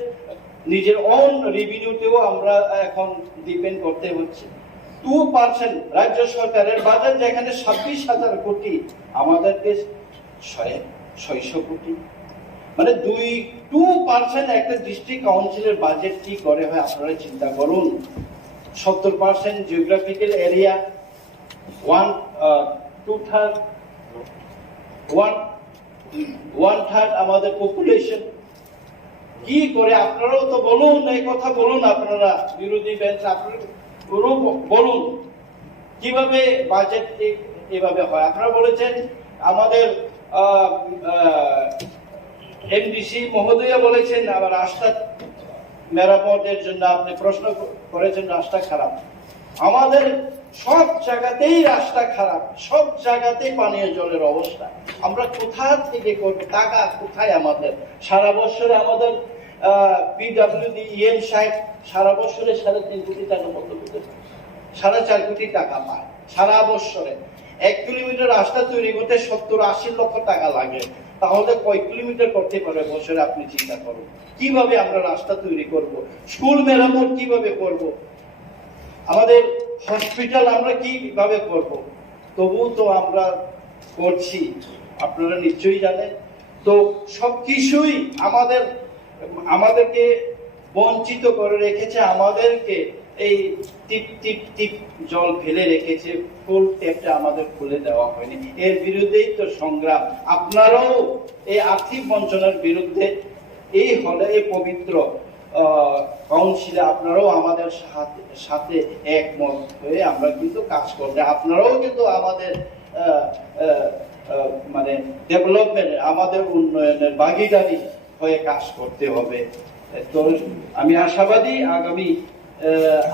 নিজের অন রেভিনিউতেও আমরা এখন ডিপেন্ড করতে হচ্ছে। 2% রাজ্য সরকারের বাজেট যেখানে 26,000 কোটি, আমাদেরকে 600 কোটি, মানে 2% একটা ডিস্ট্রিক্ট কাউন্সিলের বাজেট কি করে হয় আপনারা চিন্তা করুন। 70% জিওগ্রাফিক্যাল এরিয়া, 1/3 আমাদের পপুলেশন, কি করে? আপনারাও তো বলুন, এই কথা বলুন, আপনারা বিরোধী বেঞ্চ আপনারা বলুন কিভাবে বাজেট এভাবে হয়। আপনারা বলেছেন আমাদের এমডিসি মহোদয়া বলেছেন আবার রাস্তা মেরামতের জন্য আপনি প্রশ্ন করেছেন রাস্তা খারাপ। আমাদের সব জায়গাতেই রাস্তা খারাপ, সব জায়গাতেই পানীয় জলের অবস্থা। আমরা কোথা থেকে করবো? টাকা কোথায় আমাদের? সারা বছরে আমাদের পিডব্লিউডি ইএম সাহেব সারা বছরে 3.5 কোটি টাকা মতো 4.5 কোটি টাকা পায় সারা বছরে। 1 কিলোমিটার রাস্তা তৈরি করতে 70-80 লক্ষ টাকা লাগে, তাহলে কয় কিলোমিটার করতে পারবে বছরে? আপনি চিন্তা করুন। কিভাবে আমরা রাস্তা তৈরি করব? স্কুল মেরামত কিভাবে করব? আমাদের হসপিটাল আমরা কিভাবে করব? তবু তো আমরা করছি, আপনারা নিশ্চয়ই জানেন। তো সবকিছুই আমাদেরকে বঞ্চিত করে রেখেছে, আমাদেরকে এই টিপ টিপ টিপ জল ফেলে রেখেছে, ফুল ট্যাপটা আমাদের খুলে দেওয়া হয়নি। এর বিরুদ্ধেই তো সংগ্রাম। আপনারাও এই আর্থিক বঞ্চনার বিরুদ্ধে এই হলে এই পবিত্র কাউন্সিলে আপনারাও আমাদের সাথে একমত হয়ে আমরা কিন্তু কাজ করতে, আপনারাও কিন্তু আমাদের মানে ডেভেলপমেন্ট, আমাদের উন্নয়নের ভাগিদারি হয়ে কাজ করতে হবে। তো আমি আশাবাদী আগামী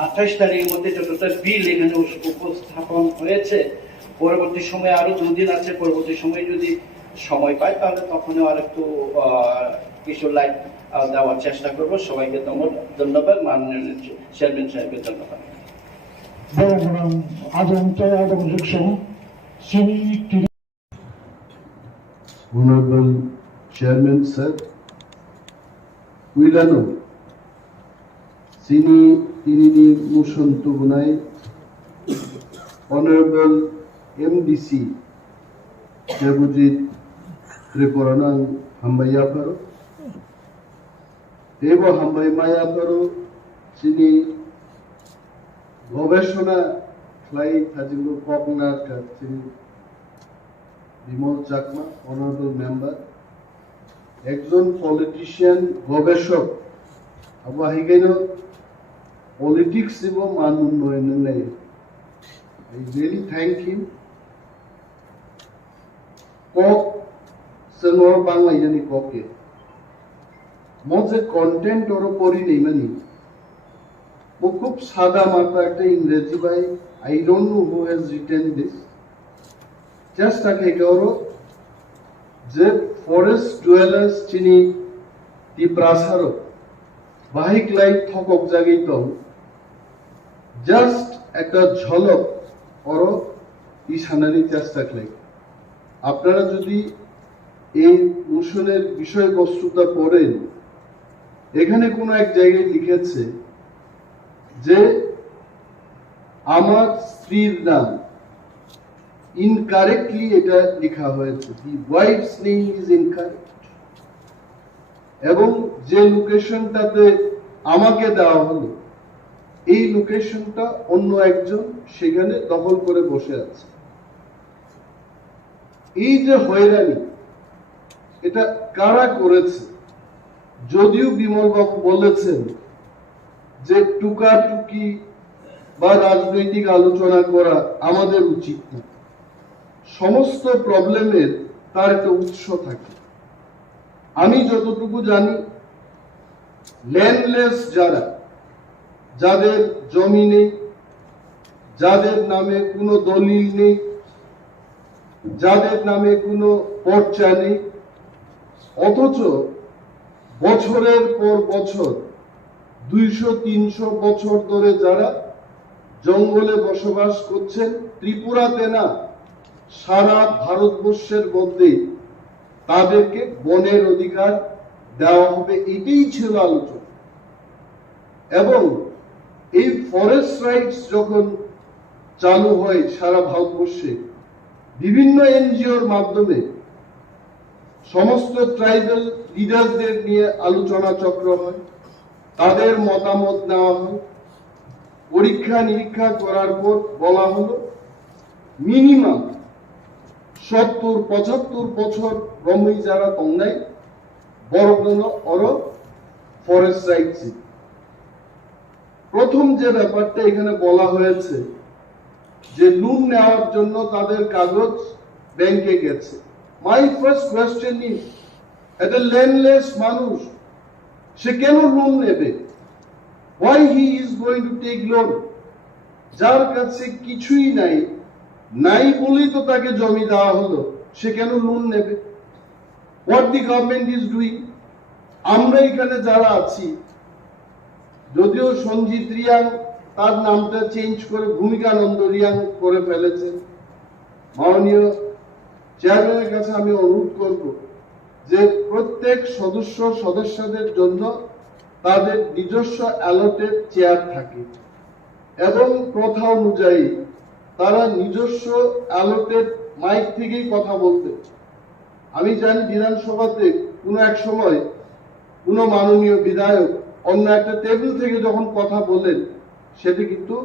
28 তারিখের মধ্যে যতটা বিল এখানে উপস্থাপন হয়েছে, পরবর্তী সময়ে আরো 2 দিন আছে, পরবর্তী সময়ে যদি সময় পাই তাহলে তখনও আর একটু কিছু লাইন দেওয়ার চেষ্টা করব। সবাইকে ধন্যবাদ, মাননীয় চেয়ারম্যান সাহেবকে ধন্যবাদ। Honorable Chairman Sir, Wilano, Sini Tinini Mushon Tugunai, Honorable A.D.C, Jabujit Tripuranang Hambayaparo, Deva Hambayaparo, Sini Goveshona, Clay Tajilu Pognar Katsini, Bimal Chakma, honourable member, একজন পলিটিশিয়ান, গবেষক, আবাহিগেন পলিটিক্স এবং মান উন্নয়নের নাই। I really thank him. কক সেলর বাংলা জানি ককে মজে কন্টেন্ট ওর পড়ি নেই মানি ও খুব সাদা মাথা একটা ইংরেজি ভাই। I don't know who has written this. Just আগে গৌরব যে ফরেস্ট ডুয়েলার্স চিনি তি প্রাসার বাহিক লাইট থকক জাগিত জাস্ট একটা ঝলক অর ইসানারি চেষ্টা ক্লাই। আপনারা যদি এই মোশনের বিষয়বস্তুটা পড়েন, এখানে কোনো এক জায়গায় লিখেছে যে আমার স্ত্রীর নাম ইনকারেক্টলি এটা লেখা হয়েছে, দি ওয়াইফস নেম ইজ ইনকারেক্ট, এবং যে লোকেশনটাতে আমাকে দেওয়া হলো এই লোকেশনটা অন্য একজন সেখানে দখল করে বসে আছে। এই যে হয়রানি এটা কারা করেছে? যদিও বিমল বাবু বলেছেন যে টুকাটুকি বা রাজনৈতিক আলোচনা করা আমাদের উচিত না, সমস্ত প্রবলেমের তার একটা উৎস থাকে। আমি যতটুকু জানি ল্যান্ডলেস যারা, যাদের জমি নেই, যাদের নামে কোনো দলিল নেই, যাদের নামে কোনো পর্চা নেই, অথচ বছরের পর বছর 200-300 বছর ধরে যারা জঙ্গলে বসবাস করছেন, ত্রিপুরাতে না সারা ভারতবর্ষের মধ্যে তাদেরকে বনের অধিকার দেওয়া হবে, এটাই ছিল আলোচনা। এবং এই ফরেস্ট রাইটস যখন চালু হয় সারা ভারতবর্ষে, বিভিন্ন এনজিওর মাধ্যমে সমস্ত ট্রাইবাল লিডারদের নিয়ে আলোচনা চক্র হয়, তাদের মতামত নেওয়া হয়, পরীক্ষা নিরীক্ষা করার পর বলা হলো মিনিমাম 70-75 বছর ব্রহ্মী যারা তংনাই বড় অর ফরেস্ট রাইটস। প্রথম যে ব্যাপারটা এখানে বলা হয়েছে যে লোন নেওয়ার জন্য তাদের কাগজ ব্যাংকে গেছে। মাই ফার্স্ট কোয়েশ্চেন ইজ, একটা ল্যান্ডলেস মানুষ সে কেন লোন নেবে? Why he is going to take loan? যার কাছে কিছুই নাই বলেই তো তাকে জমি দেওয়া হলো, সে কেন লোন নেবে? What the government is doing, আমরা এখানে যারা আছি, যদিও সঞ্জিত রিয়াং তার নামটা চেঞ্জ করে ভূমিকানন্দ রিয়াং করে ফেলেছে, মাননীয় চেয়ারম্যানের কাছে আমি অনুরোধ করব যে প্রত্যেক সদস্যদের জন্য তাদের নিজস্ব অ্যালটেড চেয়ার থাকে এবং প্রথা অনুযায়ী তারা নিজস্ব অ্যালটেড মাইক থেকেই কথা বলতে। আমি জানি বিধানসভাতে কোনো এক সময় কোনো মাননীয় বিধায়ক অন্য একটা টেবিল থেকে যখন কথা বলেন সেটা কিন্তু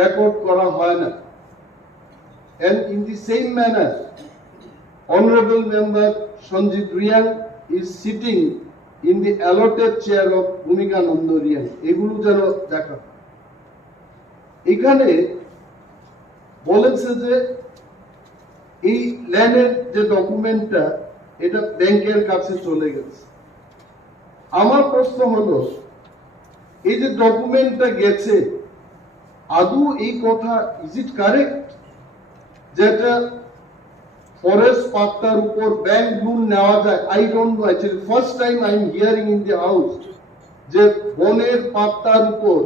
রেকর্ড করা হয় না। And in the same manner, Honorable Member Sanjit Riyan is sitting in the allotted chair of Bhumika Nando Riyan. এগুলো যেন দেখা। এখানে বলেছে যে এই ল্যান্ডের যে ডকুমেন্টটা এটা ব্যাংকের কাছে চলে গেছে। আমার প্রশ্ন হলো এই যে ডকুমেন্টটা গেছে আদৌ এই কথা ইজ ইট কারেক্ট যেটা ফরেস্ট পাত্তার উপর ব্যাংক লোন নেওয়া যায়? I don't know, actually first time I am hearing in the house যে বনের পাত্তার উপর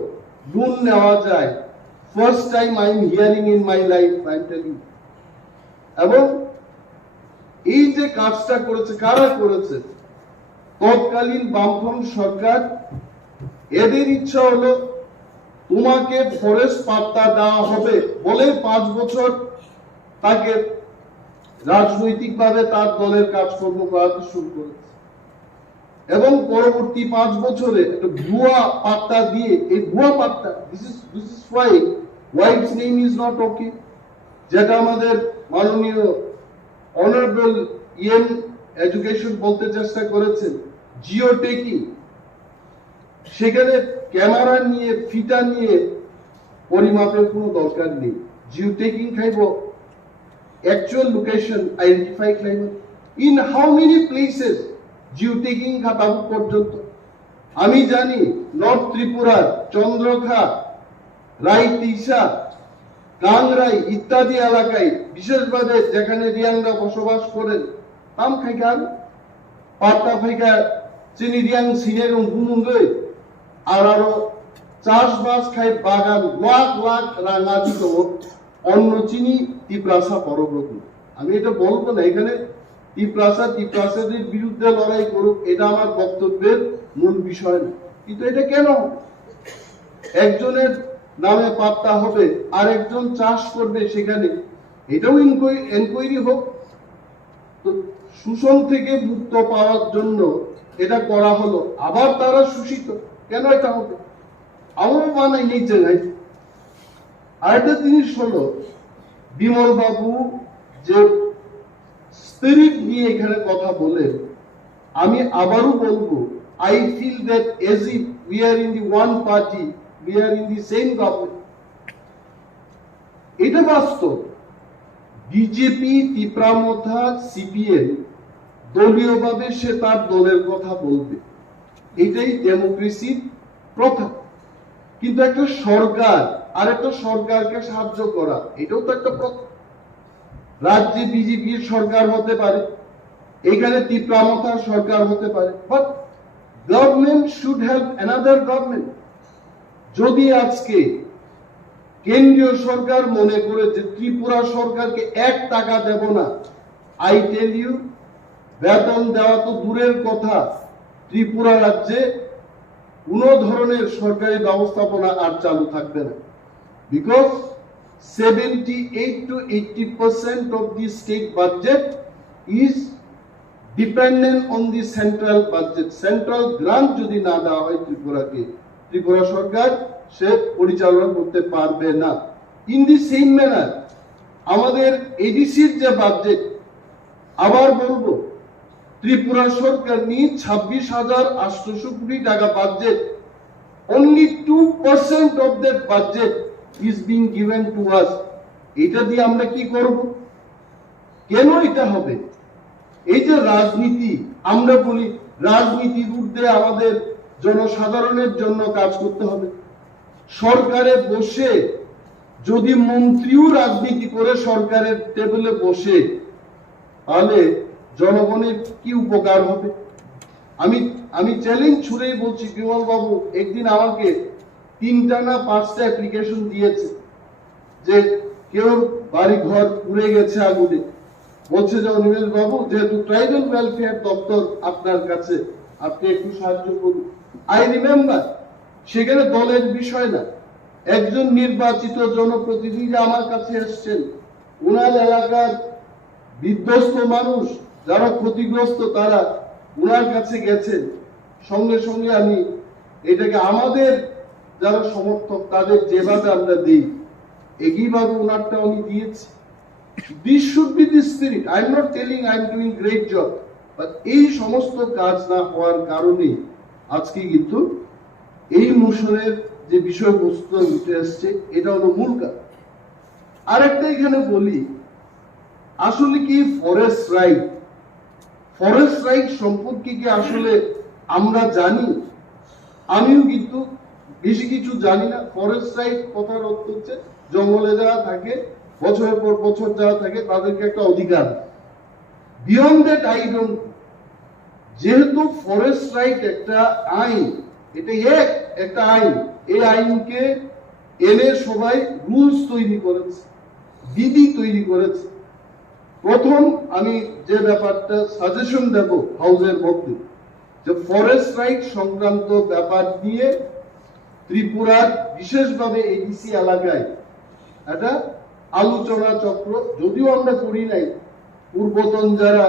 লোন নেওয়া যায়। First time I am hearing in my life, I am telling. এবং এই যে কাজটা করেছে কারা করেছে? তৎকালীন বামফ্রন্ট সরকার। এদের ইচ্ছা হলো তোমাকে ফরেস্ট পাত্তা দেওয়া হবে বলে 5 বছর তাকে রাজনৈতিকভাবে তার দলের কাজকর্ম করাতে শুরু করেছে এবং পরবর্তী 5 বছরে একটা ভুয়া পাত্তা দিয়ে, এই ভুয়া পাত্তা, this is why it's name is not okay, যেটা আমাদের মাননীয় অনারেবল এডুকেশন বলতে চেষ্টা করেছেন, জিও টেকিং। সেখানে ক্যামেরা নিয়ে ফিটা নিয়ে পরিমাপের কোনো দরকার নেই। জিও টেকিং খাইব actual location identify climate in how many places geotagging খাতাবু পর্যন্ত। আমি জানি নর্থ ত্রিপুরার চন্দ্রখা, রাইতিসা, কাংরাই ইত্যাদি এলাকায় বিশেষভাবে যেখানে রিয়াংরা বসবাস করেন তাম খাইকার পাতা ফাইকা চিনি রিয়াং সিনের হুমুঙ্গই আর আরো চাষবাস খাই বাগান লাখ লাখ রাঙাদি তো অন্য চিনি তিপ্রাসা পরব্রত। আমি এটা বলবো না এখানে তিপ্রাসাদের বিরুদ্ধে লড়াই করুক, এটা আমার বক্তব্যের মূল বিষয় না। কিন্তু এটা কেন একজনের নামে পাত্তা হবে আর একজন চাষ করবে সেখানে? এটাও এনকোয়ারি হোক। তো শোষণ থেকে মুক্ত পাওয়ার জন্য এটা করা হলো, আবার তারা শোষিত কেন এটা হবে? আমরাও মানাই নেই জায়গায়। আরেকটা জিনিস হলো বিমল বাবু যে স্পিরিট নিয়ে এখানে কথা বলেন, আমি আবারও বলবো I feel that as if we are in the one party, we are in the same government. এটা বাস্তব। বিজেপি, তিপ্রামথা, সিপিএম দলীয়ভাবে সে তার দলের কথা বলবে, এটাই ডেমোক্রেসির প্রথা। কিন্তু একটা সরকার আর একটা সরকারকে সাহায্য করা এটাও তো একটা প্রথা। রাজ্যে বিজেপির সরকার হতে পারে, এখানে তিপ্রামথার সরকার হতে পারে, but government should help another government. যদি আজকে কেন্দ্রীয় সরকার মনে করে যে ত্রিপুরা সরকারকে 1 টাকা দেব না, আই টেল ইউ বেতন দেওয়া তো দূরের কথা, ত্রিপুরা রাজ্যে কোন ধরনের সরকারি ব্যবস্থাপনা আর চালু থাকবে না। Because 78 to 80% of the state budget is dependent on the central budget. Central grant যদি না দেওয়া হয় ত্রিপুরাকে, ত্রিপুরা সরকার সে পরিচালনা করতে পারবে না। ইন দি সেম ম্যানার আমাদের এডিসির যে বাজেট, আবার বলবো ত্রিপুরা সরকার নিয়ে 26,800 কোটি টাকা budget, only 2% of that budget is being given to us. এটা দিয়ে আমরা কি করব? কেন এটা হবে? এই যে রাজনীতি, আমরা বলি রাজনীতির ঊর্ধ্বে আমাদের জনসাধারণের জন্য কাজ করতে হবে। সরকারে বসে যদি মন্ত্রীও রাজনীতি করে সরকারের টেবিলে বসে, তাহলে জনগণের কি উপকার হবে? আমি চ্যালেঞ্জ ছুড়েই বলছি, বিমল বাবু একদিন আমাকে 3টা না 5টা অ্যাপ্লিকেশন দিয়েছে যে কেউ বাড়ি ঘর পুড়ে গেছে আগুনে, বলছে যে অনিমেষ বাবু যেহেতু ট্রাইবাল ওয়েলফেয়ার দপ্তর আপনার কাছে, আপনি একটু সাহায্য করুন। আই রিমেম্বার সেখানে দলের বিষয় না, একজন নির্বাচিত জনপ্রতিনিধি আমার কাছে এসছেন, ওনার এলাকার বিধ্বস্ত মানুষ যারা ক্ষতিগ্রস্ত তারা ওনার কাছে গেছেন, সঙ্গে সঙ্গে আমি এটাকে আমাদের যারা সমর্থক তাদের যেভাবে আমরা দিই একইভাবে ওনারটা আমি দিয়েছি। This should be the spirit. I'm not telling I'm doing great job, but এই সমস্ত কাজ না হওয়ার কারণে আজকে কিন্তু এই মোশনের যে বিষয়বস্তু উঠে আসছে এটা হলো মূল কারণ। আরেকটা এখানে বলি, আসলে কি ফরেস্ট রাইট সম্পর্কে কি আসলে আমরা জানি? আমিও কিন্তু বেশি কিছু জানি না। ফরেস্ট রাইট কথার অর্থ হচ্ছে জঙ্গলে যারা থাকে, বছরের পর বছর যারা থাকে তাদেরকে একটা অধিকার। Beyond that I don't. যেহেতু ফরেস্ট রাইট একটা আইন, এটা একটা আইন, এই আইনকে এনে সবাই রুলস তৈরি করেছে, বিধি তৈরি করেছে। প্রথম আমি যে ব্যাপারটা সাজেশন দেব হাউসের মধ্যে, যে ফরেস্ট রাইট সংক্রান্ত ব্যাপার নিয়ে ত্রিপুরার বিশেষভাবে A.D.C এলাকায় একটা আলোচনা চক্র, যদিও আমরা করি নাই, পূর্বতন যারা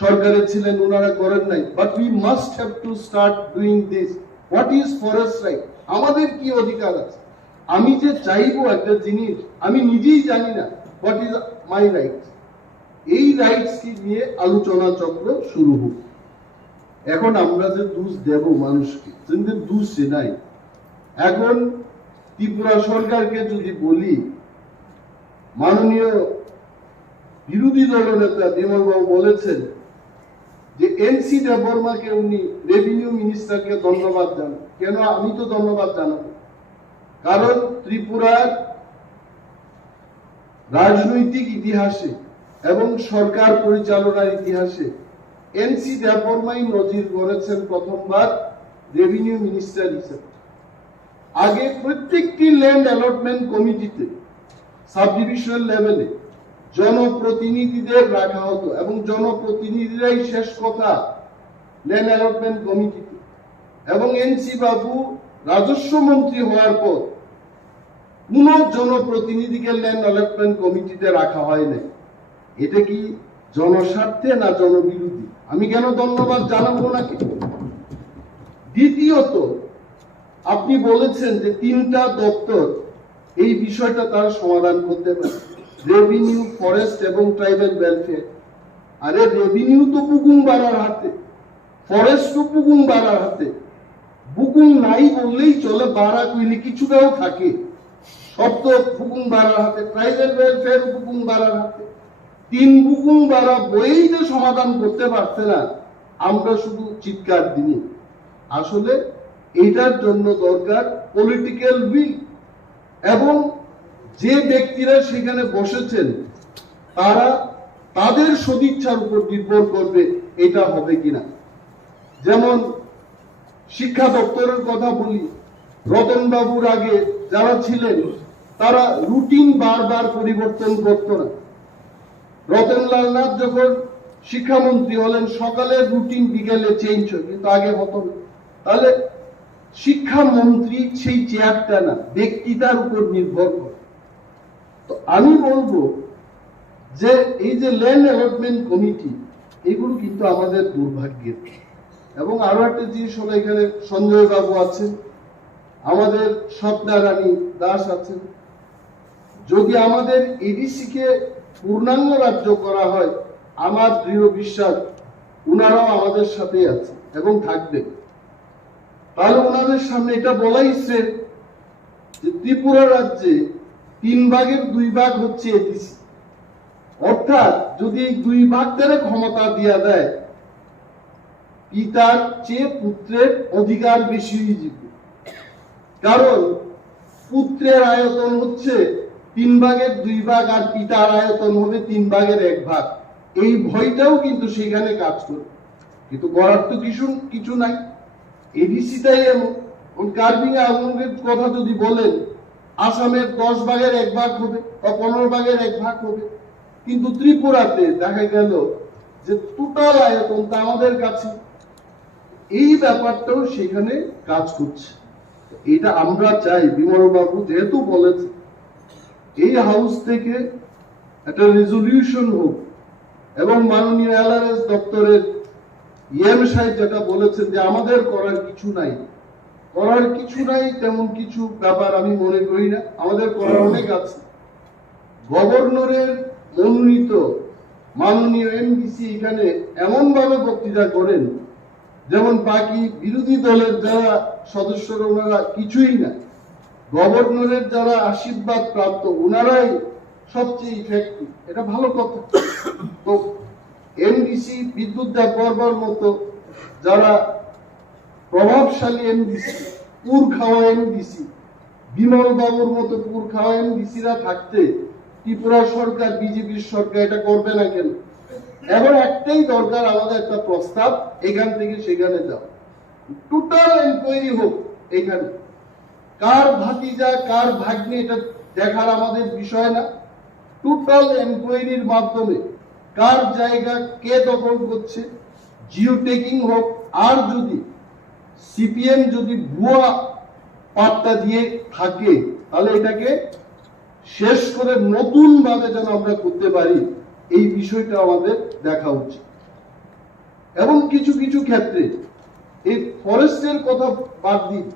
সরকারে ছিলেন ওনারা করেন নাই, but we must have to start doing this. What is forest right? আমাদের কি অধিকার আছে? আমি যে চাইবো একটা জিনিস আমি নিজেই জানি না, হোয়াট ইজ মাই রাইটস। এই রাইটস কি নিয়ে আলোচনা চক্র শুরু হোক। এখন আমরা যে দোষ দেব মানুষকে, কিন্তু দোষ নাই। এখন ত্রিপুরা সরকারকে যদি বলি, মাননীয় বিরোধী দলনেতা বিমল বাবু বলেছেন যে এনসি দেববর্মাকে উনি রেভিনিউ মিনিস্টারকে ধন্যবাদ জানান। কেন আমি তো ধন্যবাদ জানাবো? কারণ ত্রিপুরার রাজনৈতিক ইতিহাসে এবং সরকার পরিচালনার ইতিহাসে এনসি দেববর্মাই নজির গড়েছেন প্রথমবার রেভিনিউ মিনিস্টার হিসেবে। আগে প্রত্যেকটি ল্যান্ড অ্যালটমেন্ট কমিটিতে সাব ডিভিশনাল লেভেলে জনপ্রতিনিধিদের রাখা হতো এবং জনপ্রতিনিধিরাই শেষ কথা ল্যান্ড অ্যালটমেন্ট কমিটিতে। এবং এনসি বাবু রাজস্ব মন্ত্রী হওয়ার পর কোন জনপ্রতিনিধিকে ল্যান্ড অ্যালটমেন্ট কমিটিতে রাখা হয় না। এটা কি জনস্বার্থে না জনবিরোধী? আমি কেন ধন্যবাদ জানাবো নাকি? দ্বিতীয়ত, আপনি বলেছেন যে 3টা দপ্তর এই বিষয়টা তারা সমাধান করতে পারে, রেভিনিউ, ফরেস্ট এবং ট্রাইবাল ওয়েলফেয়ার। আরে রেভিনিউ তো বুকুং বাড়ার হাতে, ফরেস্ট তো বুকুং বাড়ার হাতে। বুকুং নাই বললেই চলে, বাড়া কইলে কিছুটাও থাকে। সব তো বুকুং বাড়ার হাতে, ট্রাইবাল ওয়েলফেয়ার বুকুং বাড়ার হাতে। 3 বুকুং বাড়া বইই যে সমাধান করতে পারছে না, আমরা শুধু চিৎকার দিই। আসলে এটার জন্য দরকার পলিটিক্যাল উইল, এবং যে ব্যক্তিরা সেখানে বসেছেন তারা তাদের সদিচ্ছার উপর নির্ভর করবে এটা হবে কিনা। যেমন শিক্ষা দপ্তরের কথা বলি, রতন বাবুর আগে যারা ছিলেন তারা রুটিন বারবার পরিবর্তন করত না। রতনলাল নাথ যখন শিক্ষামন্ত্রী হলেন, সকালের রুটিন বিকেলে চেঞ্জ হয়, কিন্তু আগে হতো না। তাহলে শিক্ষামন্ত্রী সেই চেয়ারটা না, ব্যক্তিতার উপর নির্ভর করে। তো আমি বলবো যে এই যে ল্যান্ড অ্যালটমেন্ট কমিটি, এগুলো কিন্তু আমাদের দুর্ভাগ্যের। এবং আরো একটা জিনিস হলো, এখানে সঞ্জয় বাবু আছেন, আমাদের স্বপ্না রানী দাস আছেন। যদি আমাদের A.D.C কে পূর্ণাঙ্গ রাজ্য করা হয়, আমার দৃঢ় বিশ্বাস উনারাও আমাদের সাথে আছে এবং থাকবে। তাহলে ওনাদের সামনে এটা বলাই শ্রেয় যে ত্রিপুরা রাজ্যে 3 ভাগের 2 ভাগ হচ্ছে A.D.C। অর্থাৎ যদি এই 2 ভাগ দ্বারা ক্ষমতা দিয়া দেয়, পিতার চেয়ে পুত্রের অধিকার বেশি হয়ে যাবে। কারণ পুত্রের আয়তন হচ্ছে 3 ভাগের 2 ভাগ, আর পিতার আয়তন হবে 3 ভাগের 1 ভাগ। এই ভয়টাও কিন্তু সেখানে কাজ করে, কিন্তু করার তো কিছু নাই। A.D.C-টাই এমন। কার্বিং আঙ্গের কথা যদি বলেন, আসামের 10 ভাগের 1 ভাগ হবে বা 15 ভাগের 1 ভাগ হবে, কিন্তু ত্রিপুরাতে দেখা গেল যে টোটাল আয়তনটা আমাদের কাছে। এই ব্যাপারটাও সেখানে কাজ করছে। এটা আমরা চাই, বিমল বাবু যেহেতু বলেছে, এই হাউস থেকে একটা রেজলিউশন হোক এবং মাননীয় LRS দপ্তরের ইএম সাহেব যেটা বলেছেন যে আমাদের করার কিছু নাই, করার কিছু নাই তেমন কিছু ব্যাপার আমি মনে করি না, আমাদের করার অনেক আছে। গভর্নরের মনোনীত মাননীয় এমডিসি এখানে এমন ভাবে বক্তৃতা করেন যেমন বাকি বিরোধী দলের যারা সদস্যরা ওনারা কিছুই না, গভর্নরের যারা আশীর্বাদ প্রাপ্ত ওনারাই সবচেয়ে ইফেক্টিভ। এটা ভালো কথা। তো এমডিসি বিদ্যুৎ দেব বর্মার মতো যারা প্রভাবশালী এমডিসি, পুর খাওয়া এমডিসি, বিমল বাবুর মতো পুর খাওয়া এমডিসিরা থাকতে ত্রিপুরা সরকার, বিজেপির সরকার এটা করবে না কেন? এখন একটাই দরকার, আমাদের একটা প্রস্তাব, এখান থেকে সেখানে যাও, টোটাল এনকোয়ারি হোক। এখানে কার ভাতিজা কার ভাগ্নে এটা দেখার আমাদের বিষয় না, টোটাল এনকোয়ারির মাধ্যমে কার জায়গা কে দখল করছে, জিও টেকিং হোক। আর যদি সিপিএম যদি ভুয়া পাট্টা দিয়ে থাকে তাহলে এটাকে শেষ করে নতুন ভাবে যেন আমরা করতে পারি, এই বিষয়টা আমাদের দেখা উচিত। এবং কিছু কিছু ক্ষেত্রে এই ফরেস্টের কথা বাদ দিন,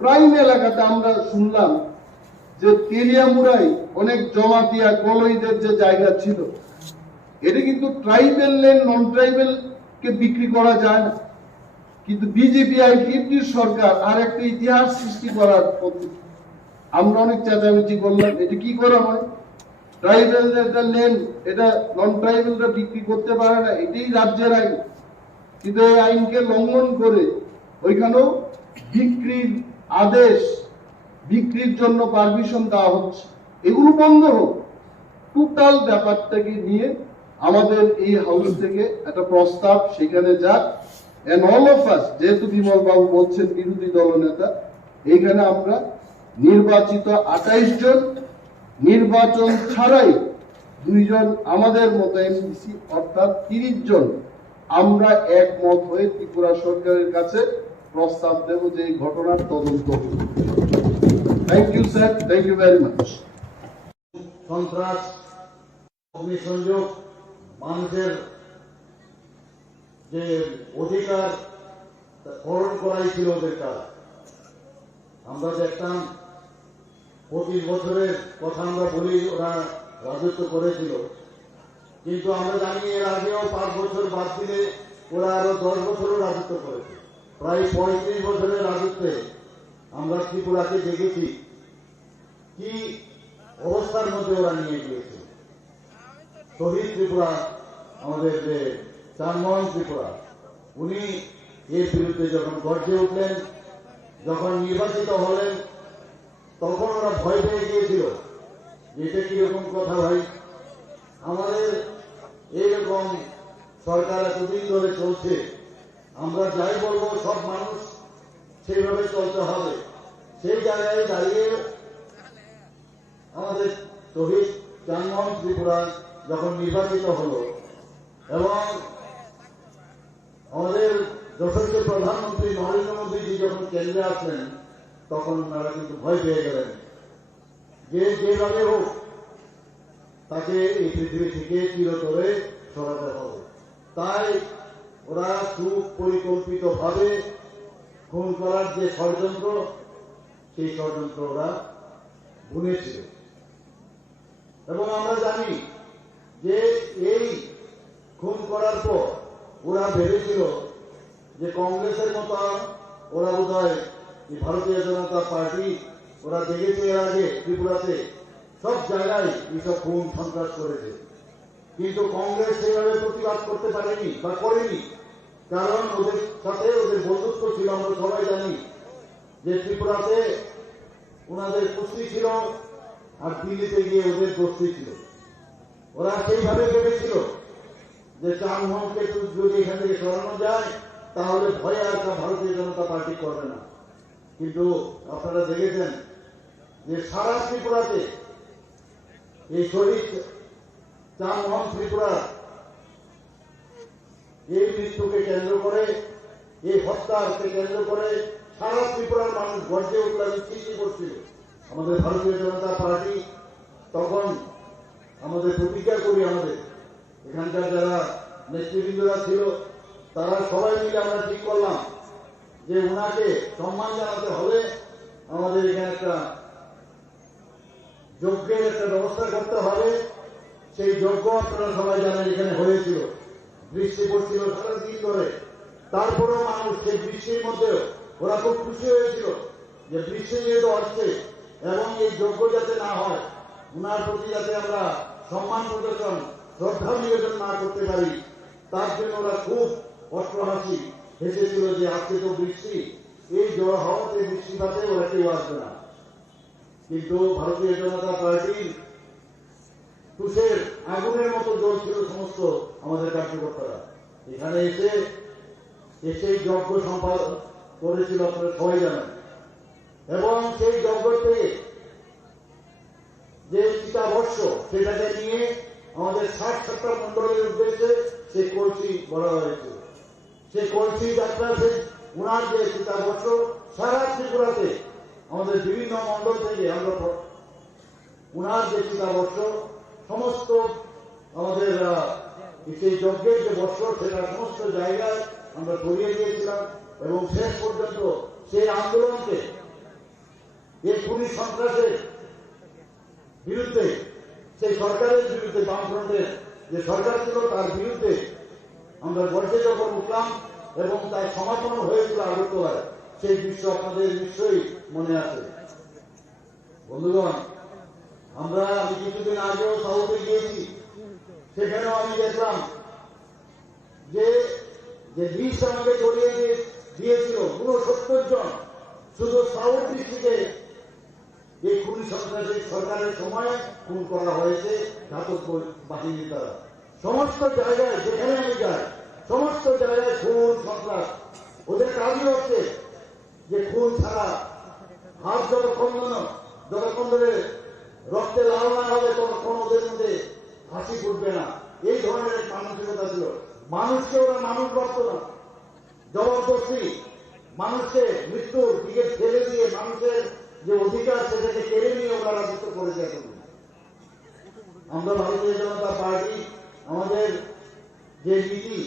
প্রাইম এলাকাতে আমরা শুনলাম যে তেলিয়ামুড়াই অনেক জমাতিয়া কলইদের যে জায়গা ছিল, এটা কিন্তু ট্রাইবেল ল্যান্ড নন ট্রাইবেল কে বিক্রি করা যায় না, কিন্তু বিজেপি আর ইউপির সরকার আর একটা ইতিহাস সৃষ্টি করার পদ্ধতি। আমরা অনেক চেঁচামেচি করলাম, এটা কি করা হয়? ট্রাইবেলদের ল্যান্ড এটা নন ট্রাইবেলরা বিক্রি করতে পারে না, এটাই রাজ্যের আইন, কিন্তু এই আইনকে লঙ্ঘন করে ওইখানেও বিক্রির আদেশ, বিক্রির জন্য পারমিশন দেওয়া হচ্ছে। এগুলো বন্ধ হোক। টোটাল ব্যাপারটাকে নিয়ে আমাদের এই হাউস থেকে একটা প্রস্তাব সেখানে যাক, এন্ড অল অফ আস, যেহেতু বিমল বাবু বলছেন বিরোধী দলনেতা, এইখানে আমরা নির্বাচিত 28 জন, নির্বাচন ছাড়াই 2 জন আমাদের মতো এমডিসি, অর্থাৎ 30 জন আমরা একমত হয়ে ত্রিপুরা সরকারের কাছে প্রস্তাব দেব যে এই ঘটনার তদন্ত করুন। Thank you sir, thank you very much. সন্ত্রাস, অগ্নিসংযোগ, মানুষের যে অধিকার হরণ করাই ছিল ওদের কাজ। আমরা দেখতাম 25 বছরের কথা আমরা বলি ওরা রাজত্ব করেছিল, কিন্তু আমরা জানি এর আগেও 5 বছর বাদ দিলে ওরা আরো 10 বছরও রাজত্ব করেছে। প্রায় 35 বছরের রাজত্বে আমরা ত্রিপুরাকে দেখেছি কি অবস্থার মধ্যে ওরা নিয়ে গিয়েছে। শহীদ ত্রিপুরা, আমাদের যে চানমোহন ত্রিপুরা, উনি এর বিরুদ্ধে যখন গর্জে উঠলেন, যখন নির্বাচিত হলেন, তখন ওরা ভয় পেয়ে গিয়েছিল যে এটা কিরকম কথা ভাই, আমাদের এইরকম সরকার এতদিন ধরে চলছে, আমরা যাই বলবো সব মানুষ সেইভাবে চলতে হবে। সেই জায়গায় দাঁড়িয়ে আমাদের শহীদ চানমোহন ত্রিপুরা যখন নির্বাচিত হলো এবং আমাদের যশস্বী প্রধানমন্ত্রী নরেন্দ্র মোদীজি যখন কেন্দ্রে আসলেন, তখন ওনারা কিন্তু ভয় পেয়ে গেলেন যে যেভাবে হোক তাকে এই পৃথিবী থেকে চিরতরে সরাতে হবে। তাই ওরা সুপরিকল্পিত ভাবে খুন করার যে ষড়যন্ত্র, সেই ষড়যন্ত্র ওরা বুনেছিল। এবং আমরা জানি যে এই খুন করার পর ওরা ভেবেছিল যে কংগ্রেসের মতো ওরা বোধহয় ভারতীয় জনতা পার্টি, ওরা দেখেছে এর আগে ত্রিপুরাতে সব জায়গায় এইসব খুন সন্ত্রাস করেছে, কিন্তু কংগ্রেস সেভাবে প্রতিবাদ করতে পারেনি বা করেনি, কারণ ওদের সাথে ওদের বন্ধুত্ব ছিল। আমরা সবাই জানি যে ত্রিপুরাতে ওনাদের কুস্তি ছিল আর দিল্লিতে গিয়ে ওদের গোষ্ঠী ছিল। ওরা সেইভাবে ভেবেছিল যে চানমোহনকে যদি এখান থেকে সরানো যায় তাহলে ভয়ে আর ভারতীয় জনতা পার্টি করবে না। কিন্তু আপনারা দেখেছেন যে সারা ত্রিপুরাতে এই শহীদ চানমোহন ত্রিপুরা এই মৃত্যুকে কেন্দ্র করে, এই হত্যাকে কেন্দ্র করে সারা ত্রিপুরার মানুষ গর্জে উঠলেন, সৃষ্টি করছিল। আমাদের ভারতীয় জনতা পার্টি তখন আমাদের প্রতিজ্ঞা করি, আমাদের এখানকার যারা নেতৃবৃন্দরা ছিল তারা সবাই মিলে আমরা ঠিক করলাম যে ওনাকে সম্মান জানাতে হলে আমাদের এখানে একটা যজ্ঞের একটা ব্যবস্থা করতে হবে। সেই যজ্ঞ আপনারা সবাই জানেন এখানে হয়েছিল, বৃষ্টি পড়ছিল সারাদিন ধরে, তারপরেও মানুষ সেই বৃষ্টির মধ্যেও ওরা খুব খুশি হয়েছিল যে বৃষ্টি যেহেতু আসছে এবং এই যজ্ঞ যাতে না হয়, উনার প্রতি যাতে আমরা সম্মান প্রদর্শন শ্রদ্ধা নিবেদন না করতে পারি, তার জন্য ওরা খুব অট্টহাসি হেসেছিল যে আজকে তো বৃষ্টি, এই জ্বর হওয়াতে বৃষ্টিপাতে ওরা কেউ আসবে না। কিন্তু ভারতীয় জনতা পার্টির তুষের আগুনের মতো জ্বলছিল সমস্ত আমাদের কার্যকর্তারা। এখানে এসে সেই যজ্ঞ সম্পাদন করেছিল, আপনারা সবাই জানেন। এবং সেই যজ্ঞ থেকে যে চিতাবর্ষ সেটাকে নিয়ে আমাদের 60-70 মন্ডলের উদ্দেশ্যে সে কলসি বলা হয়েছে। সে কলসি যাত্রা, সে উনার যে চিতাবর্ষ সারা ত্রিপুরাতে আমাদের বিভিন্ন মন্ডল থেকে আমরা উনার যে চিতাবর্ষ সমস্ত আমাদের সেই যজ্ঞের যে বর্ষ সেটা সমস্ত জায়গায় আমরা ছড়িয়ে দিয়েছিলাম। এবং শেষ পর্যন্ত সেই আন্দোলনকে এই পুলিশ সন্ত্রাসের বিরুদ্ধে, সেই সরকারের বিরুদ্ধে, বামফ্রন্টের যে সরকার ছিল তার বিরুদ্ধে আমরা গর্জে যখন উঠলাম এবং তার সমাপন হয়েছিল আগরতলায়, সেই দৃশ্য আপনাদের নিশ্চয়ই মনে আছে। বন্ধুগণ, আমি কিছুদিন আগেও সাউথে গিয়েছি, সেখানেও আমি দেখলাম যে লিস্ট আমাকে জড়িয়ে দিয়েছিল 69 জন শুধু সাউথ ডিস্ট্রিক্টে এই খুনি সন্ত্রাসী সরকারের সময় খুন করা হয়েছে ঘাতক বাহিনীর দ্বারা। সমস্ত জায়গায় যেখানে আমি যাই, সমস্ত জায়গায় খুন সন্ত্রাস। ওদের কাজই হচ্ছে যে খুন ছাড়া হাত যতক্ষণ ধরে রক্তে লাল না হবে ততক্ষণ ওদের মধ্যে হাসি ফুটবে না, এই ধরনের মানসিকতা ছিল। মানুষকে ওরা মানুষ ভাবত না, জবরদস্তি মানুষকে মৃত্যুর দিকে ঠেলে দিয়ে মানুষের যে অধিকার সেটাকে কেড়ে নিয়ে ওরা রাজত্ব করেছে। আমরা ভারতীয় জনতা পার্টি আমাদের যে নীতি,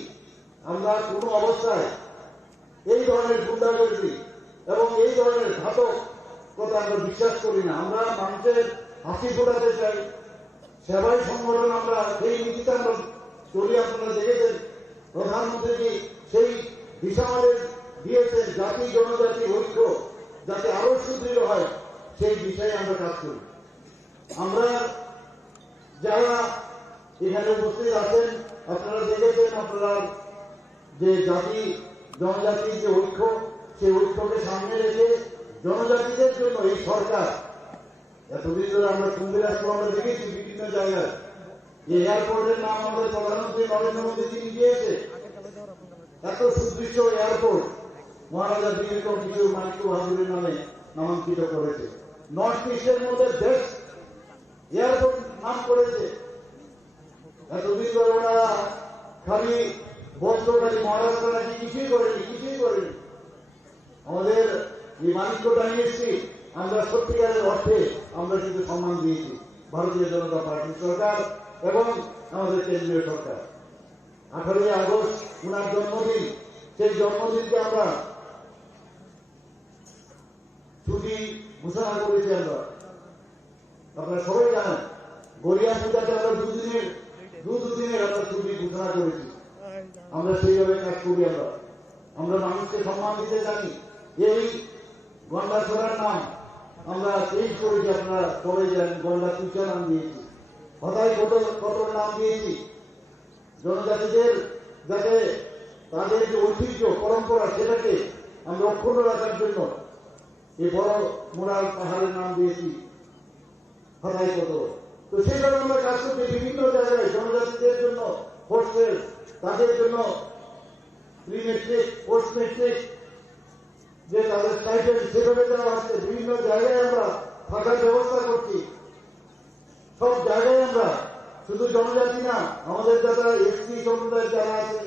আমরা কোনো অবস্থায় এই ধরনের গুন্ডাগর্দি এবং এই ধরনের ঘাতক কথা আমরা বিশ্বাস করি না। আমরা মানুষের হাসি ফোটাতে চাই, সেবাই সংগঠন, আমরা সেই নীতিতে আমরা চলি। আপনারা দেখেছেন প্রধানমন্ত্রী সেই দিশা আমাদের দিয়েছেন, জাতি জনজাতি ঐক্য যাতে আরো সুদৃঢ় হয়, সেই বিষয়ে আমরা কাজ করি। আমরা যারা এখানে উপস্থিত আছেন, আপনারা দেখেছেন, আপনারা যে জাতি জনজাতির যে ঐক্য, সেই ঐক্যকে সামনে রেখে জনজাতিদের জন্য এই সরকার এতদিন ধরে আমরা কুম্ভীরাজপুর আমরা দেখেছি বিভিন্ন জায়গায় যে এয়ারপোর্টের নাম আমাদের প্রধানমন্ত্রী নরেন্দ্র মোদী তিনি দিয়েছে। এত সুদৃশ্য এয়ারপোর্ট মহারাজা দিল্লি কিছু মাইক্রো হাজুরের নামে নামাঙ্কিত করেছে। নর্থ ইস্টের মধ্যে বেস্ট এয়ারপোর্ট নাম করেছে। এতদিন ধরে ওনারা খালি বলতো খালি মহারাষ্ট্র নাকি কিছুই করেনি। আমাদের এই মানিক্য ডাইনেস্টি আমরা সত্যিকারের অর্থে আমরা কিন্তু সম্মান দিয়েছি ভারতীয় জনতা পার্টির সরকার এবং আমাদের কেন্দ্রীয় সরকার। 18 আগস্ট উনার জন্মদিন, সেই জন্মদিনকে আমরা ছুটি ঘোষণা করেছি। আপনারা সবাই জানেন গড়িয়া পূজাতে আমরা দুদিনের আমরা ছুটি ঘোষণা করেছি। আমরা সেইভাবে কাজ করি। আমরা মানুষকে সম্মান দিতে জানি। এই গন্ডাছড়ার নাম আমরা চেঞ্জ করেছি, আপনারা সবাই জানেন, গন্ডা তুচা নাম দিয়েছি। হঠাৎ কত নাম দিয়েছি জনজাতিদের, যাতে তাদের যে ঐতিহ্য পরম্পরা সেটাকে আমরা অক্ষুণ্ণ রাখার জন্য এই বড় মোড়াল পাহাড়ের নাম দিয়েছি হঠাৎ কত। তো সেভাবে আমরা কাজ করছি বিভিন্ন জায়গায় জনজাতিদের জন্য হোস্টেল, তাদের জন্য প্রিমেট্রিক, পোস্ট মেট্রিক যে তাদের স্টাইপেন্ড সেভাবে দেওয়া হচ্ছে। বিভিন্ন জায়গায় আমরা থাকার ব্যবস্থা করছি। সব জায়গায় আমরা শুধু জনজাতি না, আমাদের যারা এসসি সম্প্রদায়ের যারা আছে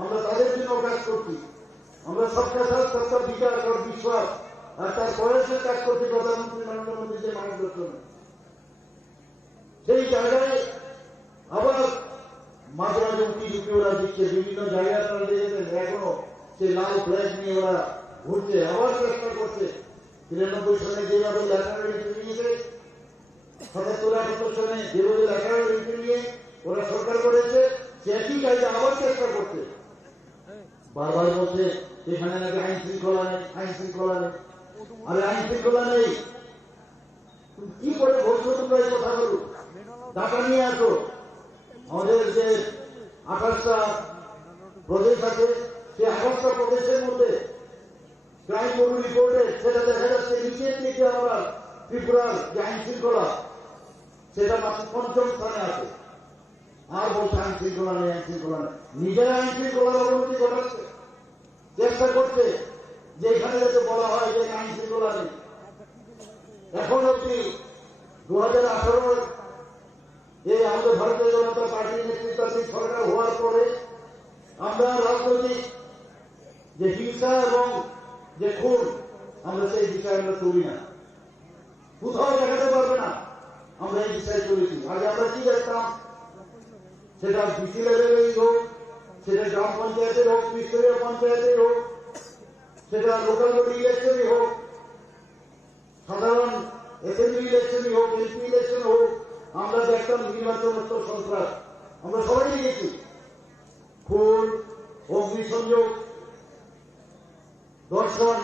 আমরা তাদের জন্য কাজ করছি। আমরা সবকা সাথ সবকা বিকাশ আর বিশ্বাস আর তার বয়সের কাজ করছি প্রধানমন্ত্রী নরেন্দ্র মোদী যে মার্গদর্শনে। সেই জায়গায় আবার মাঝে মাঝে উঁকি ঝুঁকি ওরা দিচ্ছে বিভিন্ন জায়গায়। আপনারা দেখেছেন সেই লাল ফ্ল্যাগ নিয়ে ওরা ঘুরছে, আবার চেষ্টা করছে। 93 সালে যেভাবে ল্যাটারাল এন্ট্রি নিয়েছে, 77-78 সালে যেভাবে ল্যাটারাল এন্ট্রি নিয়ে ওরা সরকার করেছে, সে একই কাজে আবার চেষ্টা করছে। বারবার বলছে এখানে নাকি আইন শৃঙ্খলা নেই, আইন শৃঙ্খলা নেই। আরে আইন শৃঙ্খলা নেই, কি করে বলছো তোমরা এই কথাগুলো? টাকা নিয়ে আসো। আমাদের যে 28টা প্রদেশ আছে, সেই 28টা প্রদেশের মধ্যে ক্রাইম ব্যুরো রিপোর্টে সেটা দেখা যাচ্ছে নিচের দিকে আমরা ত্রিপুরার যে আইন শৃঙ্খলা সেটা মাত্র 5ম স্থানে আছে। আর বলছে আইন শৃঙ্খলা নেই, আইন শৃঙ্খলা নেই। নিজেরা আইন শৃঙ্খলার অবনতি ঘটাচ্ছে, চেষ্টা করছে যে এখানে যাতে বলা হয় যে আইন শৃঙ্খলা নেই। এখন অব্দি 2018 এই আমাদের ভারতীয় জনতা পার্টির নেতৃত্বাধীন সরকার হওয়ার পরে আমরা রাজনৈতিক যে হিংসা এবং যে খুন, আমরা সেই বিষয়ে আমরা চলি না, কোথাও দেখাতে পারবে না আমরা এই বিষয়ে চলেছি। আগে আমরা কি দেখতাম, সেটা বিসি লেভেলেই হোক, সেটা গ্রাম পঞ্চায়েতের হোক, ত্রিস্তরীয় পঞ্চায়েতের হোক, সেটা লোকাল বডি ইলেকশনই হোক, সাধারণ অ্যাসেম্বলি ইলেকশনই হোক, এমপি ইলেকশন হোক, আমরা দেখতাম নির্বাচন সন্ত্রাস। আমরা সবাই দেখেছি খুন, অগ্নিসংযোগ, ধর্ষণ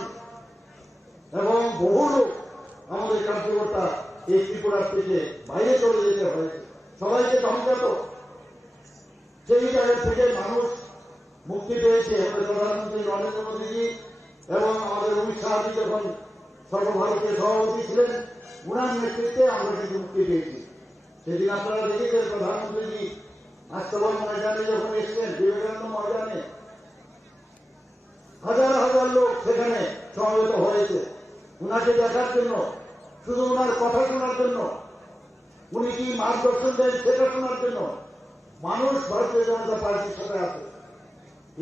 এবং বহু লোক আমাদের কার্যকর্তা এই ত্রিপুরার থেকে বাইরে চলে যেতে হয়েছে, সবাইকে ধমকাত। সেই জায়গা থেকে মানুষ মুক্তি পেয়েছে। আমাদের প্রধানমন্ত্রী নরেন্দ্র মোদীজি এবং আমাদের অমিত শাহজি যখন সর্বভারতীয় সভাপতি ছিলেন, উনার নেতৃত্বে আমরা কিন্তু মুক্তি পেয়েছি। সেদিন আপনারা দেখেছেন প্রধানমন্ত্রীজি আস্তবল ময়দানে যখন এসছেন, বিবেকানন্দ ময়দানে হাজার হাজার লোক সেখানে সমবেত হয়েছে উনাকে দেখার জন্য, শুধু ওনার কথা শোনার জন্য, উনি কি মার্গদর্শন দেন সেটা শোনার জন্য। মানুষ ভারতীয় জনতা পার্টির সাথে আছে,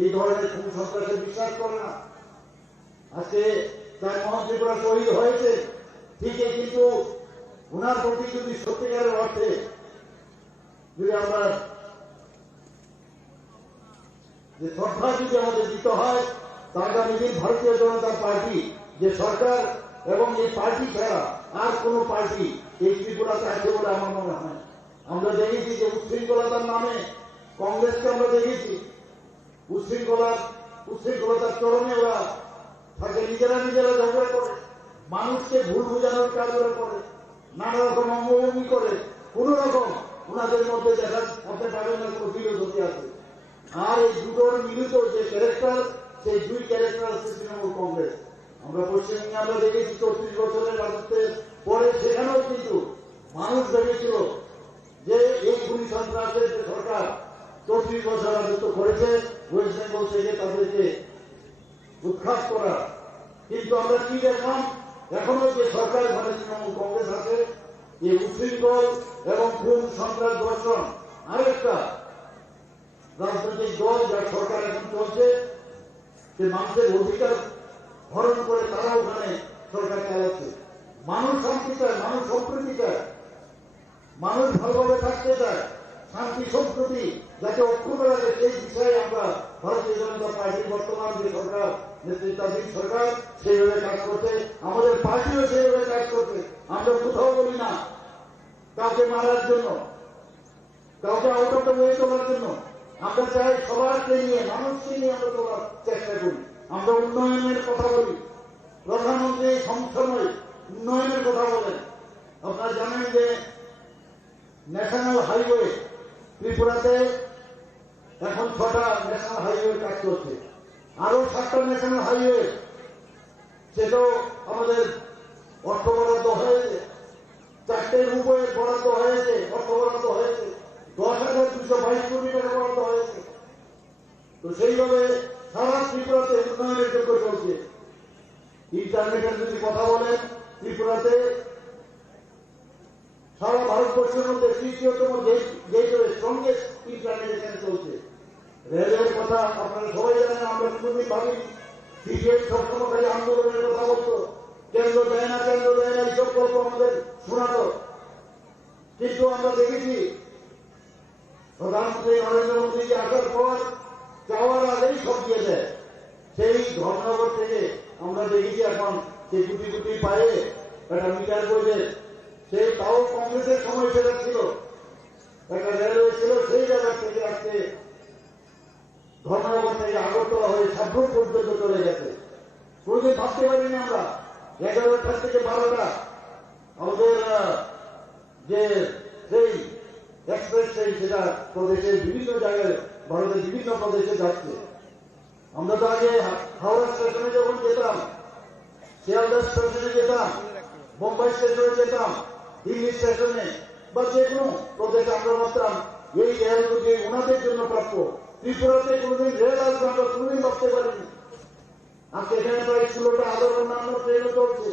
এই ধরনের খুন সন্ত্রাসে বিশ্বাস করে না। আজকে তার মহাত্রিপুরা শহীদ হয়েছে ঠিকই, কিন্তু ওনার প্রতি যদি সত্যিকারের অর্থে যদি আমরা যে শ্রদ্ধা যদি আমাদের দিতে হয়, আগামী দিন ভারতীয় জনতা পার্টি যে সরকার এবং এই পার্টি ছাড়া আর কোন পার্টি এই ত্রিপুরাতে আছে বলে আমার মনে হয়। আমরা দেখেছি যে উচ্ছৃঙ্খলতার নামে কংগ্রেসকে আমরা দেখেছি উচ্ছৃঙ্খলতার চরমে ওরা থাকে, নিজেরা ঝগড়া করে, মানুষকে ভুল বোঝানোর কাজ ওরা করে, নানা রকম অঙ্গভঙ্গি করে, কোন রকম ওনাদের মধ্যে দেখা হতে পারে না কোনো ফিলোসফি আছে। আর এই দুটোর মিলিত যে ক্যারেক্টার, সেই দুই ক্যারেক্টার হচ্ছে তৃণমূল কংগ্রেস। আমরা পশ্চিমবঙ্গে আমরা দেখেছি 34 বছরের রাজত্বের পরে সেখানেও কিন্তু মানুষ ভেবেছিল যে এই খুনি সন্ত্রাসের যে সরকার 34 বছর রাজত্ব করেছে ওয়েস্ট বেঙ্গল থেকে তাদেরকে উৎখাত করা, কিন্তু আমরা কি দেখলাম, এখনো যে সরকার মানে তৃণমূল কংগ্রেস আছে, এই উচ্ছৃঙ্খল এবং খুন সন্ত্রাস ধর্ষণ আরেকটা রাজনৈতিক দল যার সরকার এখন চলছে, যে মানুষের অধিকার হরণ করে তারা ওখানে সরকার চালাচ্ছে। মানুষ শান্তি চায়, মানুষ সম্প্রীতি চায়, মানুষ ভালোভাবে থাকতে চায়, শান্তি সম্প্রীতি যাতে অক্ষুণ্ণ রাখে, সেই বিষয়ে আমরা ভারতীয় জনতা পার্টির বর্তমান যে সরকার নেতৃত্বাধীন সরকার সেইভাবে কাজ করছে, আমাদের পার্টিও সেইভাবে কাজ করছে। আমরা কোথাও বলি না কাউকে মারার জন্য, কাউকে আহত হয়ে তোলার জন্য। আমরা চাই সবাইকে নিয়ে, মানুষকে নিয়ে আমরা তোলার চেষ্টা করি। আমরা উন্নয়নের কথা বলি, প্রধানমন্ত্রী সবসময় উন্নয়নের কথা বলেন। আপনারা জানেন যে ন্যাশনাল হাইওয়ে ত্রিপুরাতে এখন 6টা ন্যাশনাল হাইওয়ের কাজ চলছে, আরো 7টা ন্যাশনাল হাইওয়ে সেটাও আমাদের অর্থ বরাদ্দ হয়েছে, 4টে রূপের বরাদ্দ হয়েছে, অর্থ বরাদ্দ হয়েছে, 10,222 কোটি টাকা বরাদ্দ হয়েছে। তো সেইভাবে সারা ত্রিপুরাতে উন্নয়নের জন্য চলছে। ইন্টারনেটের যদি কথা বলেন, ত্রিপুরাতে সারা ভারতবর্ষের মধ্যে তৃতীয়তম গেটওয়ে স্ট্রংগেস্ট ইন্টারনেট এখানে চলছে। রেলের কথা আপনারা সবাই জানেন, আমরা কোনদিন ভাবিনি। সিপিএম সবসময় খালি আন্দোলনের কথা বলতো, কেন্দ্র দেয় না, কেন্দ্র দেয় না, এইসব গল্প আমাদের শোনাতো। কিন্তু আমরা দেখেছি প্রধানমন্ত্রী নরেন্দ্র মোদীজি আসার পর যাওয়ার আগেই সব দিয়ে দেয়। সেই ধর্মনগর থেকে আমরা দেখেছি এখন সেই গুটি গুটি পায়ে একটা মিটার বোঝে, সেই তাও কংগ্রেসের সময় সেটা ছিল, একটা রেলওয়ে ছিল, সেই জায়গা থেকে আজকে ধর্মনগর থেকে আগরতলা হয়ে সাবরুম পর্যন্ত চলে গেছে। কোনদিন ভাবতে পারিনি আমরা 11টা থেকে 12টা আমাদের যে সেই এক্সপ্রেস ট্রেন সেটা প্রদেশের বিভিন্ন জায়গায়, ভারতের বিভিন্ন প্রদেশে যাচ্ছে। আমরা তো আগে হাওড়া স্টেশনে যখন যেতাম, শিয়ালদা স্টেশনে যেতাম, বোম্বাই স্টেশনে যেতাম, দিল্লি স্টেশনে বা যে কোনো প্রদেশে আমরা ভাবতাম এই রেলগুলি ওনাদের জন্য প্রাপ্য। ত্রিপুরাতে কোনোদিন রেল আসবে আমরা কোনোদিন ভাবতে পারিনি। আজকে এখানে প্রায় 16টা আদর অন্যান্য ট্রেনও চলছে।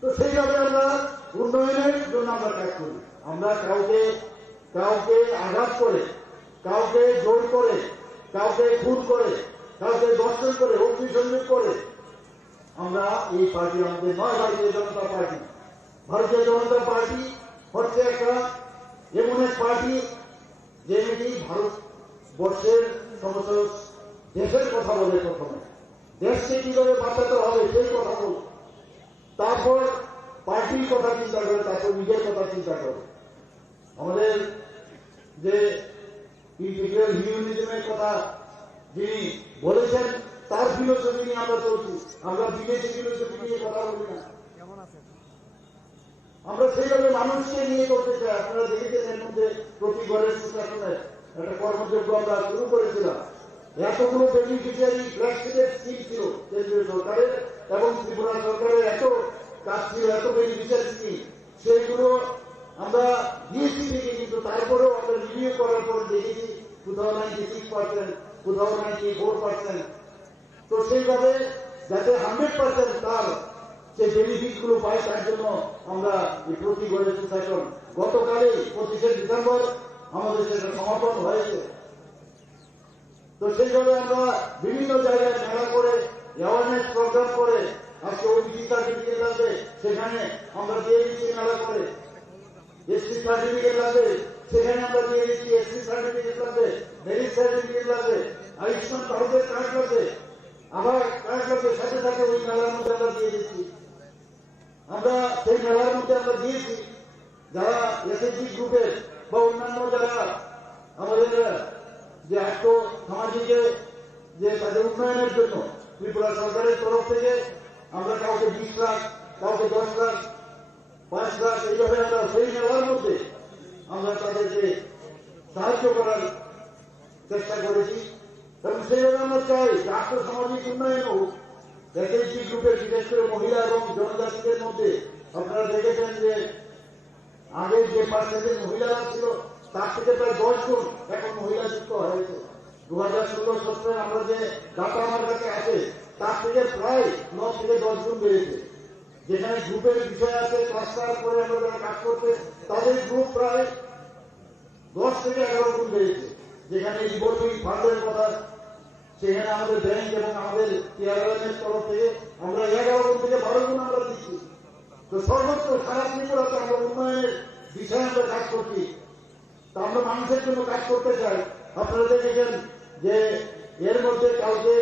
তো সেইভাবে আমরা উন্নয়নের জন্য আমরা কাজ করি। আমরা কাউকে আঘাত করে, কাউকে জোর করে, কাউকে খুন করে, কাউকে দর্শন করে, অগ্নিসংযোগ করে আমরা এই পার্টি আমাদের নয়। ভারতীয় জনতা পার্টি, ভারতীয় জনতা পার্টি হচ্ছে একটা এমন এক পার্টি যে নাকি ভারতবর্ষের সমস্ত দেশের কথা বলে, প্রথমে দেশকে কিভাবে বাঁচাতে হবে সেই কথা বল, তারপর পার্টির কথা চিন্তা করে, তারপর নিজের কথা চিন্তা করে। আমাদের যে ইন্টিগ্রাল হিউম্যানিজমের কথা যিনি বলেছেন তার ফিলোসফি নিয়ে আমরা চলছি। আমরা বিদেশি ফিলোসফি নিয়ে কথা বলি না, আমরা সেইভাবে মানুষকে নিয়ে চলতে চাই। আপনারা দেখেছেন এর মধ্যে প্রতি ঘরের সুশাসনের একটা কর্মযোগ্য আমরা শুরু করেছিলাম। এতগুলো বেনিফিশিয়ারি ফ্ল্যাগশিপের স্কিম ছিল কেন্দ্রীয় সরকারের এবং ত্রিপুরা সরকারের, এত কাজ ছিল, এত বেনিফিশিয়ারি স্কিম, সেইগুলো আমরা দিয়েছি ঠিকই, কিন্তু তারপরেও আমরা রিভিউ করার পর দেখেছি কোথাও 96%, কোথাও 94%। তো সেইভাবে যাতে 100% তার সেই বেনিফিট গুলো পায়, তার জন্য আমরা এই প্রতি ঘরের সুশাসন গতকালই 25শে ডিসেম্বর আমাদের সেটা সমাপন হয়েছে। তো সেইভাবে আমরা বিভিন্ন জায়গায় মেলা করে, অ্যাওয়ারনেস প্রোগ্রাম করে, আজকে ওবিসি সার্টিফিকেট লাগবে সেখানে আমরা দিয়ে দিচ্ছি মেলা করে, এসসি সার্টিফিকেট লাগবে সেখানে আমরা দিয়ে দিচ্ছি, এসসি সার্টিফিকেট লাগবে, মেরিট সার্টিফিকেট লাগবে, আয়ুষ্মান ভারতের কার্ড লাগবে, আবার কার্ড লাগবে, সাথে সাথে ওই মেলার মধ্যে আমরা দিয়ে দিচ্ছি। আমরা সেই মেলার মধ্যে আমরা দিয়েছি যারা এসএসজি গ্রুপের বা অন্যান্য যারা আমাদের যে আর্থ সামাজিক যে তাদের উন্নয়নের জন্য ত্রিপুরা সরকারের তরফ থেকে আমরা কাউকে 20 লাখ, কাউকে 10 লাখ, 5 লাখ, এইভাবে আমরা সেই মেলার মধ্যে আমরা তাদেরকে সাহায্য করার চেষ্টা করেছি। এবং সেইভাবে আমরা চাই যে আর্থ সামাজিক উন্নয়ন হোক। এসএসজি গ্রুপের বিশেষ করে মহিলা এবং জনজাতিদের মধ্যে আপনারা দেখেছেন যে আগে যে পার্সেন্টেজ মহিলারা ছিল তার থেকে প্রায় 10 গুণ এখন মহিলা যুক্ত হয়েছে। 2016-17 আমরা যে ডাটা আমার কাছে আছে তার থেকে প্রায় 9 থেকে 10 গুণ বেড়েছে। যেখানে গ্রুপের বিষয় আছে, ক্লাস্টার করে আমরা যারা কাজ করতে, তাদের গ্রুপ প্রায় 10 থেকে 11 গুণ বেড়েছে। যেখানে রিভলভিং ফান্ডের কথা, সেখানে আমাদের ব্যাংক এবং আমাদের টিআরএর তরফ থেকে আমরা 11 গুণ থেকে 12 গুণ আমরা দিচ্ছি। তো সর্বত্র সারা ত্রিপুরাতে আমরা উন্নয়নের বিষয়ে আমরা কাজ করছি। তা আমরা মানুষের জন্য কাজ করতে চাই। আপনারা দেখেছেন যে এর মধ্যে কালকে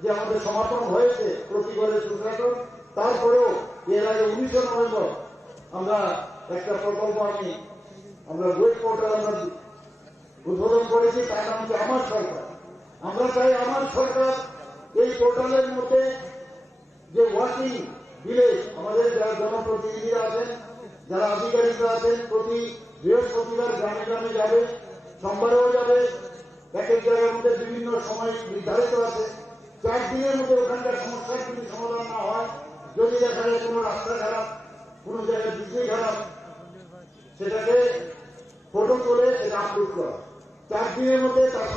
যে আমাদের সমাপন হয়েছে প্রতি ঘরের সুশাসন, তারপরেও এর আগে 19শে নভেম্বর আমরা একটা প্রকল্প আমরা ওয়েব পোর্টাল আমরা উদ্বোধন করেছি, তার নাম হচ্ছে আমার সরকার। আমরা চাই আমার সরকার এই পোর্টালের মধ্যে যে ওয়ার্কিং ভিলেজ, আমাদের যারা জনপ্রতিনিধিরা আছেন, যারা আধিকারিকরা আছেন, প্রতি বৃহস্পতিবার গ্রামে গ্রামে যাবে, সোমবারেও যাবে। এক এক জায়গার মধ্যে বিভিন্ন সময় নির্ধারিত আছে। 4 দিনের মধ্যে ওখানকার সমস্যার যদি সমাধান না হয়, যদি দেখা যায় কোনো রাস্তা খারাপ, কোনো জায়গায় বিজলি খারাপ, সেটাকে ফটো তুলে সেটা আপলোড করা। 4 দিনের মধ্যে তার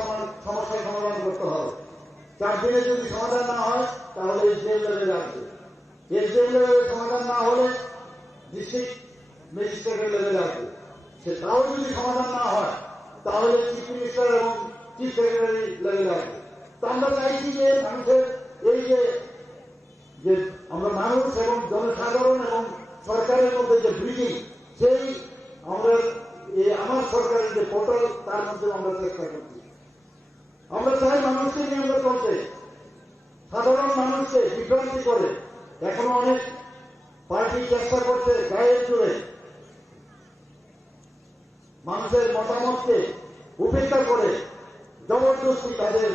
সমস্যার সমাধান করতে হবে। 4 দিনে যদি সমাধান না হয় তাহলে এসডিএম লেভেলে আসবে। এসডিএম লেভেলে সমাধান না হলে ডিস্ট্রিক্ট ম্যাজিস্ট্রেটের লেভেলে আসবে। সেটাও যদি সমাধান না হয় তাহলে চিফ মিনিস্টার এবং চিফ সেক্রেটারি লেভেলে আসবে। তো আমরা চাইছি যে মানুষের এই যে আমরা মানুষ এবং জনসাধারণ এবং সরকারের মধ্যে যে ব্রিজিং, সেই আমরা আমার সরকারের যে পোর্টাল তার মধ্যে আমরা চেষ্টা করছি। আমরা চাই মানুষকে নিয়ে আমরা চলতে, সাধারণ মানুষকে বিভ্রান্তি করে এখনো অনেক পার্টি চেষ্টা করছে গায়ের জোরে মানুষের মতামতকে উপেক্ষা করে জবরদস্তি তাদের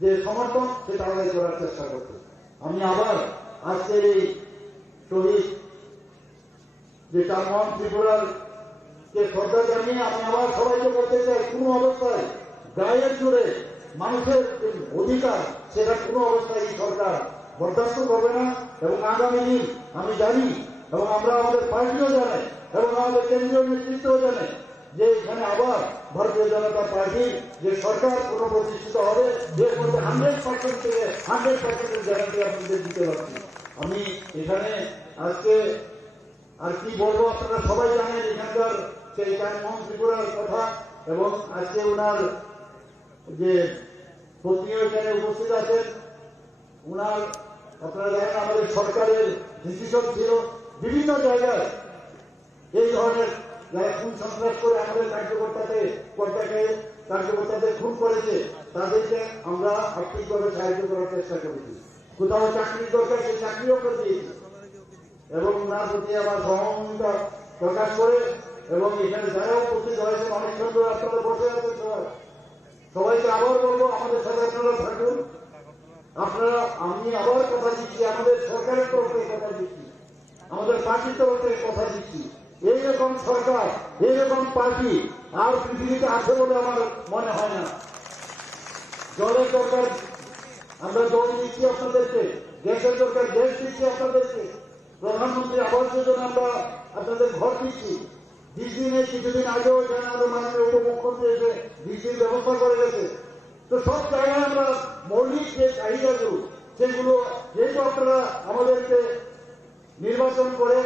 যে সমর্থন সেটা আদায় করার চেষ্টা করছে। আমি আবার আজকের এই শহীদ যে টার্মন ত্রিপুরার কে শ্রদ্ধা জানিয়ে আমি আবার সবাইকে বলতে চাই, কোন অবস্থায় গায়ের জোরে মানুষের অধিকার সেটা কোন অবস্থায় এই সরকার বরদাস্ত করবে না। এবং আগামী দিন আমি জানি এবং আমরা আমাদের পার্টিও জানাই এবং আমাদের কেন্দ্রীয় নেতৃত্বও জানে যে এখানে আবার ভারতীয় জনতা পার্টি যে সরকার পুনঃপ্রতিষ্ঠিত হবে, এর মধ্যে 100% থেকে 100% গ্যারান্টি আপনাদের দিতে পারছি। আমি এখানে আজকে আর কি বলবো, আপনারা সবাই জানেন এখানকার সেই টাইমন ত্রিপুরার কথা এবং আজকে ওনার যে পত্নীও এখানে উপস্থিত আছেন। ওনার আপনারা জানেন আমাদের সরকারের ডিসিশন ছিল বিভিন্ন জায়গায় এই ধরনের যারা খুন সন্ত্রাস করে আমাদের কার্যকর্তাদের খুন করেছে তাদেরকে আমরা আর্থিকভাবে সাহায্য করার চেষ্টা করেছি। কোথাও চাকরির দরকার সেই চাকরিও করে দিয়েছি এবং ওনার প্রতি আমার সহমর্মিতা প্রকাশ করে এবং এখানে যারা উপস্থিত হয়েছেন অনেক সুন্দর আপনারা বসে আছেন সবাইকে আবার বলবো আমাদের সাথে আপনারা থাকুন। আপনারা আমি আবার কথা দিচ্ছি, আমাদের সরকারের তরফ থেকে কথা দিচ্ছি, আমাদের পার্টির তরফ থেকে কথা দিচ্ছি, এইরকম সরকার এইরকম পার্টি আর পৃথিবীতে আছে বলে আমার মনে হয় না। জলের দরকার আমরা জল দিচ্ছি আপনাদেরকে, গ্যাসের দরকার গ্যাস দিচ্ছি আপনাদেরকে, প্রধানমন্ত্রী আবাস যোজনা আমরা আপনাদের ঘর দিচ্ছি। 20 দিনে কিছুদিন আগেও এখানে আমাদের মাননীয় উপমুখ্যমন্ত্রী এসে 20 দিন ব্যবস্থা করে গেছে। তো সব জায়গায় আমরা মৌলিক যে চাহিদাগুলো সেগুলো যেহেতু আপনারা আমাদেরকে নির্বাচন করে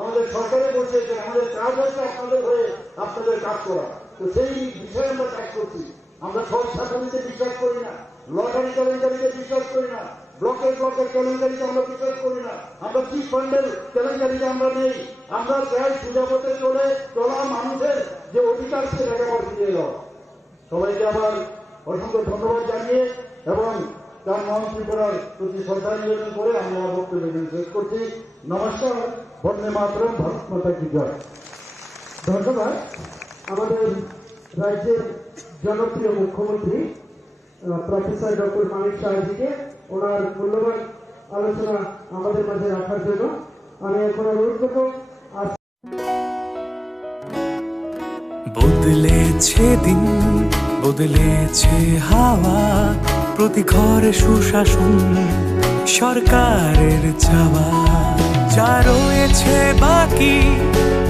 আমাদের সরকারে বসেছে, আমাদের কাজ হচ্ছে আপনাদের হয়ে আপনাদের কাজ করা। তো সেই বিষয়ে আমরা কাজ করছি। আমরা সব শাসনীতে বিশ্বাস করি না, লটারি কেলেঙ্কারিতে বিশ্বাস করি না, ব্লকের কেলেঙ্কারিতে আমরা বিশ্বাস করি না, আমরা চিট ফান্ডের কেলেঙ্কারিতে আমরা নেই। আমরা চাই সুজাপথে চলা মানুষের যে অধিকার সেটাকে আবার ফিরিয়ে দেওয়া। সবাইকে আবার অসংখ্য ধন্যবাদ জানিয়ে এবং তার মহান ত্রিপুরার প্রতি শ্রদ্ধা নিবেদন করে আমি আমার বক্তব্য শেষ করছি। নমস্কার, বন্দে মাতরম, ভারত মাতা কি জয়। ধন্যবাদ আমাদের রাজ্যের জনপ্রিয় মুখ্যমন্ত্রী প্রফেসর ডক্টর মানিক সাহাজিকে ওনার মূল্যবান আলোচনা আমাদের মাঝে রাখার জন্য আমি এখন অনুরোধ করবো। বদলেছে দিন, বদলেছে হাওয়া, প্রতি ঘরে সুশাসন সরকারের চাওয়া। যা রয়েছে বাকি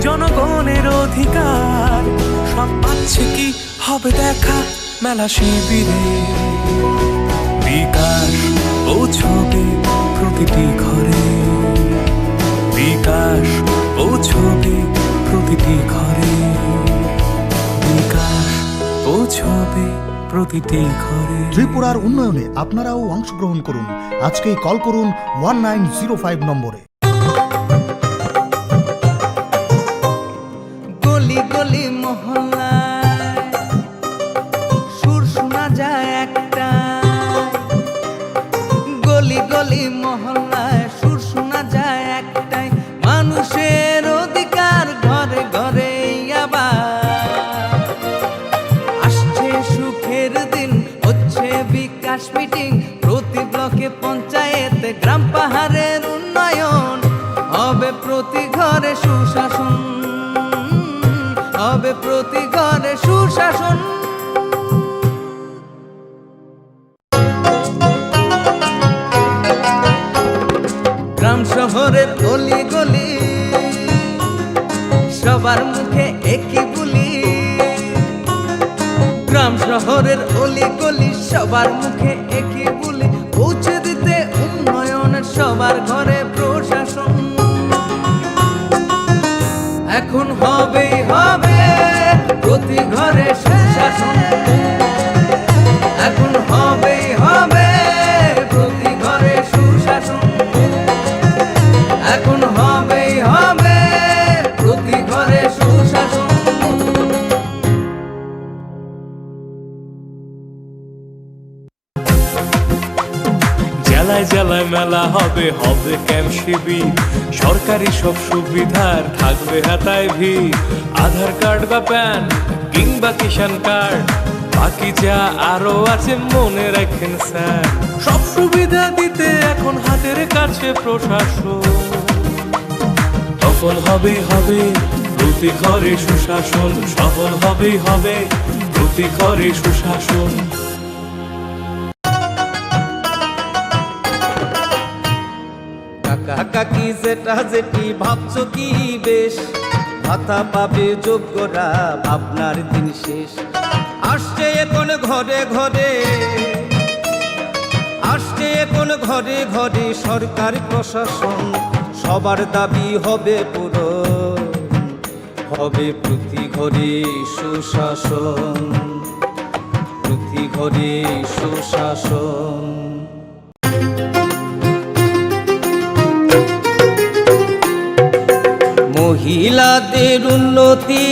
জনগণের অধিকার, সব পাচ্ছে কি হবে দেখা মেলা শিবিরে। বিকাশ পৌঁছবে প্রতিটি ঘরে, বিকাশ পৌঁছবে প্রতিটি ঘরে, বিকাশ পৌঁছবে প্রতিটি ঘরে। ত্রিপুরার উন্নয়নে আপনারাও অংশগ্রহণ করুন। আজকেই কল করুন 1905 নম্বরে। গলি গলি মহল্লায় সুর শোনা যায় একটা, গলি গলি মহল্লায় সুর শোনা যায় একটাই, মানুষের অধিকার ঘরে ঘরে আবার আসছে সুখের দিন, হচ্ছে বিকাশ মিটিং, প্রতি ব্লকে পঞ্চায়েতে গ্রাম পাহাড়ের উন্নয়ন হবে, প্রতি ঘরে সুশাসন হবে, প্রতি ঘরে সুশাসন। গ্রাম শহরের অলি গলি সবার মুখে একই বলি, গ্রাম শহরের অলি গলি সবার মুখে একই বলি, পৌঁছে দিতে উন্নয়নের সবার ঘরে প্রশাসন। এখন হবেই হবে প্রতি ঘরে সুশাসন, এখন হবেই হবে প্রতি ঘরে সুশাসন, এখন হবেই হবে প্রতি ঘরে সুশাসন। জেলায় জেলায় মেলা হবে, হবে ক্যাম্প শিবির, সরকারি সব সুবিধার থাকবে হাতায় ভিড়। আধার কার্ড বা প্যান কিংবা কিষাণ কার্ড, বাকি যা আরো আছে মনে রাখেন স্যার। সব সুবিধা দিতে এখন হাতের কাছে প্রশাসন, সফল হবে হবে প্রতি ঘরে সুশাসন, সফল হবে হবে প্রতি ঘরে সুশাসন। কাকা কাকি যেটা যেটি ভাবছো কি বেশ, ভাতা পাবে যোগ্যরা ভাবনার দিন শেষ। আসছে এখন ঘরে ঘরে, আসছে এখন ঘরে ঘরে সরকার প্রশাসন, সবার দাবি হবে পূরণ, হবে প্রতি ঘরে সুশাসন, প্রতি ঘরে সুশাসন। মহিলাদের উন্নতি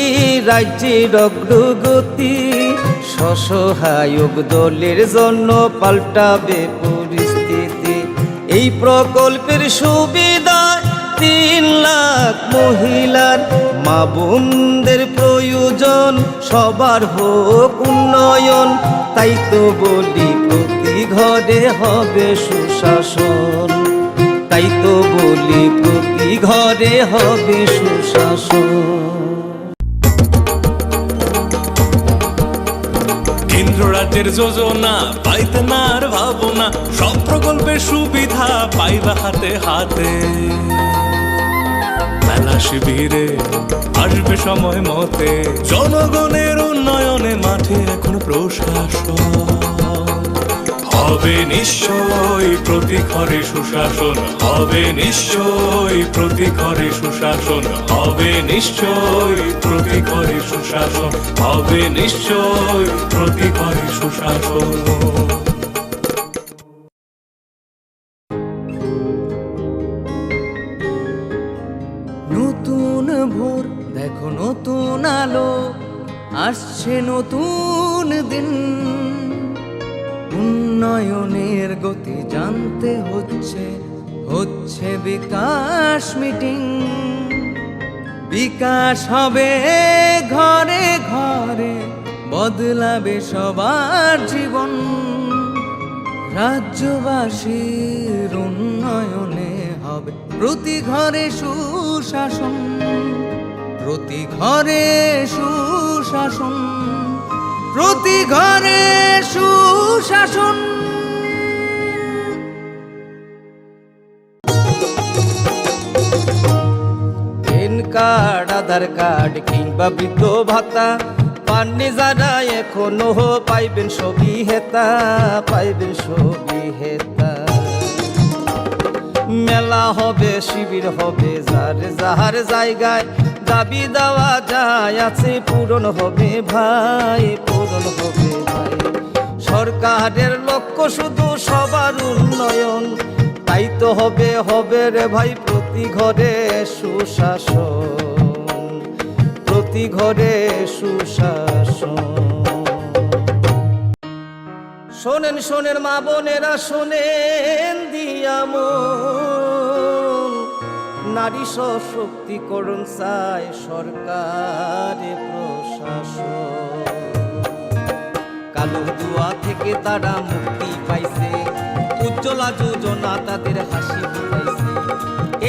রাজ্যের অগ্রগতি, স্বসহায়ক দলের জন্য পাল্টাবে পরিস্থিতি। এই প্রকল্পের সুবিধা 3 লাখ মহিলার, মা বোনদের প্রয়োজন সবার হোক উন্নয়ন। তাই তো বলি প্রতি ঘরে হবে সুশাসন, তাই তো বলি প্রতি ঘরে হবে সুশাসন। কেন্দ্র রাজ্যের যোজনা পাইতে না আর ভাবনা, সব প্রকল্পের সুবিধা পাইবা হাতে হাতে। মেলা শিবিরে আসবে সময় মতে, জনগণের উন্নয়নে মাঠে এখন প্রশাসন, হবে নিশ্চয়ই প্রতি ঘরে সুশাসন, হবে নিশ্চয়ই প্রতি ঘরে সুশাসন, হবে নিশ্চয়ই প্রতি ঘরে সুশাসন, হবে নিশ্চয়ই প্রতি ঘরে সুশাসন। নতুন ভোর দেখো নতুন আলো, আসছে নতুন দিন। উন্নয়নের গতি জানতে হচ্ছে, হচ্ছে বিকাশ মিটিং। বিকাশ হবে ঘরে ঘরে, বদলাবে সবার জীবন। রাজ্যবাসীর উন্নয়নে হবে প্রতি ঘরে সুশাসন, প্রতি ঘরে সুশাসন, প্রতি ঘরে সুশাসন। প্যান কার্ড, আধার কার্ড কিংবা বৃদ্ধ ভাতা পাননি যারা এখনো পাইবেন সবই হেতা, পাইবেন সবই হেতা। মেলা হবে শিবির হবে যার যাহার জায়গায়, দাবি দেওয়া যায় আছে পূরণ হবে ভাই, পূরণ হবে ভাই। সরকারের লক্ষ্য শুধু সবার উন্নয়ন, তাই তো হবে হবে রে ভাই প্রতি ঘরে সুশাসন, প্রতি ঘরে সুশাসন। শোনেন শোনেন মা বোনেরা শোনেন দিয়া মন, নারী সশক্তিকরণ চায় সরকারে প্রশাসন। কালো দুয়া থেকে তারা মুক্তি পাইছে, উজ্জ্বলা যোজনা তাদের হাসি ফুটাইছে।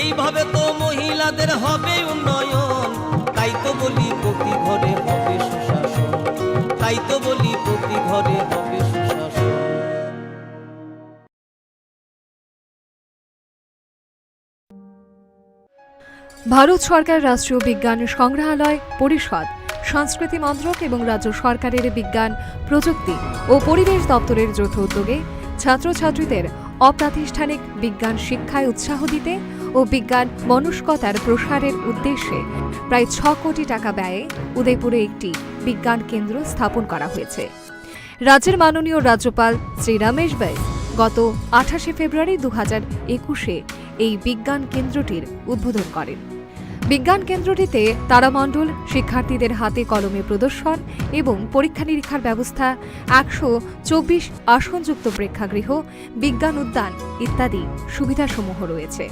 এইভাবে তো মহিলাদের হবে উন্নয়ন, তাই তো বলি প্রতি ঘরে হবে সুশাসন, তাই তো বলি প্রতি ঘরে হবে সুশাসন। ভারত সরকার রাষ্ট্রীয় বিজ্ঞান সংগ্রহালয় পরিষদ, সংস্কৃতি মন্ত্রক এবং রাজ্য সরকারের বিজ্ঞান প্রযুক্তি ও পরিবেশ দপ্তরের যৌথ উদ্যোগে ছাত্রছাত্রীদের অপ্রাতিষ্ঠানিক বিজ্ঞান শিক্ষায় উৎসাহ দিতে ও বিজ্ঞান মনস্কতার প্রসারের উদ্দেশ্যে প্রায় 6 কোটি টাকা ব্যয়ে উদয়পুরে একটি বিজ্ঞান কেন্দ্র স্থাপন করা হয়েছে। রাজ্যের মাননীয় রাজ্যপাল শ্রী রমেশ বাইস গত 28 ফেব্রুয়ারি 2021-এ এই বিজ্ঞান কেন্দ্রটির উদ্বোধন করেন। বিজ্ঞান কেন্দ্রটিতে তারামণ্ডল, শিক্ষার্থীদের হাতে কলমে প্রদর্শন এবং পরীক্ষা নিরীক্ষার ব্যবস্থা, 124 আসনযুক্ত প্রেক্ষাগৃহ, বিজ্ঞান উদ্যান ইত্যাদি সুবিধাসমূহ রয়েছে।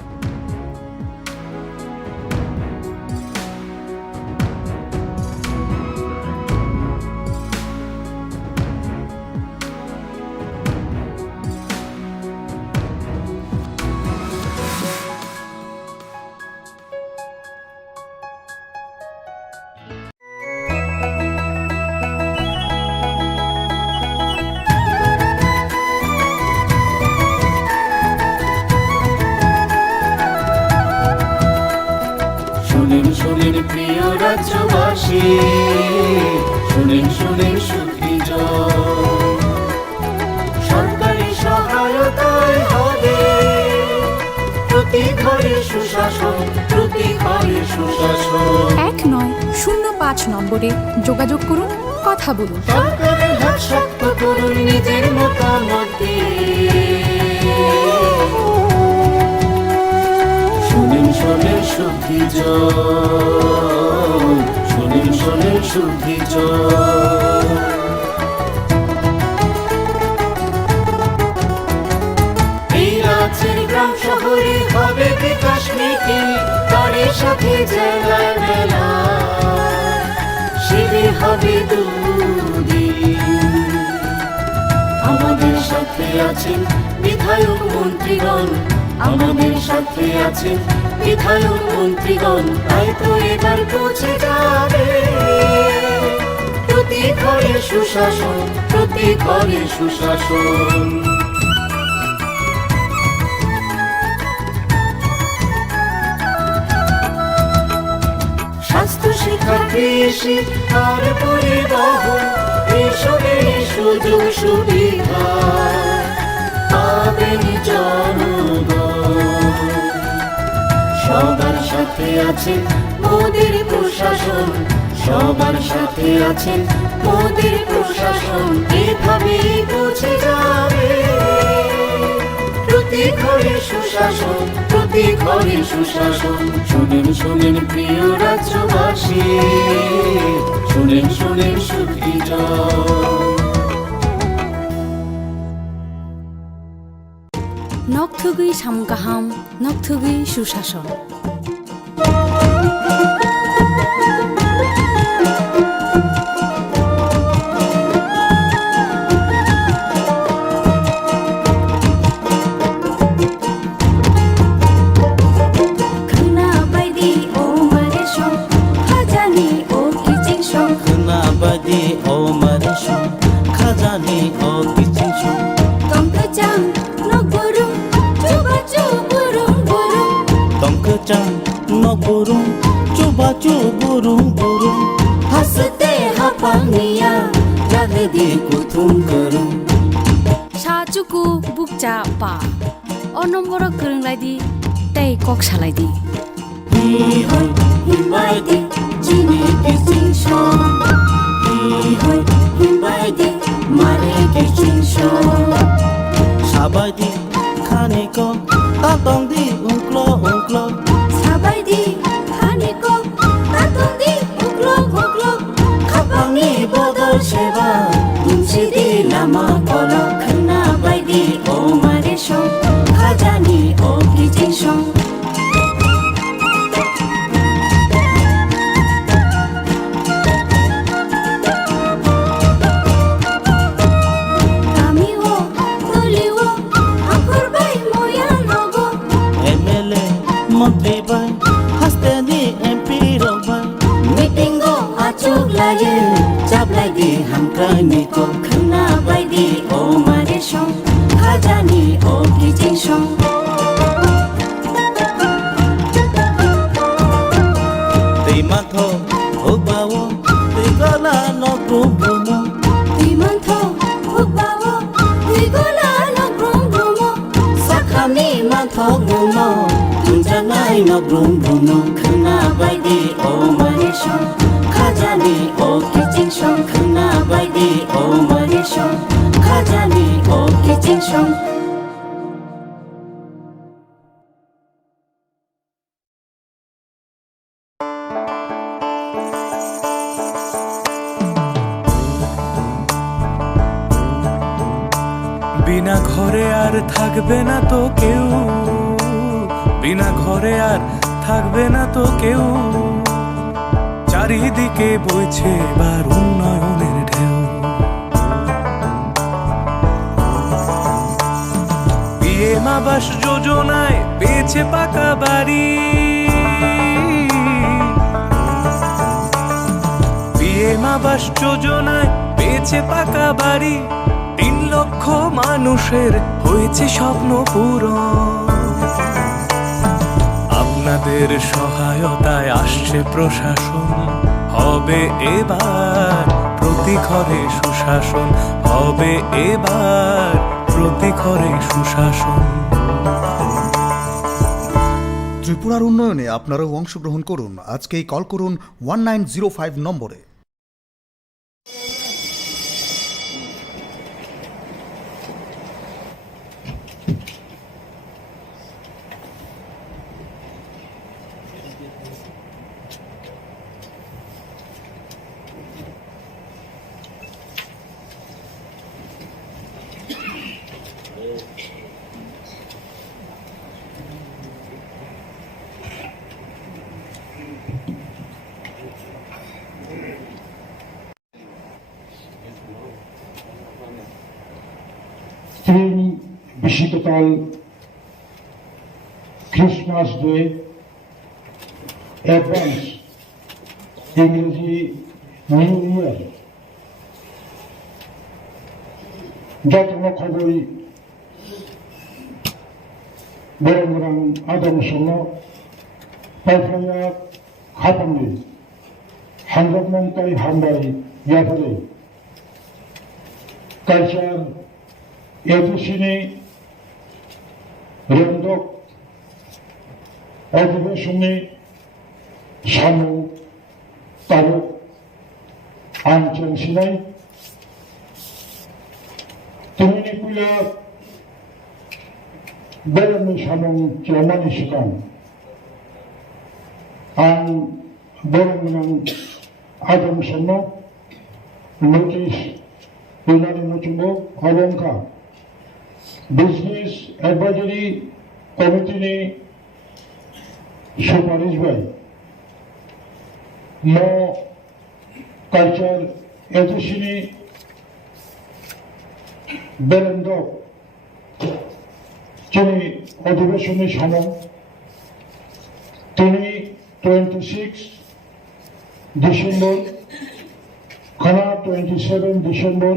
শুনেন শুনেন প্রিয় রাজ্যবাসী, শুনেন শুনেন সুখী জন, সরকারি সহায়তায় হবে প্রতি ঘরে সুশাসন, প্রতি ঘরে সুশাসন। 1905 নম্বরে যোগাযোগ করুন, কথা বলুন। সরকারের হাত শক্ত করুন নিজের মতামত দিয়ে। শুনেন শোনেন সুখী জন, শুনেন শোনেন সুখী জন। এই রাজ্যের গ্রাম শহরে হবে বিকাশ নীতি, তারই সাথে জেলায় মেলা শিবির হবে দুদিন। আমাদের সাথে আছেন বিধায়ক মন্ত্রীগণ, আমাদের সাথে আছেন বিধায়ক মন্ত্রীগণ, তাই তো এবার পৌঁছে যাবে প্রতি ঘরে সুশাসন, প্রতি ঘরে সুশাসন। স্বাস্থ্য, শিক্ষা, কৃষি আর পরিবহন এসবের সুযোগ সুবিধা পাবেন জনগণ। সবার সাথে আছেন মোদের প্রশাসন, সবার সাথে আছেন মোদের প্রশাসন, এভাবেই পৌঁছে যাবে প্রতি ঘরে সুশাসন, প্রতি ঘরে সুশাসন। শুনেন শুনেন প্রিয় রাজ্যবাসী, শুনেন শুনেন সুখী জন। নকথুগুই সামগাহাম, নকথুগুই সুশাসন। Burung, coba burung burung, hasute hapangnya, jaga di kutung kerung. Sajuku bukca pa, onombor kerung lagi, tei kok salai di. Hihoi, himbai di, jini kicing shong. Hihoi, himbai di, mare kicing shong. Sabai di, kaniko, tatong di, ungklo ungklo. Sabai di, kaniko, tatong di, ungklo ungklo. Kapangi bodol seba, kunci di lama kolok. Kena bai di, o mare shong, khajani o kicing shong. Menteri bay, hasteni MP robai. Meeting go acuk lagi, jab lagi hamkai niko. Kena bai di, o mare shong, khajani o kicing shong. Tei matho, hukbawo, tei gola no brum brumo. Tei matho, hukbawo, tei gola no brum brumo. Sakhami matho brumo. Jangai no brum brum no. Kena bai di, o mare shong, khajani o kicing shong. Kena bai di, o mare shong, khajani o kicing shong. বিনা ঘরে আর থাকবে না তো কেউ, বিনা ঘরে আর থাকবে না তো কেউ। চারিদিকে বইছে এবার উন্নয়নের ঢেউ। পিএম আবাস যোজনায় পেয়েছে পাকা বাড়ি, পিএম আবাস যোজনায় পেয়েছে পাকা বাড়ি। 3 লক্ষ মানুষের হয়েছে স্বপ্ন পূরণ। আপনাদের সহায়তায় আসছে প্রশাসন, হবে এবার প্রতি ঘরে সুশাসন, হবে এবার প্রতি ঘরে সুশাসন। ত্রিপুরার উন্নয়নে আপনারাও অংশগ্রহণ করুন। আজকেই কল করুন 1905 নম্বরে। Spring Bishikatal Christmas Day Advance ইংরেজি নিউ ইয়ার যতগুলো খবরই বরং বরং আদম শূন্য পাইফাইয়া খাতামনি হান্ড্রদমন্তাই হামবাই ইয়াফালে কালচার A.D.C রেন্দক অধিবেশনে সামু তালুক আনচেন সিনাই তুমি কুলা বেরমি সামু চেয়ারম্যান শিকান আন বেরমিনাং আদম সন্ন নোটিশ উনারি মুচুম্বো অলঙ্কা বিজনেস অ্যাডভাইজারি কমিটিনি সুপারিশ বাই ন কালচার এজেন্সিনি বেরেন্দ্র যিনি অধিবেশনে সামন তিনি 26 ডিসেম্বর খানা 27 ডিসেম্বর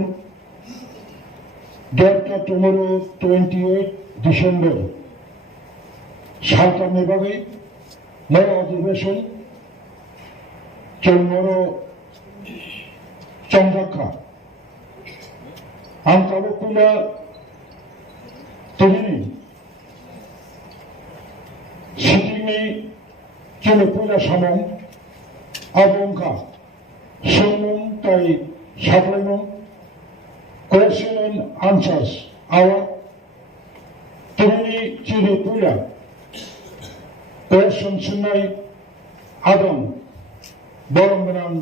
ডেটটা টুমোরো 28 ডিসেম্বর সালটা নেভাবে নয় অধিবেশন চন্দ্র চন্দ্রাক্ষা আন্তঃকুলা তিনি সিটিংনি চন্দ্রপুলা সামং আবঙ্কা সৌমং তাই সাপ্লাইমং question and answers our তিনি চন্দ্রপুলা question শুনাই আদম বরংগনাং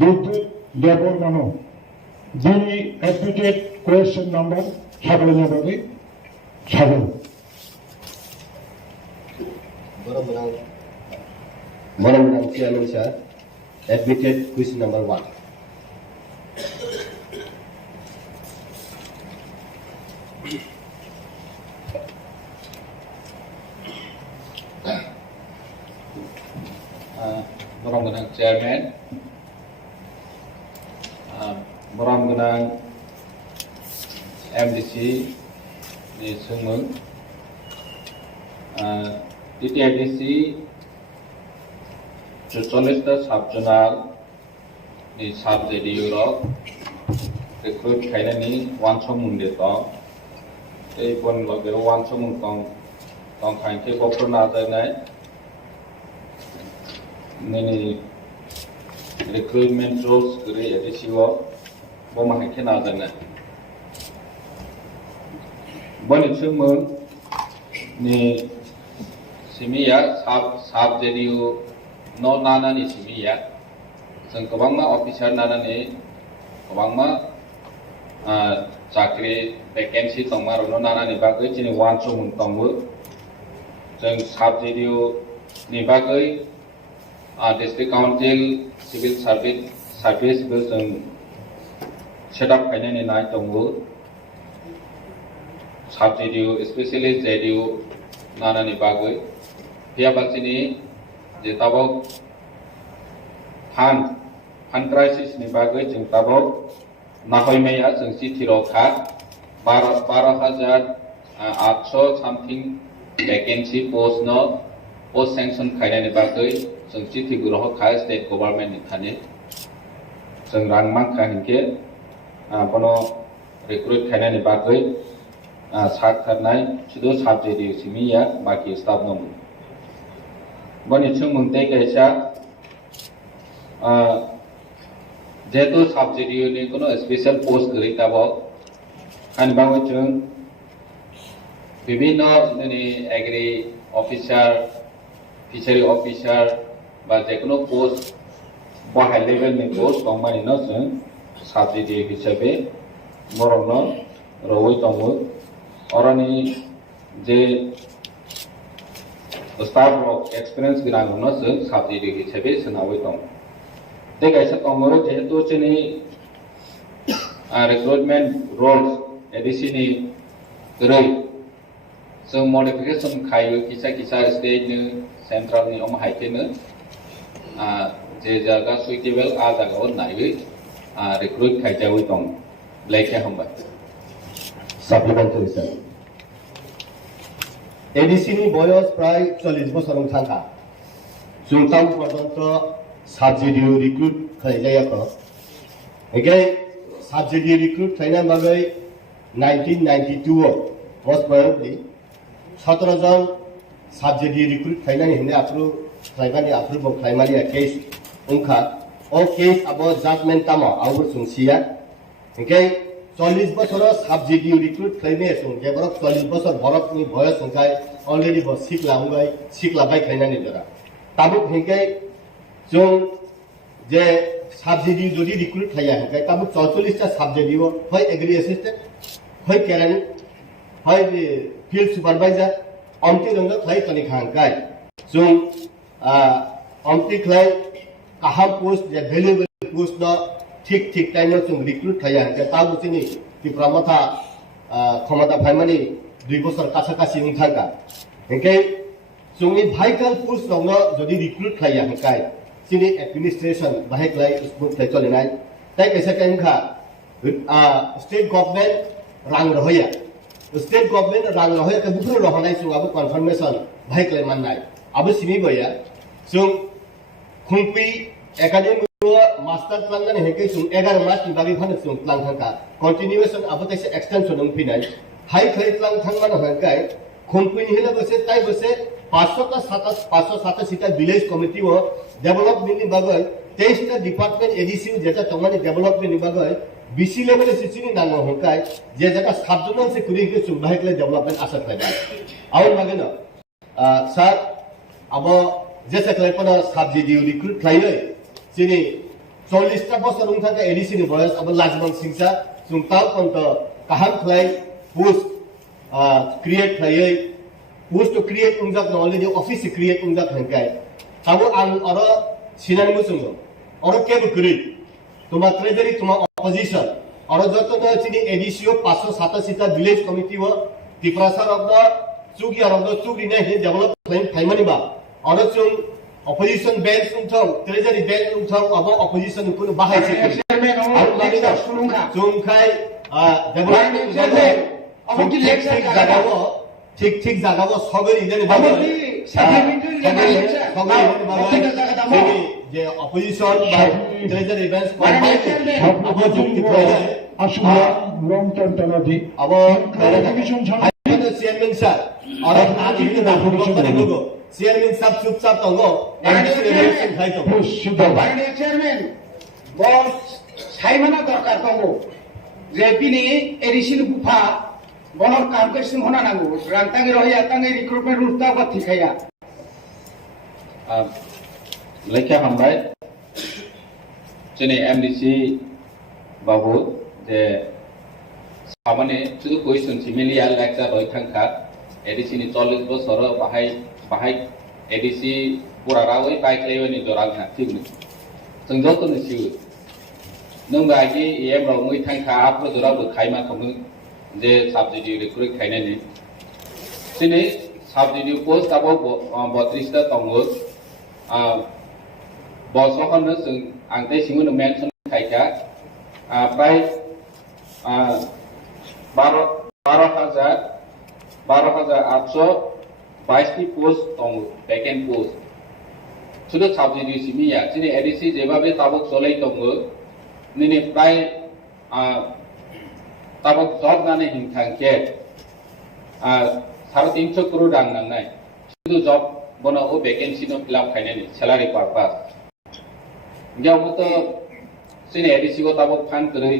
বিদ্যুৎ ব্যবহার মানো যিনি অ্যাডমিটেড কোয়েশ্চেন নাম্বার সাগরনাবাদে সাগর বরংগনাং chairman sir admitted question number 1 Borong Chairman, Borong A.D.C ni Khumulwng, A.D.C 44টা সাবজোনাল ni সাবজেডিউরক রিক্রুট খাইনানি ওয়ানসমুং মুন্ডে দं এই বন লগে ওয়ানসমুং দं খাইকে বক্র নাজাनाय Nini recruitment roles kiri A.D.C wo bomahai ke nazaनाय boni Khumulwng ni simiya subjediu no nanani simiya जों गोबांमा अफिसार नानानै गोबांमा চাকরি ভ্যাকেন্সি তংমারনো নানানি বাগৈ চিনি ওয়ান সমুন তংবো जों साब जिडिअ नि बागै डिस्ट्रिक्ट काउन्सिल सिभिल सार्भिस जों सेटआप खालामनानै नाय दंबो साब जिडिअ स्पेशली जेडिअ नानानि बागै पियाबाचिनि जे ताबाव फान क्राइसिस नि बागै जों ताबाव नाहयनाया जों चिठिरखा 12,800 सामथिं वैकेंसी पोस्ट सैंक्शन खायनायनि बागै जों चिठि गुरह खा स्टेट गवर्नमेंट नि थाने जों रांमांखा हिंके बनो रिक्रुट खायनायनि बागै साथारनाय सुदु साबजेक्ट सिमिया बाकी स्टाफ नं बनि जों मुंते कैसा जेतु साबजेक्ट नि कोनो स्पेशल पोस्ट गैताबो आनि बागै जों বিভিন্ন एग्री ऑफिसर फिशारी ऑफिसर बा जेकुनो पोस्ट हाई लेवल नि पोस्ट दंमानि न जों साबजेक्ट हिसाबै बरनो रवै दंमो अरनि जे स्टाफ एक्सपीरियंस गोनां न जों साबजेक्ट हिसाबै सोनावै दं ते गायसा दंमो जेहेतु जोंनि रिक्रुटमेंट रोल्स A.D.C नि गरै जों मडिफिकेशन खायो किसा स्टेट नो सेंट्रल नि हाइके नो जे जागा सुइटेबल आ जागाव नायै रिक्रुट खायजावै दं लेखे हमबाय साप्लिमेंटारि सर A.D.C नि बयस प्राय 40 बोसोर थांखा जोंताव पर्यन्त साबजेक्ट रिक्रुट खायजायाखो एगे साबजेक्ट रिक्रुट खायना बागै 1992 was probably 17 जन साबजेक्ट रिक्रुट खायनानै हिने अप्रुव खायमानि केस उनखा ओ केस अब जजमेंट तामा आउर सुंसिया ओके 40 बोसोर साबजेक्ट रिक्रुट खायने सुं जेबरक 40 बोसोर बरकनि बयस संखाय अलरेडी ब सिखलाबाय खायनानै जरा ताबुक हिंके जों जे साबजेक्ट जदि रिक्रुट खाया हिंके ताबुक 44 टा साबजेक्ट होय एग्री असिस्टेंट होय केरानि होय फील्ड सुपरवाइजर अमती रंग खाई कनि खांकाय जों अमती खाई काहा पोस्ट जे वैल्यूएबल पोस्ट न ठीक टाइम जों रिक्रुट खाया के ताबुचिनि त्रिपुरा मथा क्षमता फाइमानि 2 बोसोर काछा-काछी उनथांगा हेके जोंनि भाइटल पोस्ट रंग जदि रिक्रुट खाया हेकाय सिनि एडमिनिस्ट्रेशन बाहेक्लाय स्मुथ खाय चलिनाय ताय कैसे काइनखा स्टेट गवर्नमेंट रां रहया स्टेट गवर्नमेंट रां रहे के बुफ्रो रहनाय जों अब कन्फर्मेशन भाइक्लाय माननाय अब सिमी बया जों खुंपि एकाडेमी मास्टर प्लान हेके जों 11 मास नि बागै फानो जों प्लान थांका कंटिन्यूएशन अब तैसे एक्सटेंशन न फैनाय हाई खाय प्लान थांमान हरकाय खुंपि नि हेले बसे ताय बसे 587 विलेज कमिटी वो डेवलपमेंट नि बागै 23 टा डिपार्टमेंट A.D.C जेता तंगानि डेवलपमेंट नि बागै BC लेवल सिचिनि नांगो होकाय जे जगह सबजुनल से कुरी के सुन भाइकले डेवलपमेंट आशा खायबा और मागेन सर अब जैसे क्लाइपना सब्जेक्ट रिक्रुट खायो सिनि 40 टा बोसोर उनथाका A.D.C नि बयस अब लाजमन सिंसा सुंताव पंत काहाम खलाय पोस्ट क्रिएट खायो पोस्ट तो क्रिएट उनजाक नॉलेज ऑफिस क्रिएट उनजाक हंकाय ताबो आं और सिनानि मुसुंगो और केबो करि तुमा ट्रेजरी तुमा ऑपोजिशन और जत न चिनि A.D.C 587 विलेज कमिटी वो त्रिपुरा सर ऑफ द चुगी और द चुगी ने डेवलपमेंट फाइमानि बा और जों ऑपोजिशन बेंच उनथाव ट्रेजरी बेंच उनथाव अब ऑपोजिशन कुन बाहाय से और माने जों खाय डेवलपमेंट अब की लेक्चर जागावो ठीक जागावो सबरी जने बाबा जे ऑपोजिशन बाय ट्रेजरी बेंच अब जुक्ति प्रयास असुला लॉन्ग टर्म तनादि अब कमिशन चेयरमैन सर और आज के ऑपोजिशन लोगो चेयरमैन सब चुपचाप तंगो एक्सप्लेनेशन खाइ तो शुद्ध माननीय चेयरमैन बस साइमाना दरकार तंगो जे बिनि A.D.C बुफा बनर काम केसिम होना नांगो रांतांगे रहिया तांगे रिक्रुटमेंट रुस्ता बा थिखाया लेखे हमबाय जोंनि M.D.C बाबु जे सामाने शुद्ध क्वेश्चन सिमिलिया लेक्चर रही थांखा A.D.C नि 40 बছर बाहाय A.D.C पूरा रावै बाइक लेवनि जरांगा ठीक न जों जतन सिउ नों बायदि एम राव मै थांखा आपलो जराबो खायमा खमो जे साबजेक्ट रिक्रुट खायनानि सिनि साबजेक्ट पोस्ट आबो 32 ता दङो बसखौनो जों आंते सिङावनो मेनसन खायका प्राय 12,822 पोस्ट दङ वेकेंट पोस्ट शुद्ध साबजेक्ट सिमिया दिनै A.D.C जेबाबे ताबक चलै दङ निनि प्राय ताबक जब नानै हिंखांके 350 करोड़ रां नांनाय शुद्ध जब बना ओ वैकेंसी नो फिलअप खायनानि सैलारि पर्पस ग्यावबोत सिने A.D.C को ताबक फान करै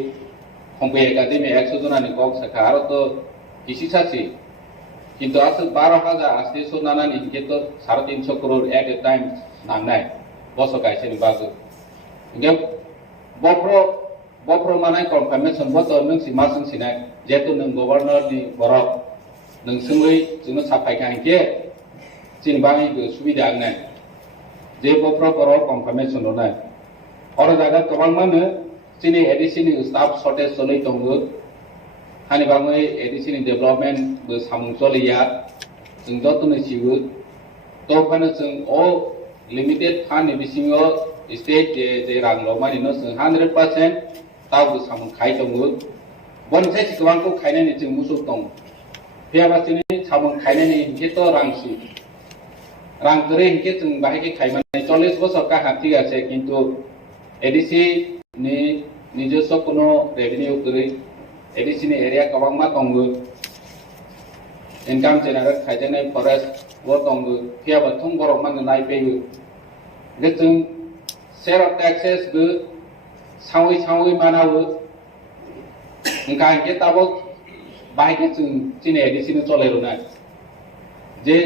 हमबे एकाडेमी 100 जनानि गक सखा आरो तो किसी सासी किंतु आस 12,800 नानानि हिंके तो 350 करोड़ एट ए टाइम नांनाय बसो गायसेनि बागो ग्याव बप्रो मानाय कन्फर्मेशन बत नों सिमा सिनाय जेतु नों गवर्नर नि बरक नों सुङै जोंनो साफाय गांके सिन बाङै सुबिदा आंनाय जे बप्रो बरक कन्फर्मेशन होनाय और जागा गोबां मानो सिनि A.D.C नि स्टाफ शॉर्टेज चलै दङ हानि बाङै A.D.C नि डेभलपमेन्ट बो सामुं चलैया जों जतन सिउ तो फानो जों ओ लिमिटेड फान्ड बिसिङो स्टेट जे रां लमानि न जों 100% ताबो सामुं खाय दङ बनसे सिगवांखौ खायनायनि जों मुसुक दङ फेयाबासिनि सामुं खायनायनि हिंके रांसि रां करे हिंके जों बाहायके खायमानाय 40 बছর का हाथि गासे किंतु A.D.C नि নিজস্ব কোনো রেভিনিউ করে A.D.C नि एरिया गोबांमा दङ इनकाम जेनेरेट खायजेनाय फरेस्ट वो दङ फेयाबा थुं बरक मानो नायफैयो जे जों शेयर अफ टैक्सेस बो सावै मानावो ओंखा हिंके ताबक बाहायके जों दिनै A.D.C नि चलायरोनाय जे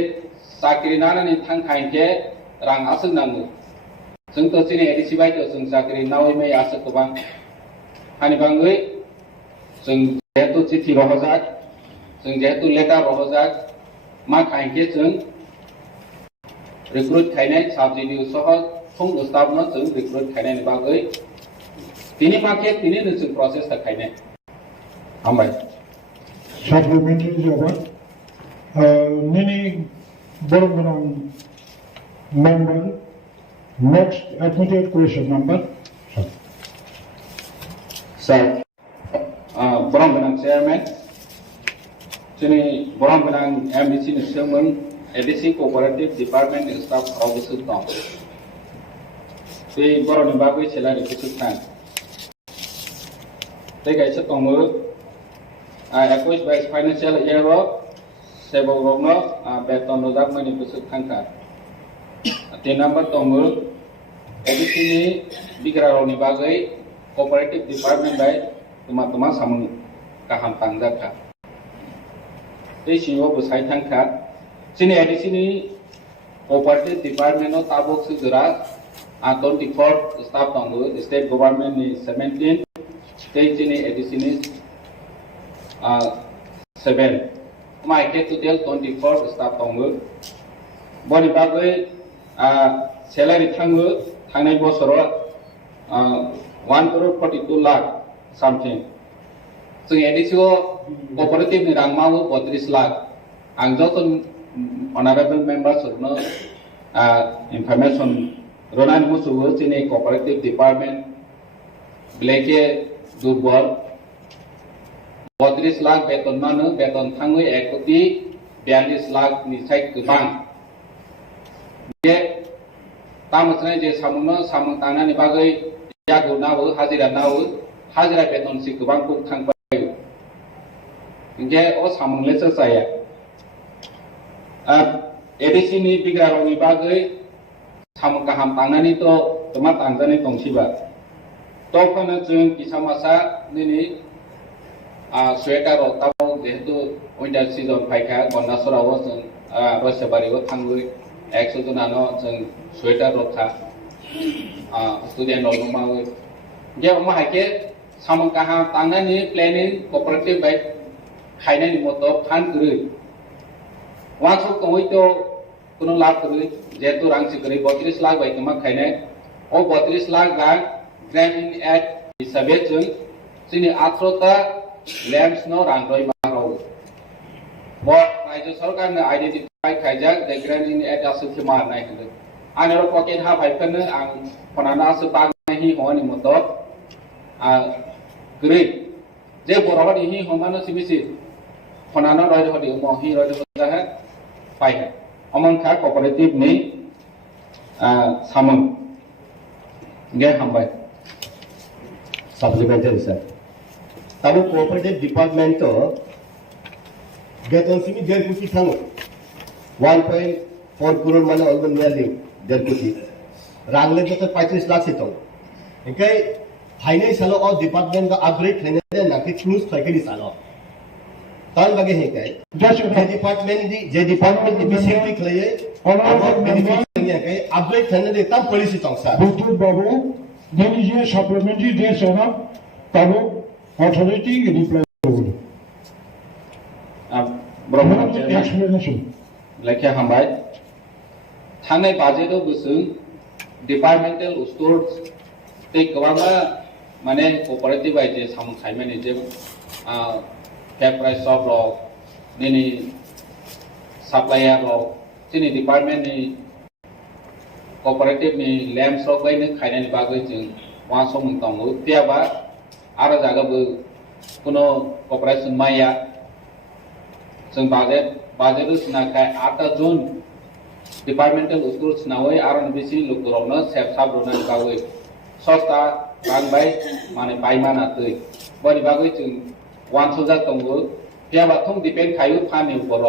साख्रि नानानै थांखा हिंके रां आसो नांगौ जों तो दिनै A.D.C बायदियाव जों साख्रि नावै मै आसो गोबां हानि बाङै जों जेहेतु चिठी रहजाक जों जेहेतु लेटार रहजाक मा खायके जों रिक्रुट खायनाय साबजेक्ट सह थुं स्टाफनो जों रिक्रुट खायनायनि बागै तिनि माखे तिनि जों प्रसेस खायनाय हामबाय supplementary जवाब निनि बरगोनां member next admitted question number sir बरगोनां chairman जोंनि बरगोनां M.D.C नि सोमोन A.D.C cooperative department staff रावबोसो दं बे बरनि बागै सेलारि बिसोर थां बे गायसो दङ 21-22 फाइनान्सियेल इयाराव सेबरनो बेतन रोजाब मानि बोसोर थांखा 3 नम्बर दङ A.D.C नि बिग्रारावनि बागै cooperative department बाय तमा सामुं गाहाम थांजाखा बे सिङाव बोसाय थांखा दिनै A.D.C नि cooperative department आव ताबक सुजरा 24 स्टाफ दङ स्टेट गभर्नमेन्ट नि 17 स्टेट नि A.D.C नि 7 माइके टोटल 24 स्टाफ दङ बनि बागै सैलारि थाङो थांनाय बोसोराव 1.42 लाख समथिं जों A.D.C कोऑपरेटिव नि रां मावो 32 लाख आं जतन ऑनरेबल मेंबर्सनो इनफॉरमेशन रोनानि मुसुबो दिनै कोऑपरेटिव डिपार्टमेंट ब्लेके दुर्बल 32 लाख बेतन मानो बेतन थाङो 1.42 लाख निसाय गोबां बे तामसनाय जे सामुं तांनानि बागै यागो नावो हाजिरा बेतन सि गोबां को थांबाय इंगे ओ सामुंलेसो जाया A.D.C नि बिग्रारावनि बागै सामुं गाहाम तांनानि तो तमा तांजानि दंसिबा तो फानो जों किसामासा निनि स्वेटार ताव जेहेतु विंटार सीजन फायखा गन्नासराव जों रसबारियाव थांगो 100 जनानो जों स्वेटार रथा स्टुडेन्ट मावो गे माहायके samang kaha tangna ni planning cooperative by khaina ni moto fan kuri wangsuk tongoi to kuno lab kuri jetu rang sikri 32 lakh by kama khaina o 32 lakh ga grant in act hisabe chung sini atrota lamps no rang roi ma ro bo rajya sarkar ne identify khaijak the grant in act asu khimar nai kande anero pocket ha bai kan ang ponana asu tang hi ho ni moto kuri je borok ni hi homano simisi ponana roi ho di mo hi roi ho da ha pai ha among kha cooperative ni samang ge hambai supplementary sir tabu cooperative department to beton simi der kuti thango 1.4 crore mane alban nearly der kuti rangle to 35 lakh se to enkai financial or department ka upgrade thane de na ki choose thake di salo tan bage he kai je department ni bisic klaye और benefit नहीं है कि upgrade thane de tam policy tong sa Dr. Babu there is a supplementary days on tabu authority reply explanation like hambai thane baje do busung departmental stores take gwama mane cooperative ai je sam khaimani je cap price shop ro nini supplier ro sini department ni cooperative ni lamps ro bai ne khaina ni bagoi jing wa so mung tong u tia ba ara jaga bu kuno corporation maya jing baje ru sina kai 8 june departmental stores na oi aron bisi lok ro na sep sab ro na bagoi sosta rang bai mane bai mana tui bani bagoi jing wan so ja tong u tia ba thong depend khayu phan ni upor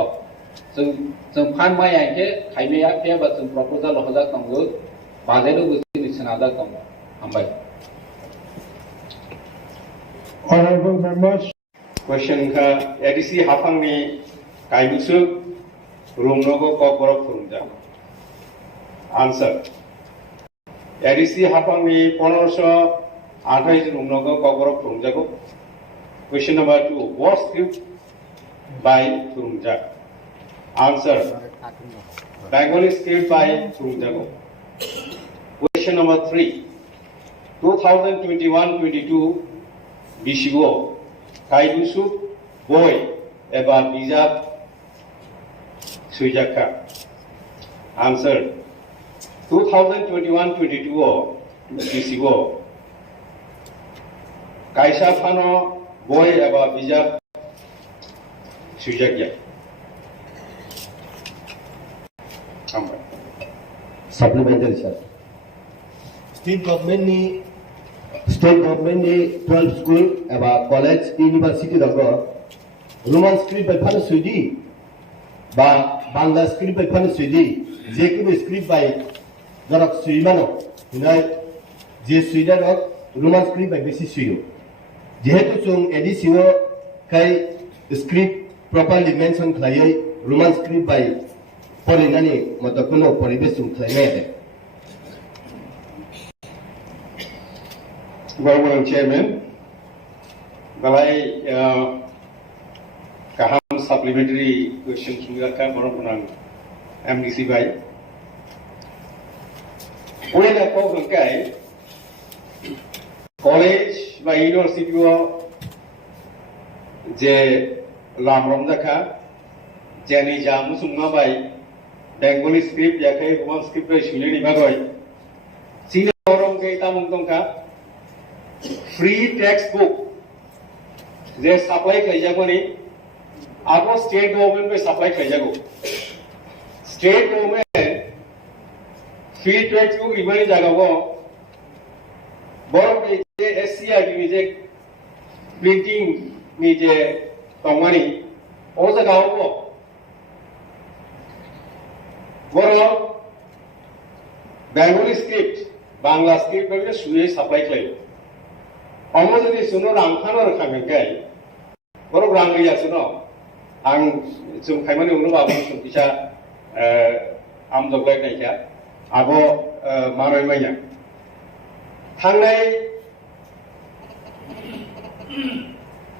जों फान माइ आइके खाइमेया पे बा जों प्रपोजल हजा तंगो बाजेरो गुसिनि सनादा तंगो हामबाय honorable members question ka A.D.C hafang ni kaibusu rumnogo kokborok furumja answer A.D.C hafang ni 1528 rumnogo kokborok furumjago question number 2 what script by furumja answer Bengali script by Khumulwng. Question number 3 2021-22 Bishigo Kaibusu boy eba bijak suijaka answer 2021-22 Bishigo Kaisa Fano boy eba bijak suijakya supplementary sir state government ni 12 school eba college university dago roman script by phane suidi ba bangla script by phane suidi je kono script by dorok suimano hinai je suida rok roman script by besi suido jehetu chung A.D.C o kai script properly mention khlai roman script by Porinani matakuno poribesum claimede. Honorable Chairman, balai kaham supplementary question sungilakan borong punang A.D.C by. Udah nak kau bangkai college by university o je lamrom dakha jani jamu sungma by Bengali script yakai Roman script by shule ni bagoi sini orang ke tamung tongka free textbook je supply kai jago ni ago state government पे supply kai jago state government free textbook ribani jaga go borok je SCI ni je printing ni je tongani o jaga go borok Bengali script Bangla script पे सुये supply kai Omo jadi suno rangkhan or khamengkai borok rangliya suno ang sum khaimani unu babu sum bisa am doglai naikya abo maroi maya thangnai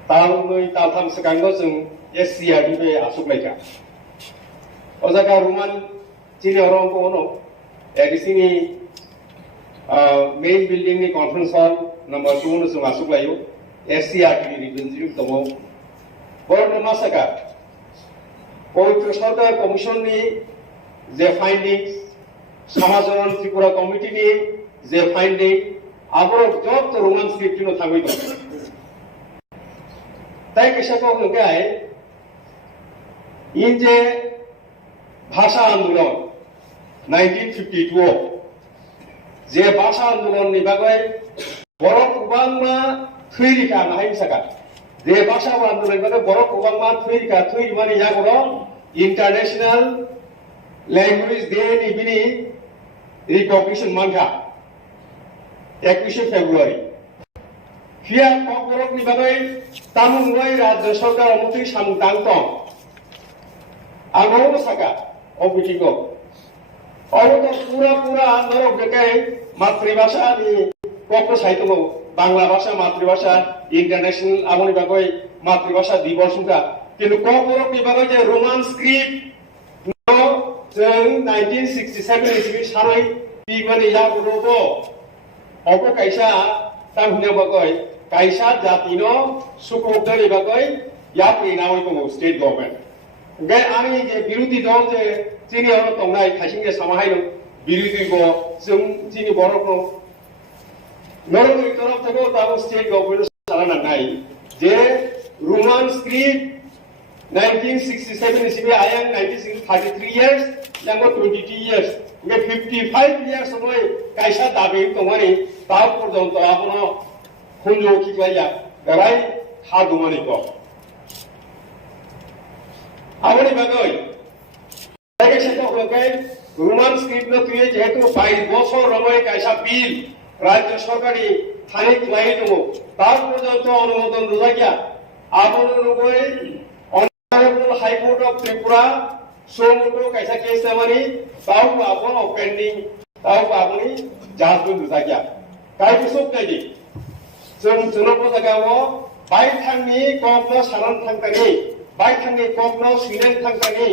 तालनै तालथाम सिगांनो जों SCRD बे आसुगलायखा अजागा रुमान चिनि अरंको ono A.D.C नि मेन बिल्डिंग नि कॉन्फ्रेंस हॉल नंबर 2 नो जों आसुगलायो SCRD नि रिप्रेजेंटेटिव दङ बरनो मासाका पवित्र सरकार कमिशन नि जे फाइंडिंग्स समाजन त्रिपुरा कमिटी नि जे फाइंडिंग आबरो जब तो रोमान स्क्रिप्ट नो थांबाय दं ताई कैसा को होगाय इन जे भाषा आंदोलन 1952 जे भाषा आंदोलन नि बागै बर' गोबांमा थैरिखा नाहाय साका जे भाषा आंदोलन बागै बर' गोबांमा थैरिखा थैरि माने जागरो इंटरनेशनल लैंग्वेज डे नि बिनि रिकॉग्निशन मानखा 21 फेब्रुआरी फिया ककबरक नि बागै तामुंगै राज्य सरकार मन्त्रि सामदांतं आंगो साका अबिटिगो अबो पूरा नरक देखाय मातृभाषा नि कक साहित्यमो बांला भाषा मातृभाषा इंटरनेशनल आमनि बागै मातृभाषा दिवस हुंका किन्तु ककबरक नि बागै जे रोमान स्क्रिप्ट नो जों 1967 इसिबि सानै बिमानि जागुरबो अबो कायसा तांहुने बागै कायसा जातिनो सुकुबदनि बागै यात्रि नावै दङ स्टेट गभर्नमेंट गे आंनि जे बिरोधी दल जे जोंनि हर दंनाय खायसेनि सामाहाय दं बिरोधी गो जों जोंनि बर'खौ नरमनि तरफ थेबो दाबो स्टेट गभर्नमेंट सालाना नाय जे रोमान स्क्रिप्ट 1967 इसिबि आयां 1933 years jango 22 years गे 55 years समय कायसा दाबि दंमानि ता पर्यन्त आपनो खुंजो खिख्लाया राय हादुमानि को आवनि बागै जायगासेखौ होगाय रोमान स्क्रिप्ट न तुये जेहेतु 22 বছর रमै कायसा बिल राज्य सरकारि थानि ख्लाय दङ ता पर्यन्त अनुमोदन रुजाया आबनो नगै Honorable High Court of Tripura Somoto kaisa case namani tau apon pending tau aponi judgment rujakya kai kusuk naidi जों जोनोबो जागावो बाय थांनि ककनो सानान थांतानि बाय थांनि ककनो सिनेन थांतानि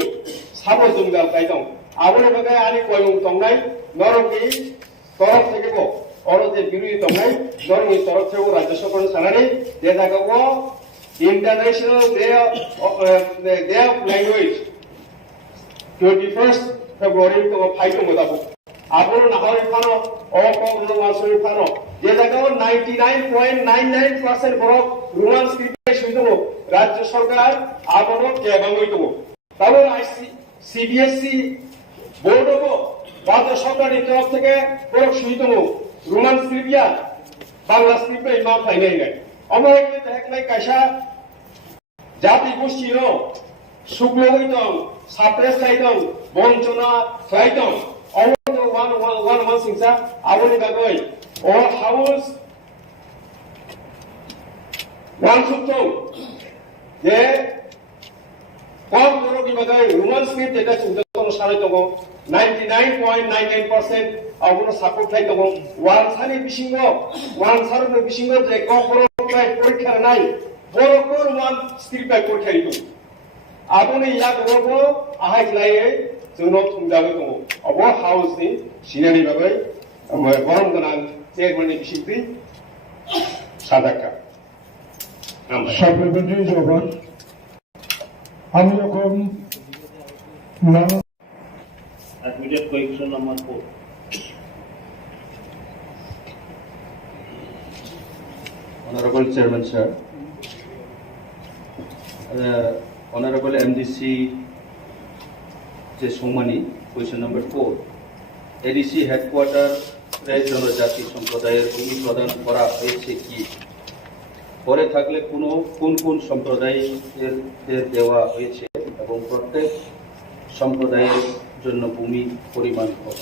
साबो जोंगाल ताइ दं आबोनि बागै आनि कयं दंनाय नरमनि तरफ थेकेबो अरो जे बिरोधी दंनाय नरमनि तरफ थेबो राज्य सरकार सानानि जे जागावो International Day of Language 21st February to fight to Modabu. Aburo Nahari Pano, or Kongro Pano. Yetako 99.99% for Roman scripture to Rajya Sarkar, Aburo Kebango. Tabo CBSC Board of Rajya Sarkar in terms of the Borok Shuito, Roman scripture, Bangla scripture in Mount Hainane. America the heck like Kasha Jati Bushino, Subloiton, Sapres Titan, Bonchona, Triton, all the one month since I will go. Or house one subton. There, KOKBOROK Roman script that's in the Saratogo, 99.99% of support like one sunny fishing walk, one Saturday fishing walk, the KOKBOROK পরীক্ষা নাই বড় মান স্কিল বাই পরীক্ষা দিত আপনি ইয়া করব আহাই লাইয়ে जोंन थुंजाबो दङ अब हाउसनि सिनारि बागै गरम गोनां चेयारमेननि बिसिंथि सादाका साप्लिमेन्टारि जबान আমি এখন Immediate question number 4. Honorable Chairman, sir. Honorable A.D.C. Somani, question number 4. A.D.C. headquarter জনজাতি সম্প্রদায়ের ভূমি প্রদান করা হয়েছে কি পরে থাকলে কোন সম্প্রদায়ের দেওয়া হয়েছে এবং প্রত্যেক সম্প্রদায়ের জন্য ভূমি পরিমাণ কত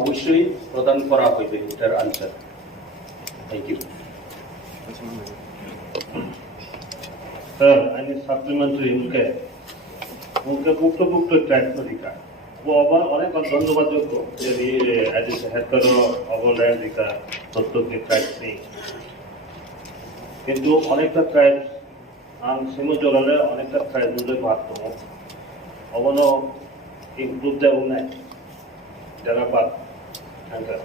অবশ্যই প্রদান করা হইবে এটার answer thank you Sir, I need supplementary उनके पुक्त टैक्स अधिकार वो अब अनेक धन्यवादযোগ্য যে A.D.C হেড করা অবলম্বন अधिकार প্রত্যেক ট্যাক্স নেই কিন্তু অনেকটা ট্রাইব ang simo jorale অনেকটা ট্রাইব মধ্যে পারতো অবন ইনক্লুড দেব না যারা পার থাকা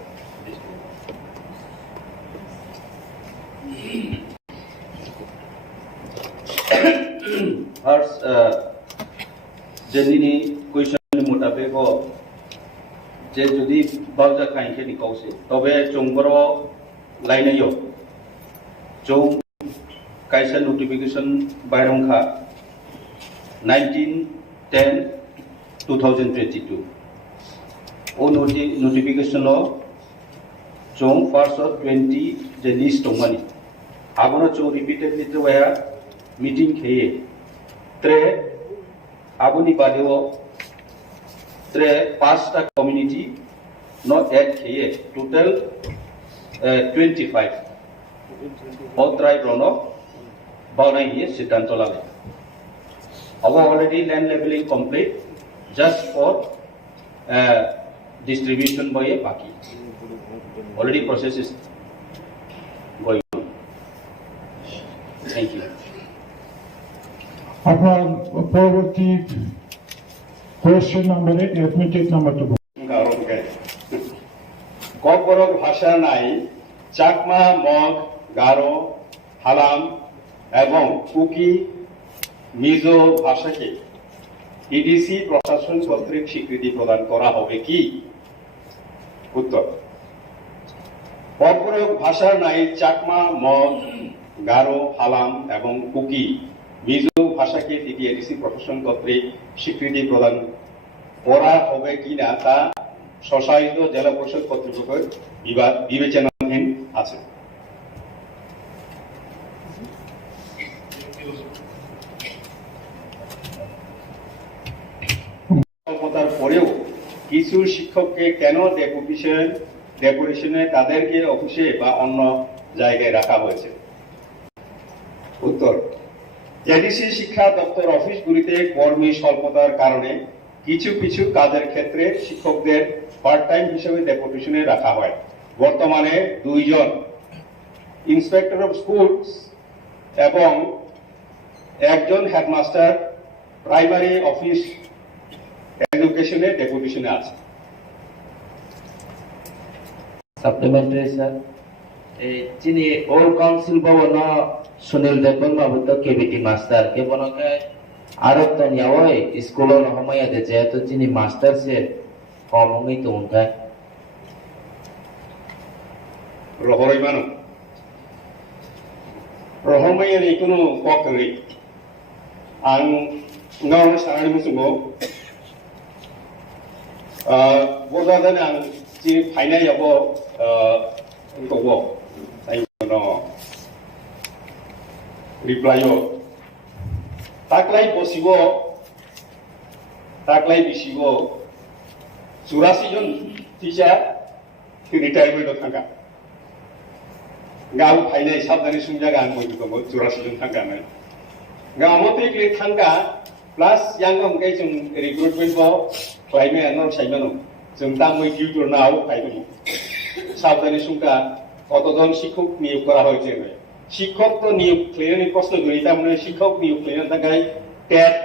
First, jenini question mutabek ho je jodi balja kainke ni kause tobe chongboro lainai yo chong kaisa notification bairong kha 19/10/2022 o notification lo chong first of 20 je list tongmani abono chong repeatedly to where meeting kheye tre abuni badeo tre pasta community no add kheye total 25 all tribe rono baunai hiye siddhanto lale our already land leveling complete just for distribution by a baki already process is going on. Thank you. আপনার পরবর্তী question number 8 arithmetic number 2 kokborok ভাষা নাই চাকমা মগ গারো হালাম এবং কুকি মিজো ভাষাকে এডিসি প্রশাসন কর্তৃক স্বীকৃতি প্রদান করা হবে কি উত্তর kokborok ভাষা নাই চাকমা মগ গারো হালাম এবং কুকি মিজো ভাষাকে এডিসি প্রশাসন কর্তৃক স্বীকৃতি প্রদান করা হবে কিনা তা স্বশাসিত জেলা পরিষদ কর্তৃপক্ষের বিবেচনাধীন আছে স্বল্পতার পরেও কিছু শিক্ষককে কেন ডেপুটেশনে তাদেরকে অফিসে বা অন্য জায়গায় রাখা হয়েছে উত্তর এডিসি শিক্ষা দপ্তর অফিসগুলিতে কর্মী স্বল্পতার কারণে কিছু কিছু কাজের ক্ষেত্রে শিক্ষকদের পার্ট টাইম হিসেবে ডেপুটেশনে রাখা হয় বর্তমানে 2 জন ইন্সপেক্টর অফ স্কুলস এবং একজন হেডমাস্টার প্রাইমারি অফিস এডুকেশনে ডেপুটেশনে আছে সাপ্লিমেন্টারি স্যার এই চিনি ওল্ড কাউন্সিল ভবন সুনীল দেবন মাবুত কেবিটি মাস্টার কে বনকে আরত নিয়াওই স্কুলের রহমায়াতে যেহেতু চিনি মাস্টার সে কমই তো উনকায় রহরই মানো রহমায়ানি কোনো ককরি আং ngaw sarani musungo bodadan ang ji phainai yabo ko ai no reply yo taklai bosibo taklai bisibo 84 জন টিচার রিটায়ারমেন্ট থাকা গাও ফাইনাই সাবধানে সুমজাগা আং বইতো 84 জন থাকা নাই গামতে ক্লিক থাকা plus yang kai jung recruitment bo klaime anor saimano jung tamoi tutor nao paidong সাবধানে সুমকা কতজন শিক্ষক নিয়োগ করা হয়েছে শিক্ষক তো নিয়োগ ক্লিয়ারলি প্রশ্ন করি তার মানে শিক্ষক নিয়োগ ক্লিয়ার থাকায় টেট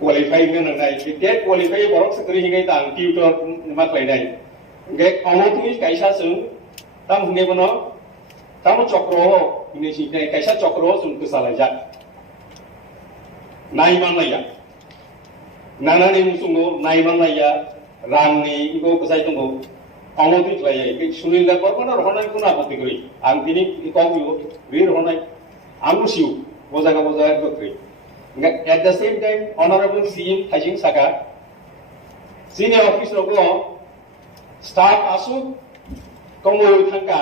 কোয়ালিফাই নাই টেট কোয়ালিফাই বরক সাকরি হিগাই তাং টিউটর मा ক্লাইনাই গে অমতুই কাইসা जों তাম হুনে বনো তাম চক্র হিনে সিনাই কাইসা চক্র जों কসালাইজা नायमांलाया नानानि मुसुंगो नायमांलाया रांनि इको गसाय दंगो अमोदि ख्लाया बे सुनिल दापर माना रहनाय कुना आपत्ति करि आं तिनि कबियो बे रहनाय आंगुसिउ बजागा गत्रि at the same time honourable CM थाइजिं साका सिनियर ऑफिस लोगो स्टाफ आसु कमो थांका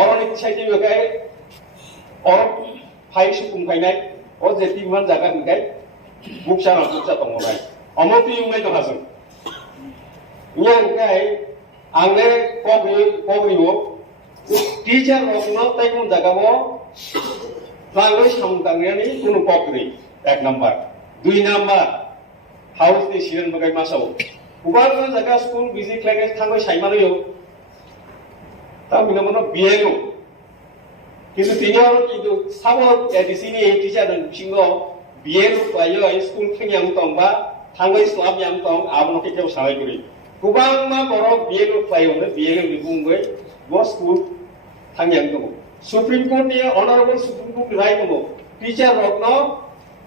अरनि साइडि बेगाय और फाइ सुकुम गायनाय o je timan jaga ngai buksa tongonai amoti ungai to hasun yang ngai angle kogriwo teacher no taikun jaga mo langloi samkangrani kuno kokri ek number 2 number house ni siren bagai masao ubar jaga school busy class thangoi saimanoyo ta minamono bielo কিন্তু তিনিও কিন্তু সাবক এডিসিনি টিচার সিংহ বিয়ে লুকাयो স্কুল খেয়াম তং বা থাঙ্গै স্লাब याम तং आबनो केव सानाय गुरि गोबां मा बर' बिए लुकायो बिए लु बुंगै गो स्कुल थांयाम दङ सुप्रीम कोर्ट नि अनरेबल सुप्रीम कोर्ट राय दङ टीचर रत्न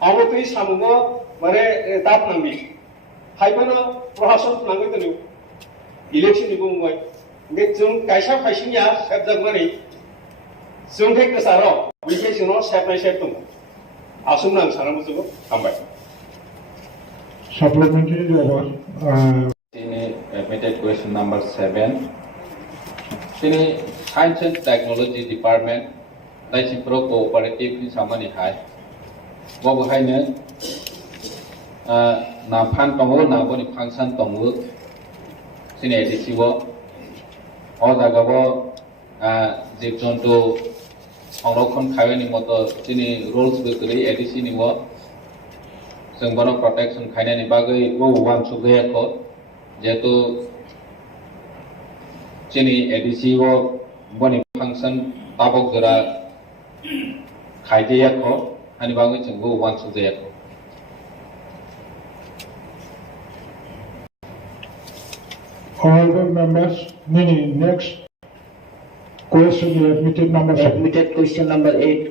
अमतै सामुगो माने ताप नांबि हाइबानो प्रशासन नांगै दनु इलेक्शन नि बुंगै बे जों कायसा फाइसिनिया सेबजागमानि जों हे गोसारो बिखे जोंनो सेबनाय सेब दङ आसुम नां सानामो जों हामबाय Supplementary Admitted question number 7. Sini Science and Technology Department, TRIPURA cooperative ni samani hai. Wabu hai ne na pan tongo na boni function tongo. Sini A.D.C wo. Oda gabo jib jonto সংরক্ষণ খাইনি মতো sini rules bekri A.D.C ni wo. जों बनो प्रोटेक्शन खायनायनि बागै वो वान सुगैयाखौ जेहेतु जोंनि A.D.C वो बनि फांसन ताबक जरा खायदैयाखौ आनि बागै जों वो वान सुगैयाखौ Honorable members, next question is admitted number 7. Admitted question number 8.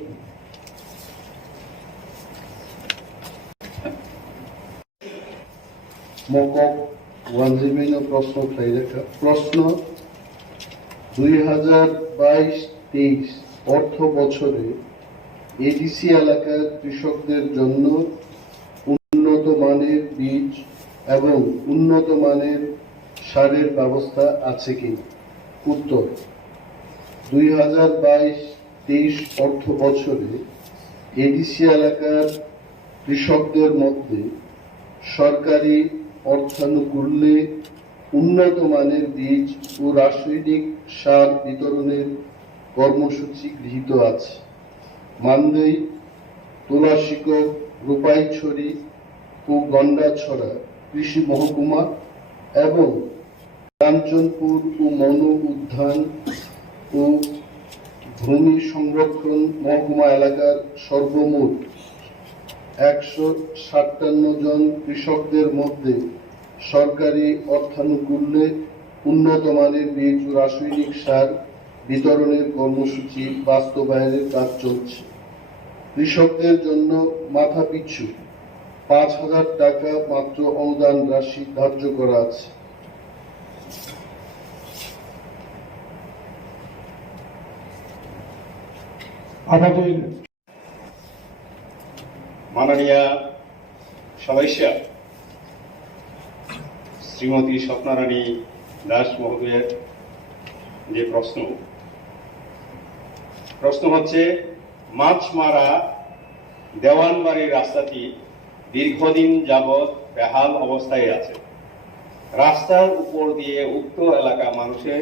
মকক ওয়ানজিমিনো প্রশ্ন প্রশ্ন 2022-23 অর্থ বছরে এডিসি এলাকার কৃষকদের জন্য উন্নত মানের বীজ এবং উন্নত মানের সারের ব্যবস্থা আছে কিনা উত্তর 2022-23 অর্থ বছরে এডিসি এলাকার কৃষকদের মধ্যে সরকারি অর্থানুকূল্যে উন্নত মানের বীজ ও রাসায়নিক সার বিতরণের কর্মসূচি গৃহীত আছে মানদেই তোলাশিকক রূপাইছড়ি ও গন্ডাছড়া কৃষি মহকুমা এবং কাঞ্চনপুর ও মনো উদ্যান ও ভূমি সংরক্ষণ মহকুমা এলাকার সর্বমোট 157 জন কৃষকদের মধ্যে সরকারি অর্থানুকূল্যে উন্নত মানের বীজ ও রাসায়নিক সার বিতরণের কর্মসূচি বাস্তবায়নের কাজ চলছে কৃষকদের জন্য মাথাপিছু 5,000 টাকা মাত্র অনুদান রাশি ধার্য করা আছে আমাদের মাননীয় সদস্য শ্রীমতী স্বপ্নারানী দাস মহোদয়ের যে প্রশ্ন হচ্ছে মাছমারা দেওয়ানবাড়ির রাস্তাটি দীর্ঘদিন যাবৎ বেহাল অবস্থায় আছে রাস্তার উপর দিয়ে উক্ত এলাকা মানুষের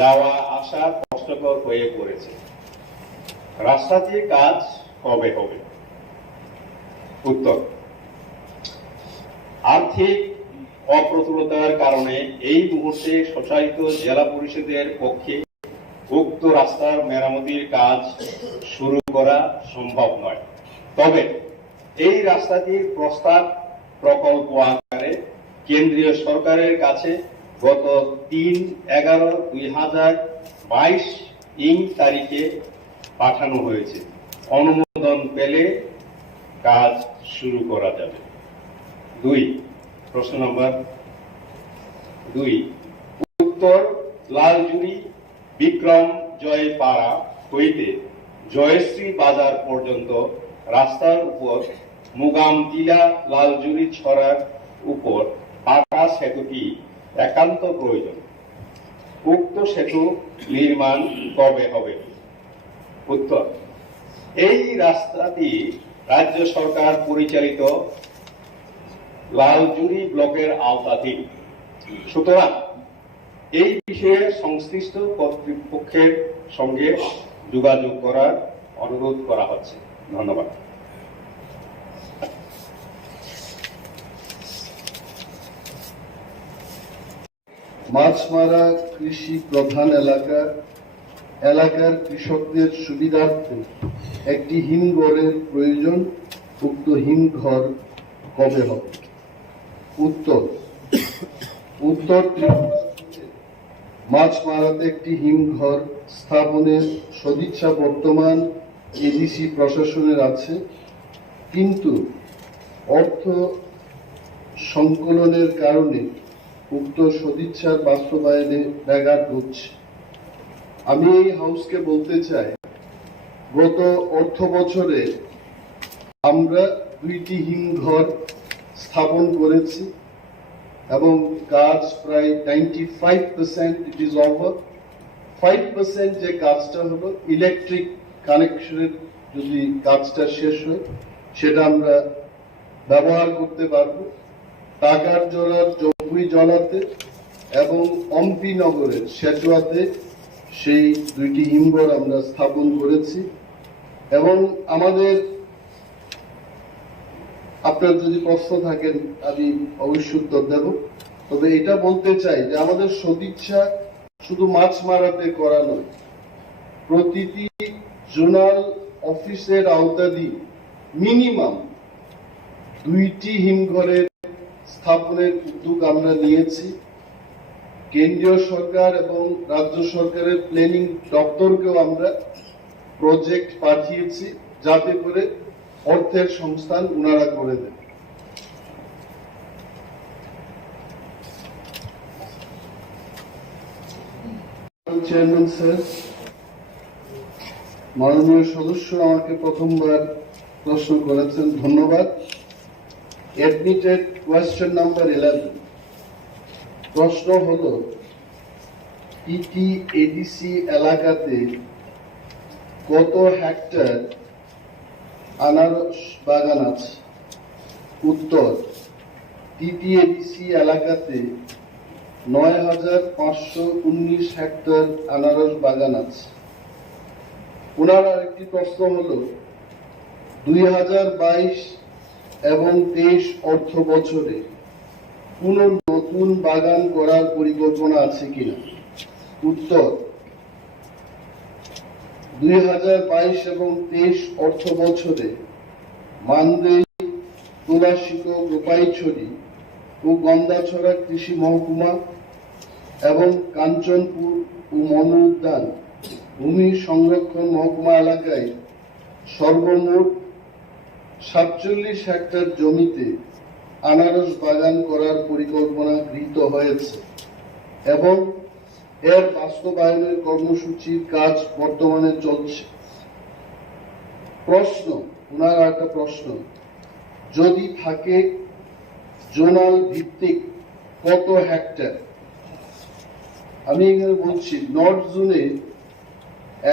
যাওয়া আসা কষ্টকর হয়ে পড়েছে রাস্তাটির কাজ কবে হবে উত্তর আর্থিক অপ্রতুলতার কারণে এই মুহূর্তে স্বশাসিত জেলা পরিষদের পক্ষে উক্ত রাস্তার মেরামতির কাজ শুরু করা সম্ভব নয় তবে এই রাস্তাটির প্রস্তাব প্রকল্প আকারে কেন্দ্রীয় সরকারের কাছে গত 3/11/2022 তারিখে পাঠানো হয়েছে অনুমোদন পেলে কাজ শুরু করা যাবে প্রশ্ন নম্বর 2 উত্তর লালজুড়ি বিক্রম জয় পাড়া হইতে জয়শ্রী বাজার পর্যন্ত রাস্তার উপর মুগামটিলা লালজুড়ি ছড়ার উপর পাকা সেতুটি একান্ত প্রয়োজন উক্ত সেতু নির্মাণ কবে হবে উত্তর এই রাস্তাটি রাজ্য সরকার পরিচালিত লালজুড়ি ব্লকের আওতাধীন সুতরাং এই বিষয়ে সংশ্লিষ্ট কর্তৃপক্ষের সঙ্গে যোগাযোগ করার অনুরোধ করা হচ্ছে ধন্যবাদ মাছমারা কৃষি প্রধান এলাকা এলাকার কৃষকদের সুবিধার্থে একটি হিমঘরের প্রয়োজন। উক্ত হিমঘর কবে হবে? উত্তর মাছমারাতে একটি হিমঘর স্থাপনের সদিচ্ছা বর্তমান A.D.C প্রশাসনের আছে, কিন্তু অর্থ সংকলনের কারণে উক্ত সদিচ্ছার বাস্তবায়নে ব্যাঘাত ঘটছে। আমি এই হাউসকে বলতে চাই, গত অর্থ বছরে আমরা 2টি হিমঘর স্থাপন করেছি এবং কাজ প্রায় 95% ইট ইজ ওভার। 5% যে কাজটা হলো ইলেকট্রিক কানেকশনের, যদি কাজটা শেষ হয় সেটা আমরা ব্যবহার করতে পারবো। টাকার জোড়ার জম্পুই জলাতে এবং অম্পি নগরের সেচুয়াতে সেই 2টি হিমঘর আমরা স্থাপন করেছি। এবং আমাদের, আপনার যদি প্রশ্ন থাকেন আমি অবশ্যই উত্তর দেব, তবে এটা বলতে চাই যে আমাদের সদিচ্ছা শুধু মাছ মারাতে করা নয়, প্রতিটি জোনাল অফিসের আওতাধীন মিনিমাম 2টি হিমঘরের স্থাপনের উদ্যোগ আমরা নিয়েছি। কেন্দ্রীয় সরকার এবং রাজ্য সরকারের প্ল্যানিং দপ্তরকেও আমরা প্রজেক্ট পাঠিয়েছি, যাতে করে অর্থের সংস্থান উনারা করে দেন। চেয়ারম্যান স্যার, মাননীয় সদস্য আমাকে প্রথমবার প্রশ্ন করেছেন, ধন্যবাদ। Admitted question number 11। প্রশ্ন হলো, A.D.C এলাকাতে কত হেক্টর আনারস বাগান আছে? উত্তর, A.D.C এলাকাতে 9,519 হেক্টর আনারস বাগান আছে। ওনার আরেকটি প্রশ্ন হলো, 2022 এবং 23 অর্থ বছরে কোন নতুন বাগান করার পরিকল্পনা আছে কিনা? উত্তর, 2022 এবং 23 অর্থ বছরে মানদেই, তুলাশিকো, গোপাইছড়ি ও গন্দাছড়া কৃষি মহকুমা এবং কাঞ্চনপুর ও মনু উদ্যান ভূমি সংরক্ষণ মহকুমা এলাকায় সর্বমোট 47 হেক্টর জমিতে আনারস বাগান করার পরিকল্পনা গৃহীত হয়েছে এবং এর বাস্তবায়নের কর্মসূচির কাজ বর্তমানে চলছে। প্রশ্ন, ওনার একটা প্রশ্ন, যদি থাকে জোনাল ভিত্তিক কত হেক্টর? আমি এখানে বলছি, নর্থ জোনে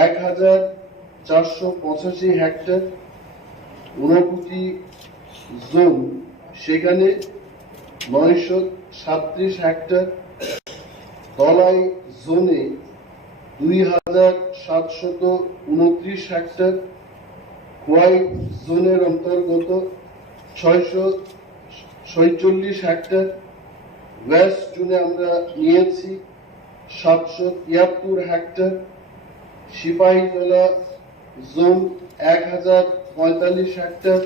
1,485 হেক্টর, ঊনকোটি জোন সেখানে 937 হেক্টর, ধলাই জোনে 2,729 হেক্টর, খোয়াই জোনের অন্তর্গত 646 হেক্টর, ওয়েস্ট জোনে আমরা নিয়েছি 773 হেক্টর, সিপাহীজলা জোন 1,045 হেক্টর,